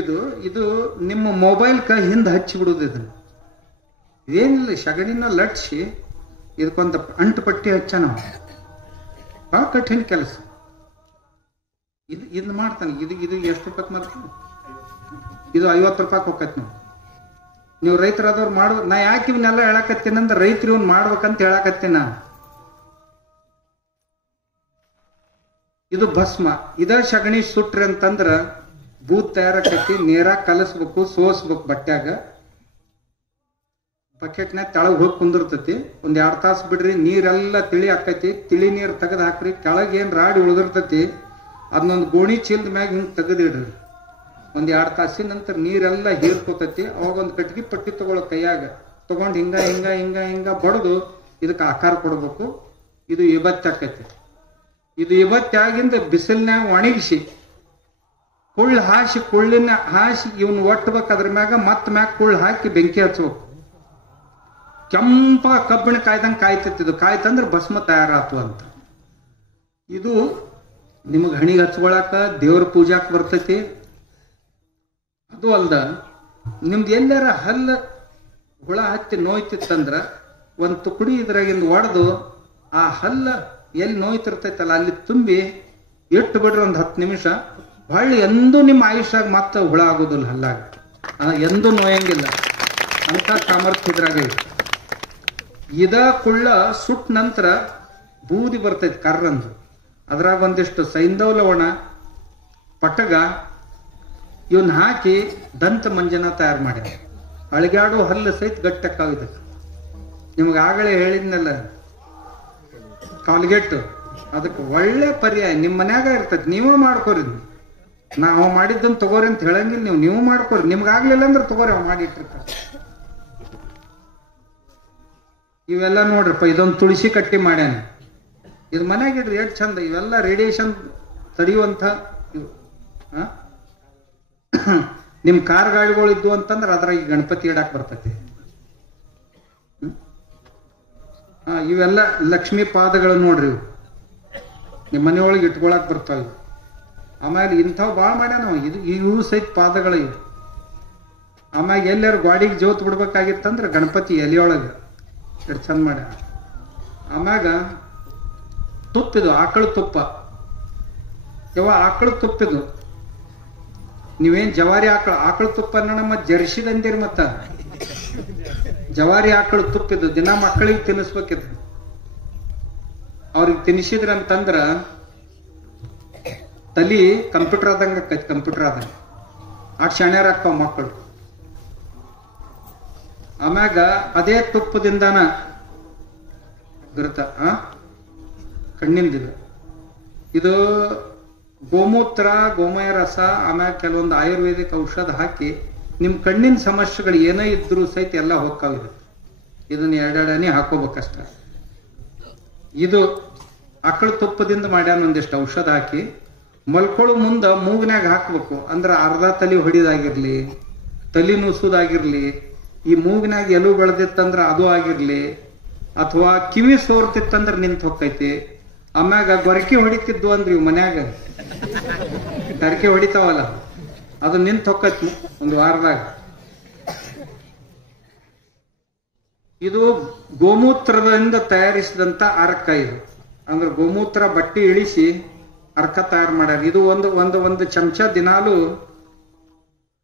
ಇದು ನಿಮ್ಮ ಮೊಬೈಲ್ ಹಿಂದೆ ಹಚ್ಚಿ ಬಿಡುದು. ಇದನ್ನ ಇದೇನಿಲ್ಲ, ಸಗಣಿನ ಲಟ್ಸಿ ಇದಕ್ಕೊಂದು ಅಂಟು ಪಟ್ಟಿ ಹಚ್ಚ. ನಾವು ಬಹಳ ಕಠಿಣ ಕೆಲಸ. ಇದನ್ನ ಮಾಡ್ತಾನೆ. ಇದು ಎಷ್ಟು ರೂಪಾಯಿ ಮಾಡ್ತಾನೆ? ಇದು 50 ರೂಪಾಯಿ ಹೋಗತ್. ನಾವು ನೀವು ರೈತರಾದವ್ರು ಮಾಡುವ. ನಾ ಯಾಕೆ ಇವನ್ನೆಲ್ಲ ಹೇಳಕತ್ತೀನಿ ಅಂದ್ರೆ ರೈತರು ಇವನ್ ಮಾಡ್ಬೇಕಂತ ಹೇಳಕತ್ತೀನಿ ನಾನು. ಇದು ಭಸ್ಮ. ಇದ ಸಗಣಿ ಸುಟ್ರಿ ಅಂತಂದ್ರ ಬೂತ್ ತಯಾರಾಕೈತಿ. ನೀರಾಗ ಕಲಸ್ಬೇಕು, ಸೋಸ್ಬೇಕು ಬಟ್ಟ್ಯಾಗ. ಬಕೆಟ್ನಾಗ ತೆಳಗ್ ಹೋಗಿ ಕುಂದಿರ್ತೈತಿ. ಒಂದ್ 2 ತಾಸು ಬಿಡ್ರಿ, ನೀರೆಲ್ಲ ತಿಳಿ ಆಕೈತಿ. ತಿಳಿ ನೀರ್ ತೆಗೆದು ಹಾಕ್ರಿ. ಕೆಳಗೆ ಏನ್ ರಾಡಿ ಉಳಿದಿರ್ತೈತಿ ಅದನ್ನೊಂದು ಗೋಣಿ ಚೀಲದ ಮ್ಯಾಗ ಹಿಂಗ್ ತೆಗೆದಿಡ್ರಿ. ಒಂದ್ 2 ತಾಸಿನ ನಂತರ ನೀರೆಲ್ಲ ಹೀರ್ಕೋತೈತಿ. ಅವಾಗ ಒಂದು ಕಟ್ಗಿ ಪಟ್ಟಿ ತಗೊಳ್ಳೋ ಕೈಯಾಗ ತಗೊಂಡ್ ಹಿಂಗ ಹಿಂಗ ಹಿಂಗ ಹಿಂಗ ಬಡದು ಇದಕ್ಕೆ ಆಕಾರ ಕೊಡ್ಬೇಕು. ಇದು ಇವತ್ತು ಆಕೈತಿ. ಇದು ಇವತ್ತಾಗಿಂದ ಬಿಸಿಲ್ನಾಗ ಒಣಗಿಸಿ ಕುಳ್ಳು ಹಾಸಿ ಕುಳ್ಳಿನ ಹಾಸಿ ಇವನ್ ಒಟ್ಟಬೇಕು. ಅದ್ರ ಮ್ಯಾಗ ಮತ್ ಮ್ಯಾಗ ಕುಳ್ಳು ಹಾಕಿ ಬೆಂಕಿ ಹಚ್ಬೇಕು. ಕೆಂಪ ಕಬ್ಬಿಣ ಕಾಯ್ದಂಗೆ ಕಾಯ್ತಿತ್ತು. ಕಾಯ್ತಂದ್ರೆ ಭಸ್ಮ ತಯಾರಾತು ಅಂತ. ಇದು ನಿಮಗ್ ಹಣಿಗೆ ಹಚ್ಕೊಳಕ ದೇವ್ರ ಪೂಜಾಕ್ ಬರ್ತೈತಿ. ಅದು ಅಲ್ದ ನಿಮ್ದು ಎಲ್ಲಾರ ಹಲ್ಲ ಹುಳ ಹತ್ತಿ ನೋಯ್ತಿತ್ತಂದ್ರ ಒಂದ್ ತುಕಡಿ ಇದ್ರಾಗಿಂದ ಒಡೆದು ಆ ಹಲ್ಲ ಎಲ್ಲಿ ನೋಯ್ತಿರ್ತೈತಲ್ಲ ಅಲ್ಲಿ ತುಂಬಿ ಇಟ್ಟು ಬಿಡ್ರಿ ಒಂದ್ 10 ನಿಮಿಷ. ಹೊಳ್ಳಿ ಎಂದೂ ನಿಮ್ಮ ಆಯುಷ್ಯಾಗ ಮತ್ತೆ ಹುಳ ಆಗೋದಿಲ್ಲ. ಹಲ್ಲಾಗ ಎಂದೂ ನೋಯಂಗಿಲ್ಲ ಅಂತ ಸಾಮರ್ಥ್ಯ ಇದ್ರಾಗ ಇದೆ. ಇದ ಕುಳ್ಳ ಸುಟ್ ನಂತರ ಬೂದಿ ಬರ್ತೈತಿ ಕರ್ರಂದು. ಅದ್ರಾಗ ಒಂದಿಷ್ಟು ಸೈಂಧವ ಲವಣ, ಪಟಗ ಇವನ್ ಹಾಕಿ ದಂತ ಮಂಜನ ತಯಾರು ಮಾಡ್ಯಾರ. ಅಳಿಗಾಡು ಹಲ್ಲು ಸಹಿತ ಗಟ್ಟಕ್ಕಾಗಿದೆ. ನಿಮ್ಗೆ ಆಗಲೇ ಹೇಳಿದ್ನಲ್ಲ ಕಾಲ್ಗೆಟ್, ಅದಕ್ಕೆ ಒಳ್ಳೆ ಪರ್ಯಾಯ ನಿಮ್ಮ ಮನ್ಯಾಗ ಇರ್ತೈತಿ. ನೀವೇ ಮಾಡ್ಕೋರಿ. ನಾವು ಮಾಡಿದ್ದನ್ನು ತಗೋರಿ ಅಂತ ಹೇಳಂಗಿಲ್ಲ. ನೀವು ಮಾಡ್ಕೋರಿ. ನಿಮ್ಗಾಗ್ಲಿಲ್ಲ ಅಂದ್ರೆ ತಗೋರಿ, ಅವ್ ಮಾಡಿಟ್ಟಿರ್ತಾರೆ. ಇವೆಲ್ಲ ನೋಡ್ರಪ್ಪ, ಇದೊಂದು ತುಳಸಿ ಕಟ್ಟಿ ಮಾಡ್ಯಾನ. ಇದು ಮನ್ಯಾಗಿಡ್ರಿ ಎಷ್ಟು ಚಂದ. ಇವೆಲ್ಲ ರೇಡಿಯೇಷನ್ ತಡೆಯುವಂತ. ನಿಮ್ ಕಾರ್ ಗಾಡಿಗಳು ಇದ್ವು ಅಂತಂದ್ರೆ ಅದ್ರಾಗ ಗಣಪತಿ ಇಡಾಕ್ ಬರ್ತೈತಿ. ಇವೆಲ್ಲ ಲಕ್ಷ್ಮೀ ಪಾದಗಳು ನೋಡ್ರಿ. ನಿಮ್ಮ ಮನೆಯೊಳಗೆ ಇಟ್ಕೊಳಕ್ ಬರ್ತಾವ. ಆಮೇಲೆ ಇಂಥವು ಭಾಳ ಮಾಡ್ಯಾನ. ಇವು ಸಹಿತ ಪಾದಗಳು ಇವು. ಆಮ್ಯಾಗ ಎಲ್ಲಾರು ಗಾಡಿಗೆ ಜೋತ್ ಬಿಡ್ಬೇಕಾಗಿತ್ತಂದ್ರೆ ಗಣಪತಿ ಎಲೆಯೊಳಗೆ ಎಷ್ಟು ಚಂದ ಮಾಡ್ಯಾನ. ಆಮ್ಯಾಗ ತುಪ್ಪಿದು ಆಕಳ ತುಪ್ಪ. ಆಕಳ ತುಪ್ಪಿದು ನೀವೇನ್ ಜವಾರಿ ಆಕಳ ತುಪ್ಪ ನಮ್ಮ ಜರ್ಸಿದಂದಿರಿ. ಮತ್ತ ಜವಾರಿ ಆಕಳ ತುಪ್ಪಿದು ದಿನ ಮಕ್ಕಳಿಗೆ ತಿನ್ನಿಸ್ಬೇಕಿದ್ರು. ಅವ್ರಿಗೆ ತಿನ್ನಿಸಿದ್ರಂತಂದ್ರ ತಲಿ ಕಂಪ್ಯೂಟರ್ ಆದಂಗ ಆಕೈತಿ. ಕಂಪ್ಯೂಟರ್ ಆದಂಗ ಆಟ್ ಶಾಣ್ಯಾರ ಆಕ್ತಾವ ಮಕ್ಕಳು. ಆಮ್ಯಾಗ ಅದೇ ತುಪ್ಪದಿಂದಾನ ಬರುತ್ತ ಕಣ್ಣಿಂದಿಲ್ಲ. ಇದು ಗೋಮೂತ್ರ, ಗೋಮಯ ರಸ, ಆಮ್ಯಾಗ ಕೆಲವೊಂದು ಆಯುರ್ವೇದಿಕ್ ಔಷಧ ಹಾಕಿ ನಿಮ್ ಕಣ್ಣಿನ ಸಮಸ್ಯೆಗಳು ಏನೇ ಇದ್ರು ಸಹಿತ ಎಲ್ಲ ಹೋಗ್ತಾವಿದೆ. ಇದನ್ನ 2 ಹನಿ ಹಾಕೋಬೇಕಷ್ಟ. ಇದು ಆಕಳ ತುಪ್ಪದಿಂದ ಮಾಡ್ಯಾನ. ಒಂದಿಷ್ಟು ಔಷಧ ಹಾಕಿ ಮಲ್ಕೊಳ್ಳೋ ಮುಂದ ಮೂಗಿನಾಗ ಹಾಕ್ಬೇಕು. ಅಂದ್ರ ಅರ್ಧ ತಲೆ ಹೊಡಿದಾಗಿರ್ಲಿ, ತಲೆ ನುಸುದಾಗಿರ್ಲಿ, ಈ ಮೂಗಿನಾಗ ಎಲು ಬೆಳೆದಿತ್ತಂದ್ರ ಅದು ಆಗಿರ್ಲಿ, ಅಥವಾ ಕಿವಿ ಸೋರ್ತಿತ್ತಂದ್ರ ನಿಂತ ಹೊಕ್ಕೈತಿ. ಆಮ್ಯಾಗ ಗೊರಕೆ ಹೊಡಿತಿದ್ವು ಅಂದ್ರಿ ಇವ್ ಮನ್ಯಾಗ ಟರ್ಕೆ ಹೊಡಿತಾವಲ್ಲ, ಅದು ನಿಂತ ಹೊಕ್ಕೈತಿ 1 ವಾರದಾಗ. ಇದು ಗೋಮೂತ್ರದಿಂದ ತಯಾರಿಸಿದಂತ ಅರ್ಕ. ಇದು ಅಂದ್ರೆ ಗೋಮೂತ್ರ ಬಟ್ಟಿ ಇಳಿಸಿ ಅರ್ಕ ತಯಾರು ಮಾಡ್ಯಾರ. ಇದು ಒಂದು ಚಮಚ ದಿನಾಲು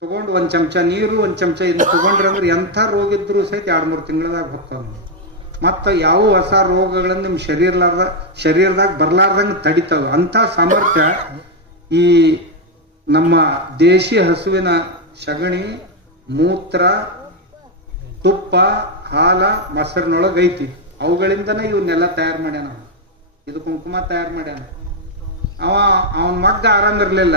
ತಗೊಂಡು 1 ಚಮಚ ನೀರು 1 ಚಮಚ ಇದು ತಗೊಂಡ್ರಿ ಅಂದ್ರೆ ಎಂಥ ರೋಗ ಇದ್ರು ಸಹಿತ 2-3 ತಿಂಗಳದಾಗ ಹೋಗ್ತಾವ. ಮತ್ತ ಯಾವ ಹೊಸ ರೋಗಗಳನ್ನ ನಿಮ್ ಶರೀರದಾಗ ಬರ್ಲಾರ್ದಂಗ ತಡಿತಾವ. ಅಂತ ಸಾಮರ್ಥ್ಯ ಈ ನಮ್ಮ ದೇಶಿ ಹಸುವಿನ ಸಗಣಿ, ಮೂತ್ರ, ತುಪ್ಪ, ಹಾಲ, ಮೊಸರಿನೊಳಗ ಐತಿ. ಅವುಗಳಿಂದನೇ ಇವನ್ನೆಲ್ಲ ತಯಾರು ಮಾಡ್ಯಾನ. ಇದು ಕುಂಕುಮ ತಯಾರು ಮಾಡ್ಯಾನ. ಅವನ್ ಮಗ್ಗ ಆರಾಮಿರ್ಲಿಲ್ಲ.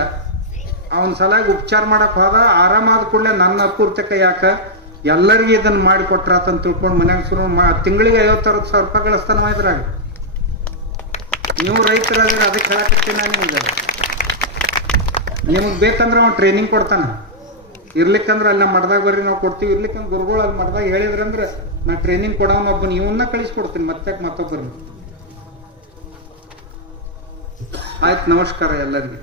ಅವನ್ ಸಲಾಗಿ ಉಪಚಾರ ಮಾಡಕ್ ಹೋದ. ಆರಾಮಾದ ಕೂಡಲೇ ನನ್ನ ಪೂರ್ತಕ ಯಾಕ ಎಲ್ಲರಿಗೂ ಇದನ್ನ ಮಾಡಿಕೊಟ್ರಾತಂತ ತಿಳ್ಕೊಂಡು ಮನ್ಯಾಗ ಶುರು ತಿಂಗಳಿಗೆ 50-60 ರೂಪಾಯಿ ಗಳಿಸ್ತಾನ ಇದ್ರಾಗ. ನೀವು ರೈತರಾದ್ರೆ ಅದಕ್ಕೆ ಹೇಳಕತ್ತೀನಿ ನಿಮ್ಗೆ. ನಿಮಗ್ ಬೇಕಂದ್ರೆ ಅವ್ನು ಟ್ರೈನಿಂಗ್ ಕೊಡ್ತಾನ. ಇರ್ಲಿಕ್ಕಂದ್ರೆ ಅಲ್ಲಿ ಮಠದಾಗ ಬರ್ರಿ ನಾವು ಕೊಡ್ತೀವಿ. ಇರ್ಲಿಕ್ಕಂದ್ರೆ ಗುರುಗಳು ಅಲ್ಲಿ ಮಠದಾಗ ಹೇಳಿದ್ರಂದ್ರೆ ನಾ ಟ್ರೈನಿಂಗ್ ಕೊಡೋನೊಬ್ಬನ ಇವನ್ನ ಕಳಿಸ್ಕೊಡ್ತೀನಿ. ಮತ್ತೊಬ್ಬರನ್ನ. ಆಯ್ತು, ನಮಸ್ಕಾರ ಎಲ್ಲರಿಗೆ.